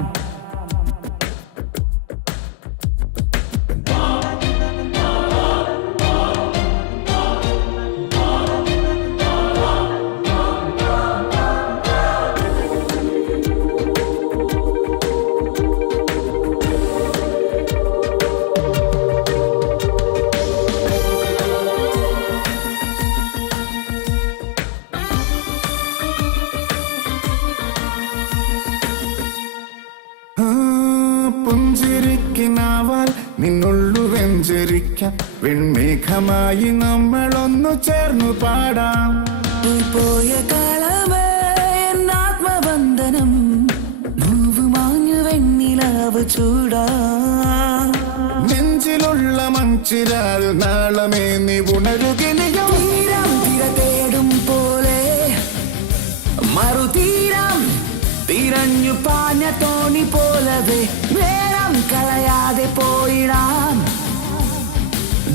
പുഞ്ചിരിക്കിനാവാൽ നിന്നുള്ളു വെഞ്ചരിക്കാം, വെൺമേഘമായി നമ്മളൊന്നു ചേർന്നു പാടാം. പോയ കാലമേ എന്നാത്മബന്ധനം നോവ് മാഞ്ഞു വെണ്ണിലാവ് ചൂടാം. നെഞ്ചിലുള്ള മഞ്ചിരാൽ നാളമേ നീ ഉണരുകിനിയോ. തീരം തിര തേടും പോലെ മറുതീരം തിരഞ്ഞു പാഞ്ഞ തോണി പോലവേ നേരം കളയാതെ പോയിടാം.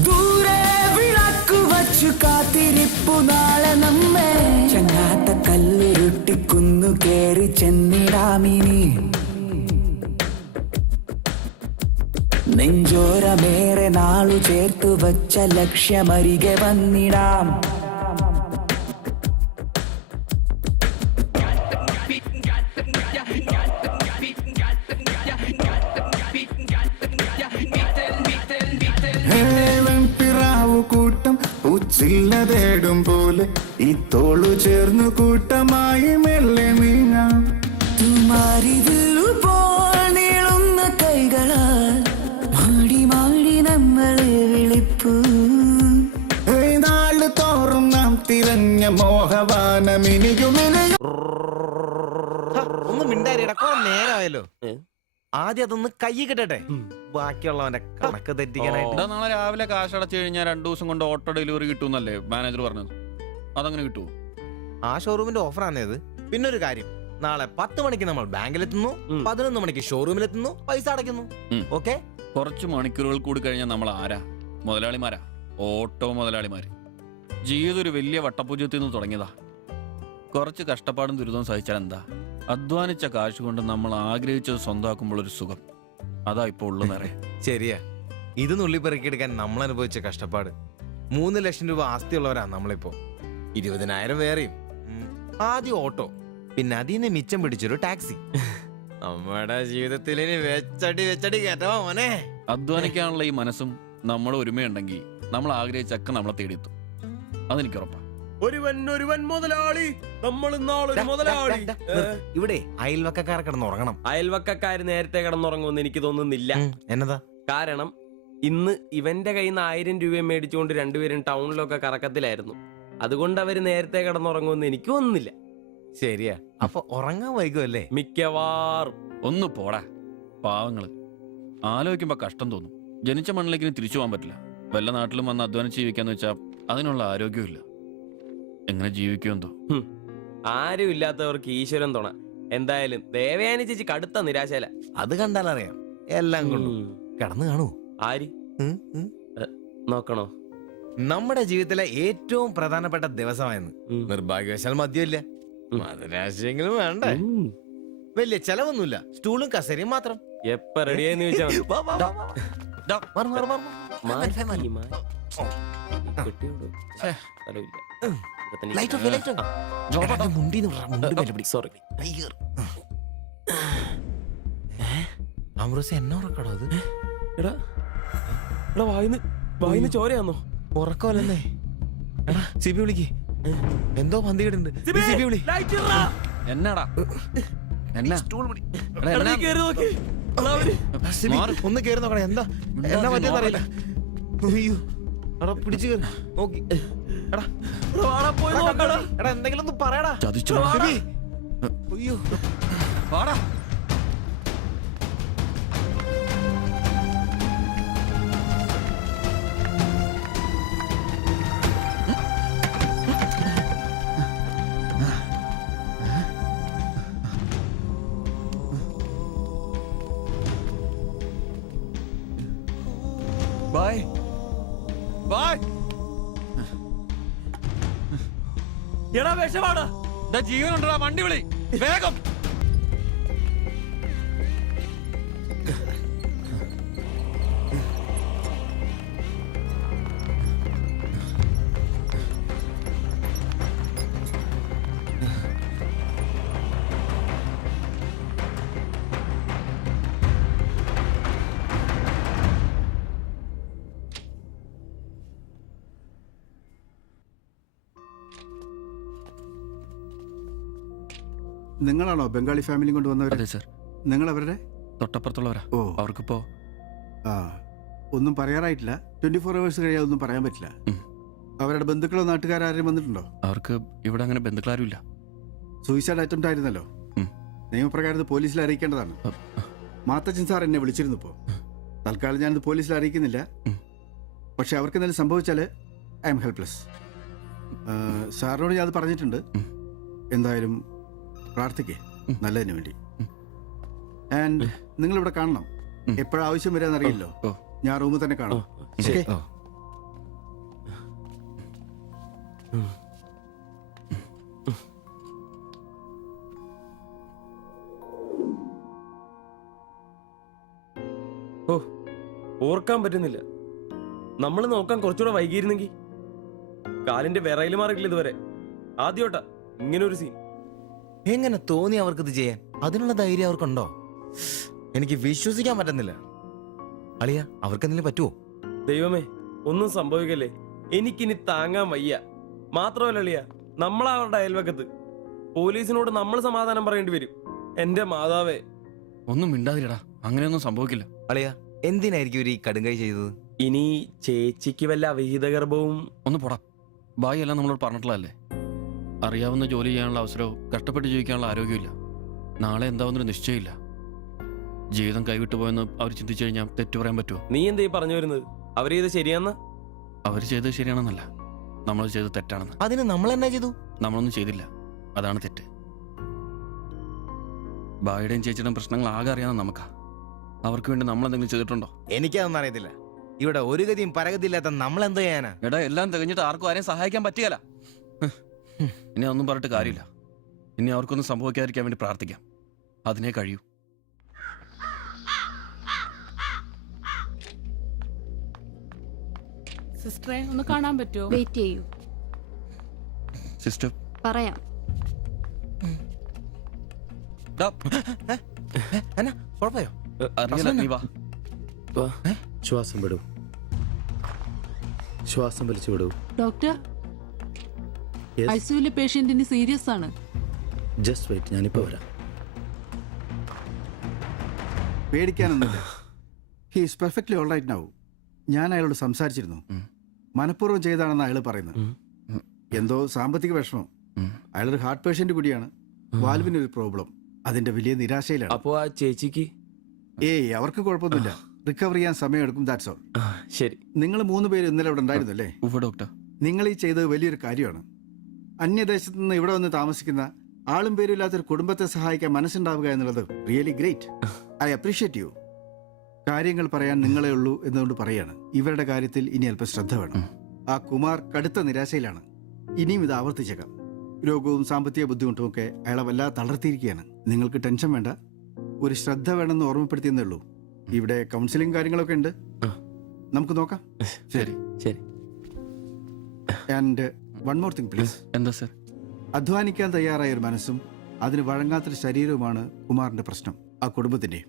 ദൂരെ വിളക്കു വച്ചു കാത്തിരിപ്പു നാളെ നമ്മെ. ചങ്ങാത്ത കല്ലുരുട്ടിക്കുന്നു കേറി ചെന്നിടാമിനി, നെഞ്ചോരമേറെ നാളു ചേർത്തു വച്ച ലക്ഷ്യമരികെ വന്നിടാം. കൂട്ടം പൂച്ചില്ല തേടും പോലെ ഈ തോളു ചേർന്നു കൂട്ടമായി മെല്ലെ നീങ്ങാം. തുമാരിതിലുപോൽ നീളുന്ന കൈകളാൽ മാടി മാടി നമ്മളെ വിളിപ്പൂ. നാളു തോറും നാം തിരഞ്ഞ മോഹവാനമിനിയുമിനിയും. ഒന്ന് മിണ്ടാരിടക്കോ, നേരമായല്ലോ. ആദ്യം അതൊന്ന് കൈ കിട്ടട്ടെ, ബാക്കിയുള്ളവന്റെ കണക്ക് തെറ്റിക്കാനായിട്ട്. നാളെ രാവിലെ കാശ് അടച്ചു കഴിഞ്ഞാൽ 2 ദിവസം കൊണ്ട് ഓട്ടോ ഡെലിവറി കിട്ടുമെന്നല്ലേ മാനേജർ പറഞ്ഞത്? അതങ്ങനെ കിട്ടുമോ? ആ ഷോറൂമിന്റെ ഓഫറാണേത്. പിന്നൊരു കാര്യം, നാളെ 10 മണിക്ക് നമ്മൾ ബാങ്കിലെത്തുന്നു, 11 മണിക്ക് ഷോറൂമിലെത്തുന്നു, പൈസ അടയ്ക്കുന്നു. ഓക്കെ, കുറച്ച് മണിക്കൂറുകൾ കൂടി കഴിഞ്ഞാൽ നമ്മൾ ആരാ? മുതലാളിമാരാ, ഓട്ടോ മുതലാളിമാര്. ജീവിതം ഒരു വലിയ വട്ടപൂജ്യത്തിൽ നിന്ന് തുടങ്ങിയതാ. കുറച്ച് കഷ്ടപ്പാടും ദുരിതവും സഹിച്ചാൽ എന്താ? അധ്വാനിച്ച കാശ് കൊണ്ട് നമ്മൾ ആഗ്രഹിച്ചത് സ്വന്തമാക്കുമ്പോൾ ഒരു സുഖം, അതാ ഇപ്പൊ ഉള്ളു നിറയെ. ശരിയാ, ഇത് നുള്ളിപ്പെറുക്കിയെടുക്കാൻ നമ്മൾ അനുഭവിച്ച കഷ്ടപ്പാട്. 3 ലക്ഷം രൂപ ആസ്തിയുള്ളവരാ നമ്മളിപ്പോ. 20,000 വേറെയും. ആദ്യം ഓട്ടോ, പിന്നെ അതിൽ നിന്ന് മിച്ചം പിടിച്ചൊരു ടാക്സി. നമ്മുടെ ജീവിതത്തിൽ ഇനി വെച്ചടി കേട്ടോ മോനെ. അധ്വാനിക്കാനുള്ള ഈ മനസ്സും നമ്മുടെ ഒരുമയുണ്ടെങ്കിൽ നമ്മൾ ആഗ്രഹിച്ചൊക്കെ നമ്മളെ തേടിയെത്തും. അതെനിക്ക് ഉറപ്പാ. ഒരുവൻ മുതലാളി, നമ്മൾ ഇന്നാളൊരു മുതലാളി. ഇവിടെ അയൽവക്കക്കാർ കിടന്നുറങ്ങണം. അയൽവക്കക്കാര് നേരത്തെ കിടന്നുറങ്ങുമെന്ന് എനിക്ക് തോന്നുന്നില്ല. എന്നതാ കാരണം ഇന്ന് ഇവന്റെ കയ്യിൽ നിന്ന് 1000 രൂപ മേടിച്ചുകൊണ്ട് രണ്ടുപേരും ടൗണിലൊക്കെ കറക്കത്തിലായിരുന്നു. അതുകൊണ്ട് അവര് നേരത്തെ കിടന്നുറങ്ങുമെന്ന് എനിക്ക് തോന്നുന്നില്ല. ശരിയാ, അപ്പൊ ഉറങ്ങാൻ വൈകുമല്ലേ? മിക്കവാറും. ഒന്ന് പോടാ പാവങ്ങള്. ആലോചിക്കുമ്പോ കഷ്ടം തോന്നും. ജനിച്ച മണ്ണിലേക്ക് ഇനി തിരിച്ചു പോകാൻ പറ്റില്ല. വല്ല നാട്ടിലും വന്ന് അധ്വാനിച്ച് ജീവിക്കാന്ന് വെച്ചാൽ അതിനുള്ള ആരോഗ്യമില്ല. എങ്ങനെ ജീവിക്കുമെന്തോ. ആരും ഇല്ലാത്തവർക്ക് ഈശ്വരൻ തുണ. എന്തായാലും ദേവയാനി ചേച്ചി കടുത്ത നിരാശയില. അത് കണ്ടാലറിയാം എല്ലാം കൊണ്ടും. കിടന്നു കാണൂ. ആര് നോക്കണോ? നമ്മുടെ ജീവിതത്തിലെ ഏറ്റവും പ്രധാനപ്പെട്ട ദിവസമായിരുന്നു. നിർഭാഗ്യവശാൽ മദ്യമില്ല. മധുരാശയെങ്കിലും വേണ്ടേ? വലിയ ചെലവൊന്നുമില്ല. സ്റ്റൂളും കസേരയും മാത്രം. എപ്പ റെഡിയായെന്ന് ചോദിച്ചാൽ എന്നെ ഉറക്കടോ അത്? എടാ വായിന്ന് ചോരയാന്നോ? ഉറക്കമല്ലേ? എടാ സിബി വിളിക്ക്. എന്തോ പന്തികേടുണ്ട്. സിബി വിളി. എന്നാടാ ഒന്ന് കേറി നോക്കണേ. എന്താ എന്നാ പറ്റിയെന്ന് അറിയില്ല. അയ്യോ എടാ പിടിച്ചു കയറി നോക്കി. എടാ എന്തെങ്കിലും ഒന്ന് പറയടാ. അയ്യോ വാടാ. Bye bye. എടാ വിഷമാടാ. ജീവനുണ്ടാ വണ്ടി വിളി വേഗം. നിങ്ങളാണോ ബംഗാളി ഫാമിലി കൊണ്ടുവന്നവർ? അതെ സർ. നിങ്ങൾ അവരുടെ തൊട്ടപ്പുറത്തുള്ളവരാ. ഓ അവർക്കിപ്പോ ഒന്നും പറയാറായിട്ടില്ല. 24 hours കഴിയാതെ ഒന്നും പറയാൻ പറ്റില്ല. അവരുടെ ബന്ധുക്കളോ നാട്ടുകാരും വന്നിട്ടുണ്ടോ? അവർക്ക് ഇവിടെ അങ്ങനെ ബന്ധുക്കളാരും ഇല്ല. സൂയിസൈഡ് അറ്റംപ്റ്റ് ആയിരുന്നല്ലോ. നിയമപ്രകാരം പോലീസിൽ അറിയിക്കേണ്ടതാണ്. മാത്തച്ചൻ സാർ എന്നെ വിളിച്ചിരുന്നു. ഇപ്പോൾ തൽക്കാലം ഞാനിത് പോലീസിൽ അറിയിക്കുന്നില്ല. പക്ഷെ അവർക്ക് എന്തെങ്കിലും സംഭവിച്ചാൽ ഐ എം ഹെൽപ്ലെസ്. സാറിനോട് ഞാൻ അത് പറഞ്ഞിട്ടുണ്ട്. എന്തായാലും പ്രാർത്ഥിക്കേ നല്ലതിന് വേണ്ടി. ആൻഡ് നിങ്ങളിവിടെ കാണണം. എപ്പോഴാവശ്യം വരാന്നറിയില്ലോ. ഞാൻ റൂമിൽ തന്നെ കാണാം. ഓ ഓർക്കാൻ പറ്റുന്നില്ല. നമ്മൾ നോക്കാൻ കുറച്ചുകൂടെ വൈകിയിരുന്നെങ്കിൽ. കാലിന്റെ വിറയിൽ മാറിയിട്ടില്ല ഇതുവരെ. ആദ്യോട്ടാ ഇങ്ങനെ ഒരു സീൻ. എങ്ങനെ തോന്നി അവർക്കിത് ചെയ്യാൻ? അതിനുള്ള ധൈര്യം അവർക്കുണ്ടോ? എനിക്ക് വിശ്വസിക്കാൻ പറ്റുന്നില്ല. അളിയ അവർക്ക് എന്തെങ്കിലും പറ്റുമോ? ദൈവമേ ഒന്നും സംഭവിക്കല്ലേ. എനിക്കിനി താങ്ങാൻ വയ്യ. മാത്രമല്ല അളിയ, നമ്മളവരുടെ അയൽവക്കത്ത്. പോലീസിനോട് നമ്മൾ സമാധാനം പറയേണ്ടി വരും. എന്റെ മാതാവേ. ഒന്നും മിണ്ടാതിരടാ. അങ്ങനെയൊന്നും സംഭവിക്കില്ല. അളിയ എന്തിനായിരിക്കും ഇവർ ഈ കടുങ്കൈ ചെയ്തത്? ഇനി ചേച്ചിക്ക് വല്ല അവിഹിത ഗർഭവും. ഒന്ന് പോടാ. ബായി എല്ലാം നമ്മളോട് പറഞ്ഞിട്ടുള്ളതല്ലേ. അറിയാവുന്ന ജോലി ചെയ്യാനുള്ള അവസരവും കഷ്ടപ്പെട്ട് ജീവിക്കാനുള്ള ആരോഗ്യമില്ല. നാളെ എന്താവുന്നൊരു നിശ്ചയമില്ല. ജീവിതം കൈവിട്ടു പോയെന്ന് അവർ ചിന്തിച്ചു കഴിഞ്ഞാൽ തെറ്റു പറയാൻ പറ്റുമോ? നീ എന്തേ പറഞ്ഞു വരുന്നത്? അവർ ചെയ്ത് ശരിയാന്ന്? അവർ ചെയ്തത് ശരിയാണെന്നല്ല, നമ്മൾ ചെയ്തത് തെറ്റാണെന്ന്. അതിന് നമ്മൾ എന്നാ ചെയ്തു? നമ്മളൊന്നും ചെയ്തില്ല. അതാണ് തെറ്റ്. ബായുടെയും ചേച്ചിയുടെയും പ്രശ്നങ്ങൾ ആകെ അറിയാവുന്ന നമുക്കാ. അവർക്ക് വേണ്ടി നമ്മൾ എന്തെങ്കിലും ചെയ്തിട്ടുണ്ടോ? എനിക്കതൊന്നും അറിയത്തില്ല. ഇവിടെ ഒരു ഗതിയും പരഗതിയില്ലാത്ത നമ്മൾ എന്തോ ചെയ്യാനാ? എടാ എല്ലാം തികഞ്ഞിട്ട് ആർക്കും ആരെയും സഹായിക്കാൻ പറ്റിയല്ല. ഇനി അതൊന്നും പറഞ്ഞിട്ട് കാര്യമില്ല. ഇനി അവർക്കൊന്നും സംഭവിക്കാതിരിക്കാൻ വേണ്ടി പ്രാർത്ഥിക്കാം. അതിനെ കഴിയൂ. സിസ്റ്ററെ ഒന്ന് കാണാൻ പറ്റുമോ? വെയിറ്റ് ചെയ്യൂ. സിസ്റ്റർ പറയാം. എന്നാ കുഴപ്പമായോ? അറിയില്ല, നീ വാ. ശ്വാസം വിടൂ, ശ്വാസം വലിച്ചു വിടൂ. ഡോക്ടർ, ഐസിയുലെ പേഷ്യന്റിന് സീരിയസ് ആണ്. ജസ്റ്റ് വെയിറ്റ്, ഞാനിപ്പോ വരാം. പേടിക്കാനൊന്നുമില്ല. He is perfectly all right now. ഞാൻ അയാളോട് സംസാരിച്ചിരുന്നു. മനഃപൂർവ്വം ചെയ്താണെന്ന് അയാൾ പറയുന്നത്. എന്തോ സാമ്പത്തിക വിഷമം. അയാളൊരു ഹാർട്ട് പേഷ്യന്റ് കൂടിയാണ്. വാൽവിനൊരു പ്രോബ്ലം. അതിന്റെ വലിയ നിരാശയിലാണ്. അപ്പോ ആ ചേച്ചിക്ക്? ഏയ്, അവർക്ക് കുഴപ്പമൊന്നുമില്ല. റിക്കവർ ചെയ്യാൻ സമയമെടുക്കും. That's all. ശരി. നിങ്ങൾ 3 പേര് ഇന്നലെ ഇവിടെ ഉണ്ടായിരുന്നു അല്ലേ? ഡോക്ടർ, നിങ്ങൾ ഈ ചെയ്തത് വലിയൊരു കാര്യമാണ്. അന്യദേശത്ത് നിന്ന് ഇവിടെ വന്ന് താമസിക്കുന്ന ആളും പേരും ഇല്ലാത്തൊരു കുടുംബത്തെ സഹായിക്കാൻ മനസ്സുണ്ടാവുക എന്നുള്ളത് really great. I appreciate you. കാര്യങ്ങൾ പറയാൻ നിങ്ങളെ ഉള്ളൂ എന്നുകൊണ്ട് പറയാണ്. ഇവരുടെ കാര്യത്തിൽ ഇനി അല്പം ശ്രദ്ധ വേണം. ആ കുമാർ കടുത്ത നിരാശയിലാണ്. ഇനിയും ഇത് ആവർത്തിച്ചേക്കാം. രോഗവും സാമ്പത്തിക ബുദ്ധിമുട്ടും ഒക്കെ അയാളെ വല്ലാതെ തളർത്തിയിരിക്കുകയാണ്. നിങ്ങൾക്ക് ടെൻഷൻ വേണ്ട. ഒരു ശ്രദ്ധ വേണമെന്ന് ഓർമ്മപ്പെടുത്തിയെന്നേ ഉള്ളൂ. ഇവിടെ കൗൺസിലിംഗ് കാര്യങ്ങളൊക്കെ ഉണ്ട്. നമുക്ക് നോക്കാം. ശരി ശരി. And one more thing please. എന്താ സർ? അധ്വാനിക്കാൻ തയ്യാറായ ഒരു മനസ്സും അതിന് വഴങ്ങാത്തൊരു ശരീരവുമാണ് കുമാറിന്റെ പ്രശ്നം, ആ കുടുംബത്തിന്റെ.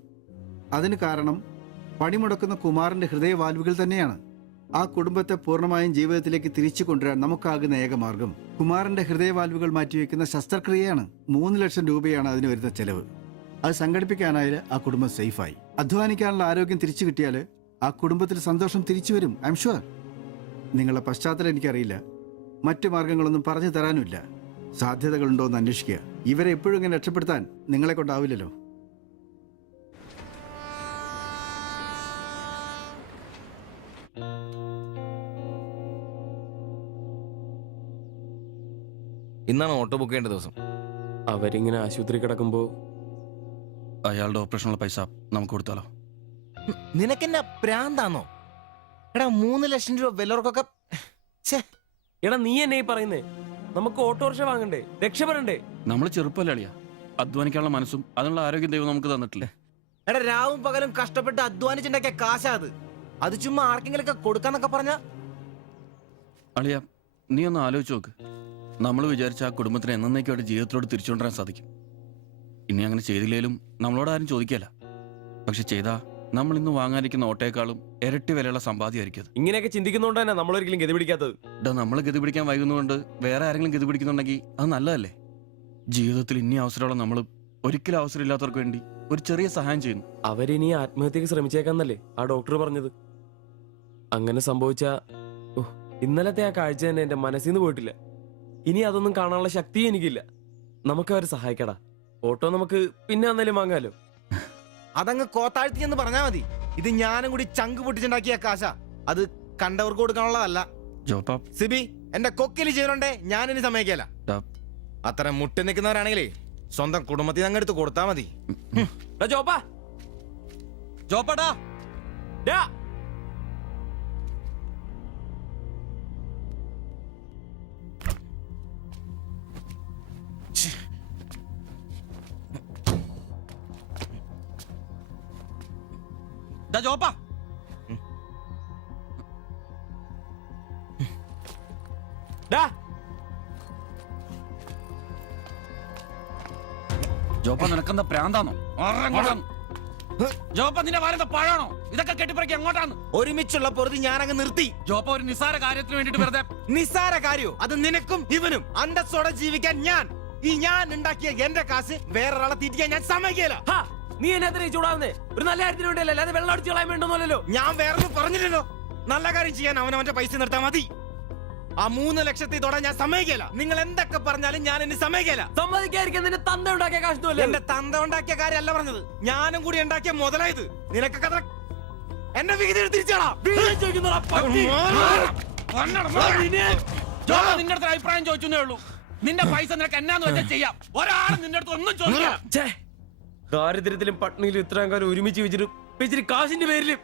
അതിന് കാരണം പണിമുടക്കുന്ന കുമാറിന്റെ ഹൃദയവാൽവുകൾ തന്നെയാണ്. ആ കുടുംബത്തെ പൂർണ്ണമായും ജീവിതത്തിലേക്ക് തിരിച്ചു കൊണ്ടുവരാൻ നമുക്കാകുന്ന ഏക മാർഗം കുമാറിന്റെ ഹൃദയവാൽവുകൾ മാറ്റിവെക്കുന്ന ശസ്ത്രക്രിയയാണ്. 3 ലക്ഷം രൂപയാണ് അതിന് വരുന്ന ചെലവ്. അത് സംഘടിപ്പിക്കാനായാൽ ആ കുടുംബം സേഫായി. അധ്വാനിക്കാനുള്ള ആരോഗ്യം തിരിച്ചു കിട്ടിയാൽ ആ കുടുംബത്തിൽ സന്തോഷം തിരിച്ചു വരും. I am sure. നിങ്ങളുടെ പശ്ചാത്തലം എനിക്കറിയില്ല. മറ്റു മാർഗങ്ങളൊന്നും പറഞ്ഞു തരാനുമില്ല. സാധ്യതകളുണ്ടോ എന്ന് അന്വേഷിക്കുക. ഇവരെ എപ്പോഴും ഇങ്ങനെ രക്ഷപ്പെടുത്താൻ നിങ്ങളെ കൊണ്ടാവില്ലല്ലോ. ഇന്നാണ് ഓട്ടോ ബുക്ക് ചെയ്യേണ്ട ദിവസം. അവരിങ്ങനെ ആശുപത്രി കിടക്കുമ്പോ അയാളുടെ ഓപ്പറേഷനുള്ള പൈസ നമുക്ക് കൊടുത്താലോ? നിനക്കെന്നാ പ്രാന്താന്നോ? എടാ 3 ലക്ഷം രൂപ വിലർക്കൊക്കെ. എടാ നീ എന്നെ ഈ പറയുന്നേ? നമുക്ക് ഓട്ടോറിക്ഷ വാങ്ങണ്ടേ? രക്ഷപ്പെടണ്ടേ? നമ്മൾ ചെറുപ്പല്ലേ അളിയാ. അധ്വാനിക്കാനുള്ള മനസ്സും അതിനുള്ള ആരോഗ്യം ദൈവം നമുക്ക് തന്നിട്ടില്ലേ? എടാ രാവും പകലും കഷ്ടപ്പെട്ട് അധ്വാനിച്ചുണ്ടാക്കിയ കാശാ അത്. അത് ചുമ്മാ ആർക്കെങ്കിലും ഒക്കെ കൊടുക്കാന്നൊക്കെ പറഞ്ഞ. അളിയ, നീ ഒന്ന് ആലോചിച്ച് നോക്ക്. നമ്മൾ വിചാരിച്ച ആ കുടുംബത്തിന് എന്നേക്കുമായിട്ട് ജീവിതത്തിലോട് തിരിച്ചുകൊണ്ടുവരാൻ സാധിക്കും. ഇനി അങ്ങനെ ചെയ്തില്ലേലും നമ്മളോട് ആരും ചോദിക്കല്ല. പക്ഷെ ചെയ്താ നമ്മൾ ഇന്ന് വാങ്ങാനിരിക്കുന്ന ഓട്ടേക്കാളും ഇരട്ടി വിലയുള്ള സമ്പാദ്യമായിരിക്കും അത്. ഇങ്ങനെയൊക്കെ ചിന്തിക്കുന്നതുകൊണ്ട് തന്നെ നമ്മളൊരിക്കലും ഗതി പിടിക്കാത്തത്. നമ്മൾ ഗതി പിടിക്കാൻ വൈകുന്നതുകൊണ്ട് വേറെ ആരെങ്കിലും ഗതി പിടിക്കുന്നുണ്ടെങ്കിൽ അത് നല്ലതല്ലേ? ജീവിതത്തിൽ ഇനി അവസരമുള്ള നമ്മൾ ഒരിക്കലും അവസരമില്ലാത്തവർക്ക് വേണ്ടി ഒരു ചെറിയ സഹായം ചെയ്യുന്നു. അവരിനി ആത്മഹത്യക്ക് ശ്രമിച്ചേക്കാന്നല്ലേ ആ ഡോക്ടർ പറഞ്ഞത്? അങ്ങനെ സംഭവിച്ച ഇന്നലത്തെ ആ കാഴ്ച തന്നെ എന്റെ മനസ്സിൽ നിന്ന് പോയിട്ടില്ല. ഇനി അതൊന്നും കാണാനുള്ള ശക്തിയും എനിക്കില്ല. നമുക്ക് അവരെ സഹായിക്കടാ. ഓട്ടോ നമുക്ക് പിന്നെ വന്നാലും വാങ്ങാലോ. അതങ്ങ് കോത്താഴ്ത്തി എന്ന് പറഞ്ഞാ മതി. ഇത് ഞാനും കൂടി ചങ്ക് പൊട്ടിച്ചുണ്ടാക്കിയ കാശ. അത് കണ്ടവർക്ക് കൊടുക്കാനുള്ളതല്ല. സിബി, എന്റെ കൊക്കില് ജീവനുണ്ടേ ഞാനിനി സമ്മതിക്കല. അത്ര മുട്ടി നിൽക്കുന്നവരാണെങ്കിലേ സ്വന്തം കുടുംബത്തിൽ അങ്ങ് എടുത്ത് കൊടുത്താ മതി. ജോപ്പാടാ ജോപ്പാ, ജോപ്പ നിനക്കെന്താ പ്രാന്താണോ? ജോപ്പ നിന്റെ വാലെന്താ പഴാണോ? ഇതൊക്കെ കെട്ടിപ്പറക്കി എങ്ങോട്ടാണ്? ഒരുമിച്ചുള്ള പൊറുതി ഞാനങ്ങ് നിർത്തി. ജോപ്പ ഒരു നിസ്സാര കാര്യത്തിന് വേണ്ടിട്ട് വെറുതെ. നിസ്സാര കാര്യോ? അത് നിനക്കും ഇവനും അന്തസ്സോടെ ജീവിക്കാൻ ഞാൻ ഉണ്ടാക്കിയ എന്റെ കാശ് വേറൊരാളെ തീറ്റിക്കാൻ ഞാൻ സമ്മതിക്കില്ല. നീ എന്നെ ചൂടാവുന്നേ? ഒരു നല്ല കാര്യത്തിന് വേണ്ടിയല്ലേ, അല്ലാതെ വെള്ളം അടിച്ചു കളയാൻ വേണ്ടല്ലോ. ഞാൻ വേറൊന്നും പറഞ്ഞില്ലല്ലോ. നല്ല കാര്യം ചെയ്യാൻ അവനവന്റെ പൈസ നിർത്താൻ മതി. ആ 3 ലക്ഷത്തിൽ തൊടാൻ ഞാൻ സമ്മതിക്കില്ല. നിങ്ങൾ എന്തൊക്കെ പറഞ്ഞാലും ഞാൻ എന്നെ സമ്മതിക്കില്ല. സമ്മതിക്കാതിരിക്കാൻ നിന്റെ തന്ത ഉണ്ടാക്കിയ കാശ്. എന്റെ തന്ത ഉണ്ടാക്കിയ കാര്യമല്ല പറഞ്ഞത്, ഞാനും കൂടി ഉണ്ടാക്കിയ മുതലായത്. നിനക്കൊക്കെ എന്റെ വിഹിതം തിരിച്ചാടാ. നിന്റെ അടുത്ത് അഭിപ്രായം ചോദിച്ചേ ഉള്ളൂ. നിന്റെ പൈസ നിനക്ക് എന്നാന്ന് വെച്ചാൽ ചെയ്യാം. ഒരാളും നിന്റെ അടുത്ത് ഒന്നും ചോദിക്കാം. ദാരിദ്ര്യത്തിലും പട്ടിണിയിലും ഇത്രയും കാലം ഒരുമിച്ച് വെച്ചിട്ട് കാശിന്റെ പേരിലും.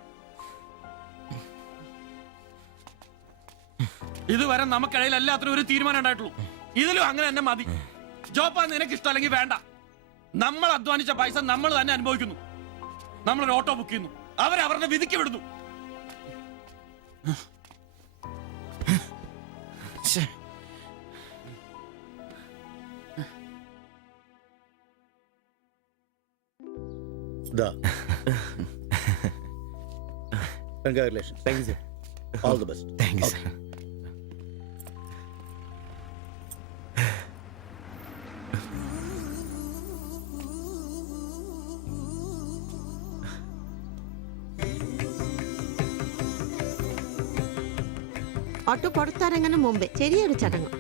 ഇതുവരെ നമുക്കിടയിൽ എല്ലാത്തിനും ഒരു തീരുമാനം ഉണ്ടായിട്ടുള്ളൂ. ഇതിലും അങ്ങനെ തന്നെ മതി. ജോപ്പ നിനക്ക് ഇഷ്ടമല്ലെങ്കിൽ വേണ്ട. നമ്മൾ അധ്വാനിച്ച പൈസ നമ്മൾ തന്നെ അനുഭവിക്കുന്നു. നമ്മളൊരു ഓട്ടോ ബുക്ക് ചെയ്യുന്നു, അവരവരുടെ വിധിക്ക് വിടുന്നു. Congratulations. Thank you, sir. All the best. Thank you, sir. Auto പുറത്തിറങ്ങുന്ന മുമ്പേ ചെറിയൊരു ചടങ്ങ്.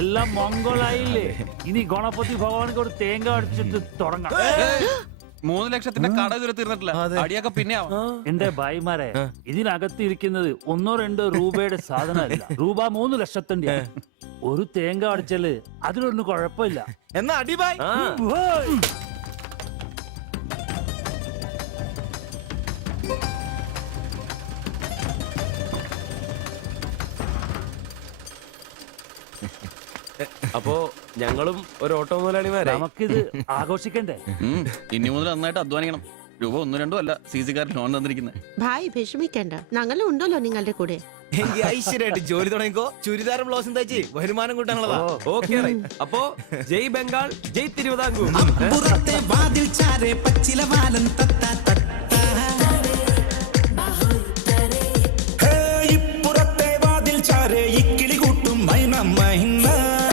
എല്ലാം മംഗളായില്ലേ? ഇനി ഗണപതി ഭഗവാനക്ക് ഒരു തേങ്ങ അടിച്ചിട്ട് തുടങ്ങാം. 3 ലക്ഷത്തിന്റെ കട ഇതുവരെ തീർന്നിട്ടില്ല. അടിയൊക്കെ പിന്നെ ആവാം. എന്റെ ഭായിമാരെ, ഇതിനകത്ത് ഇരിക്കുന്നത് 1-2 രൂപയുടെ സാധനമല്ല, രൂപ 3 ലക്ഷത്തിന്റെ. ഒരു തേങ്ങ അടിച്ചാല് അതിലൊന്നും കുഴപ്പമില്ല. എന്നാ അടിബായ്. അപ്പോ ഞങ്ങളും ഒരു ഓട്ടോ മുതലാളിമാരെ. നമുക്കിത് ആഘോഷിക്കണ്ടേ? ഇനി മുതൽ നന്നായിട്ട് അധ്വാനിക്കണം. രൂപ 1-2 അല്ല CC-കാർ ലോൺ തന്നിരിക്കുന്നത്. ഭായ് വിഷമിക്കണ്ട, ഞങ്ങളും ഉണ്ടല്ലോ നിങ്ങളുടെ കൂടെ. എങ്കിൽ ഐശ്വര്യമായിട്ട് ജോലി തുടങ്ങിക്കോ. ചുരിദാറും ബ്ലൗസും തയ്ച്ച് വരുമാനം കൂട്ടാനുള്ളതാ. ഓക്കെ. അപ്പോ ജയ് ബംഗാൾ, ജയ് തിരുവിതാംകൂർ. വാതിൽ ചാരെ പച്ചില വാലൻ തത്ത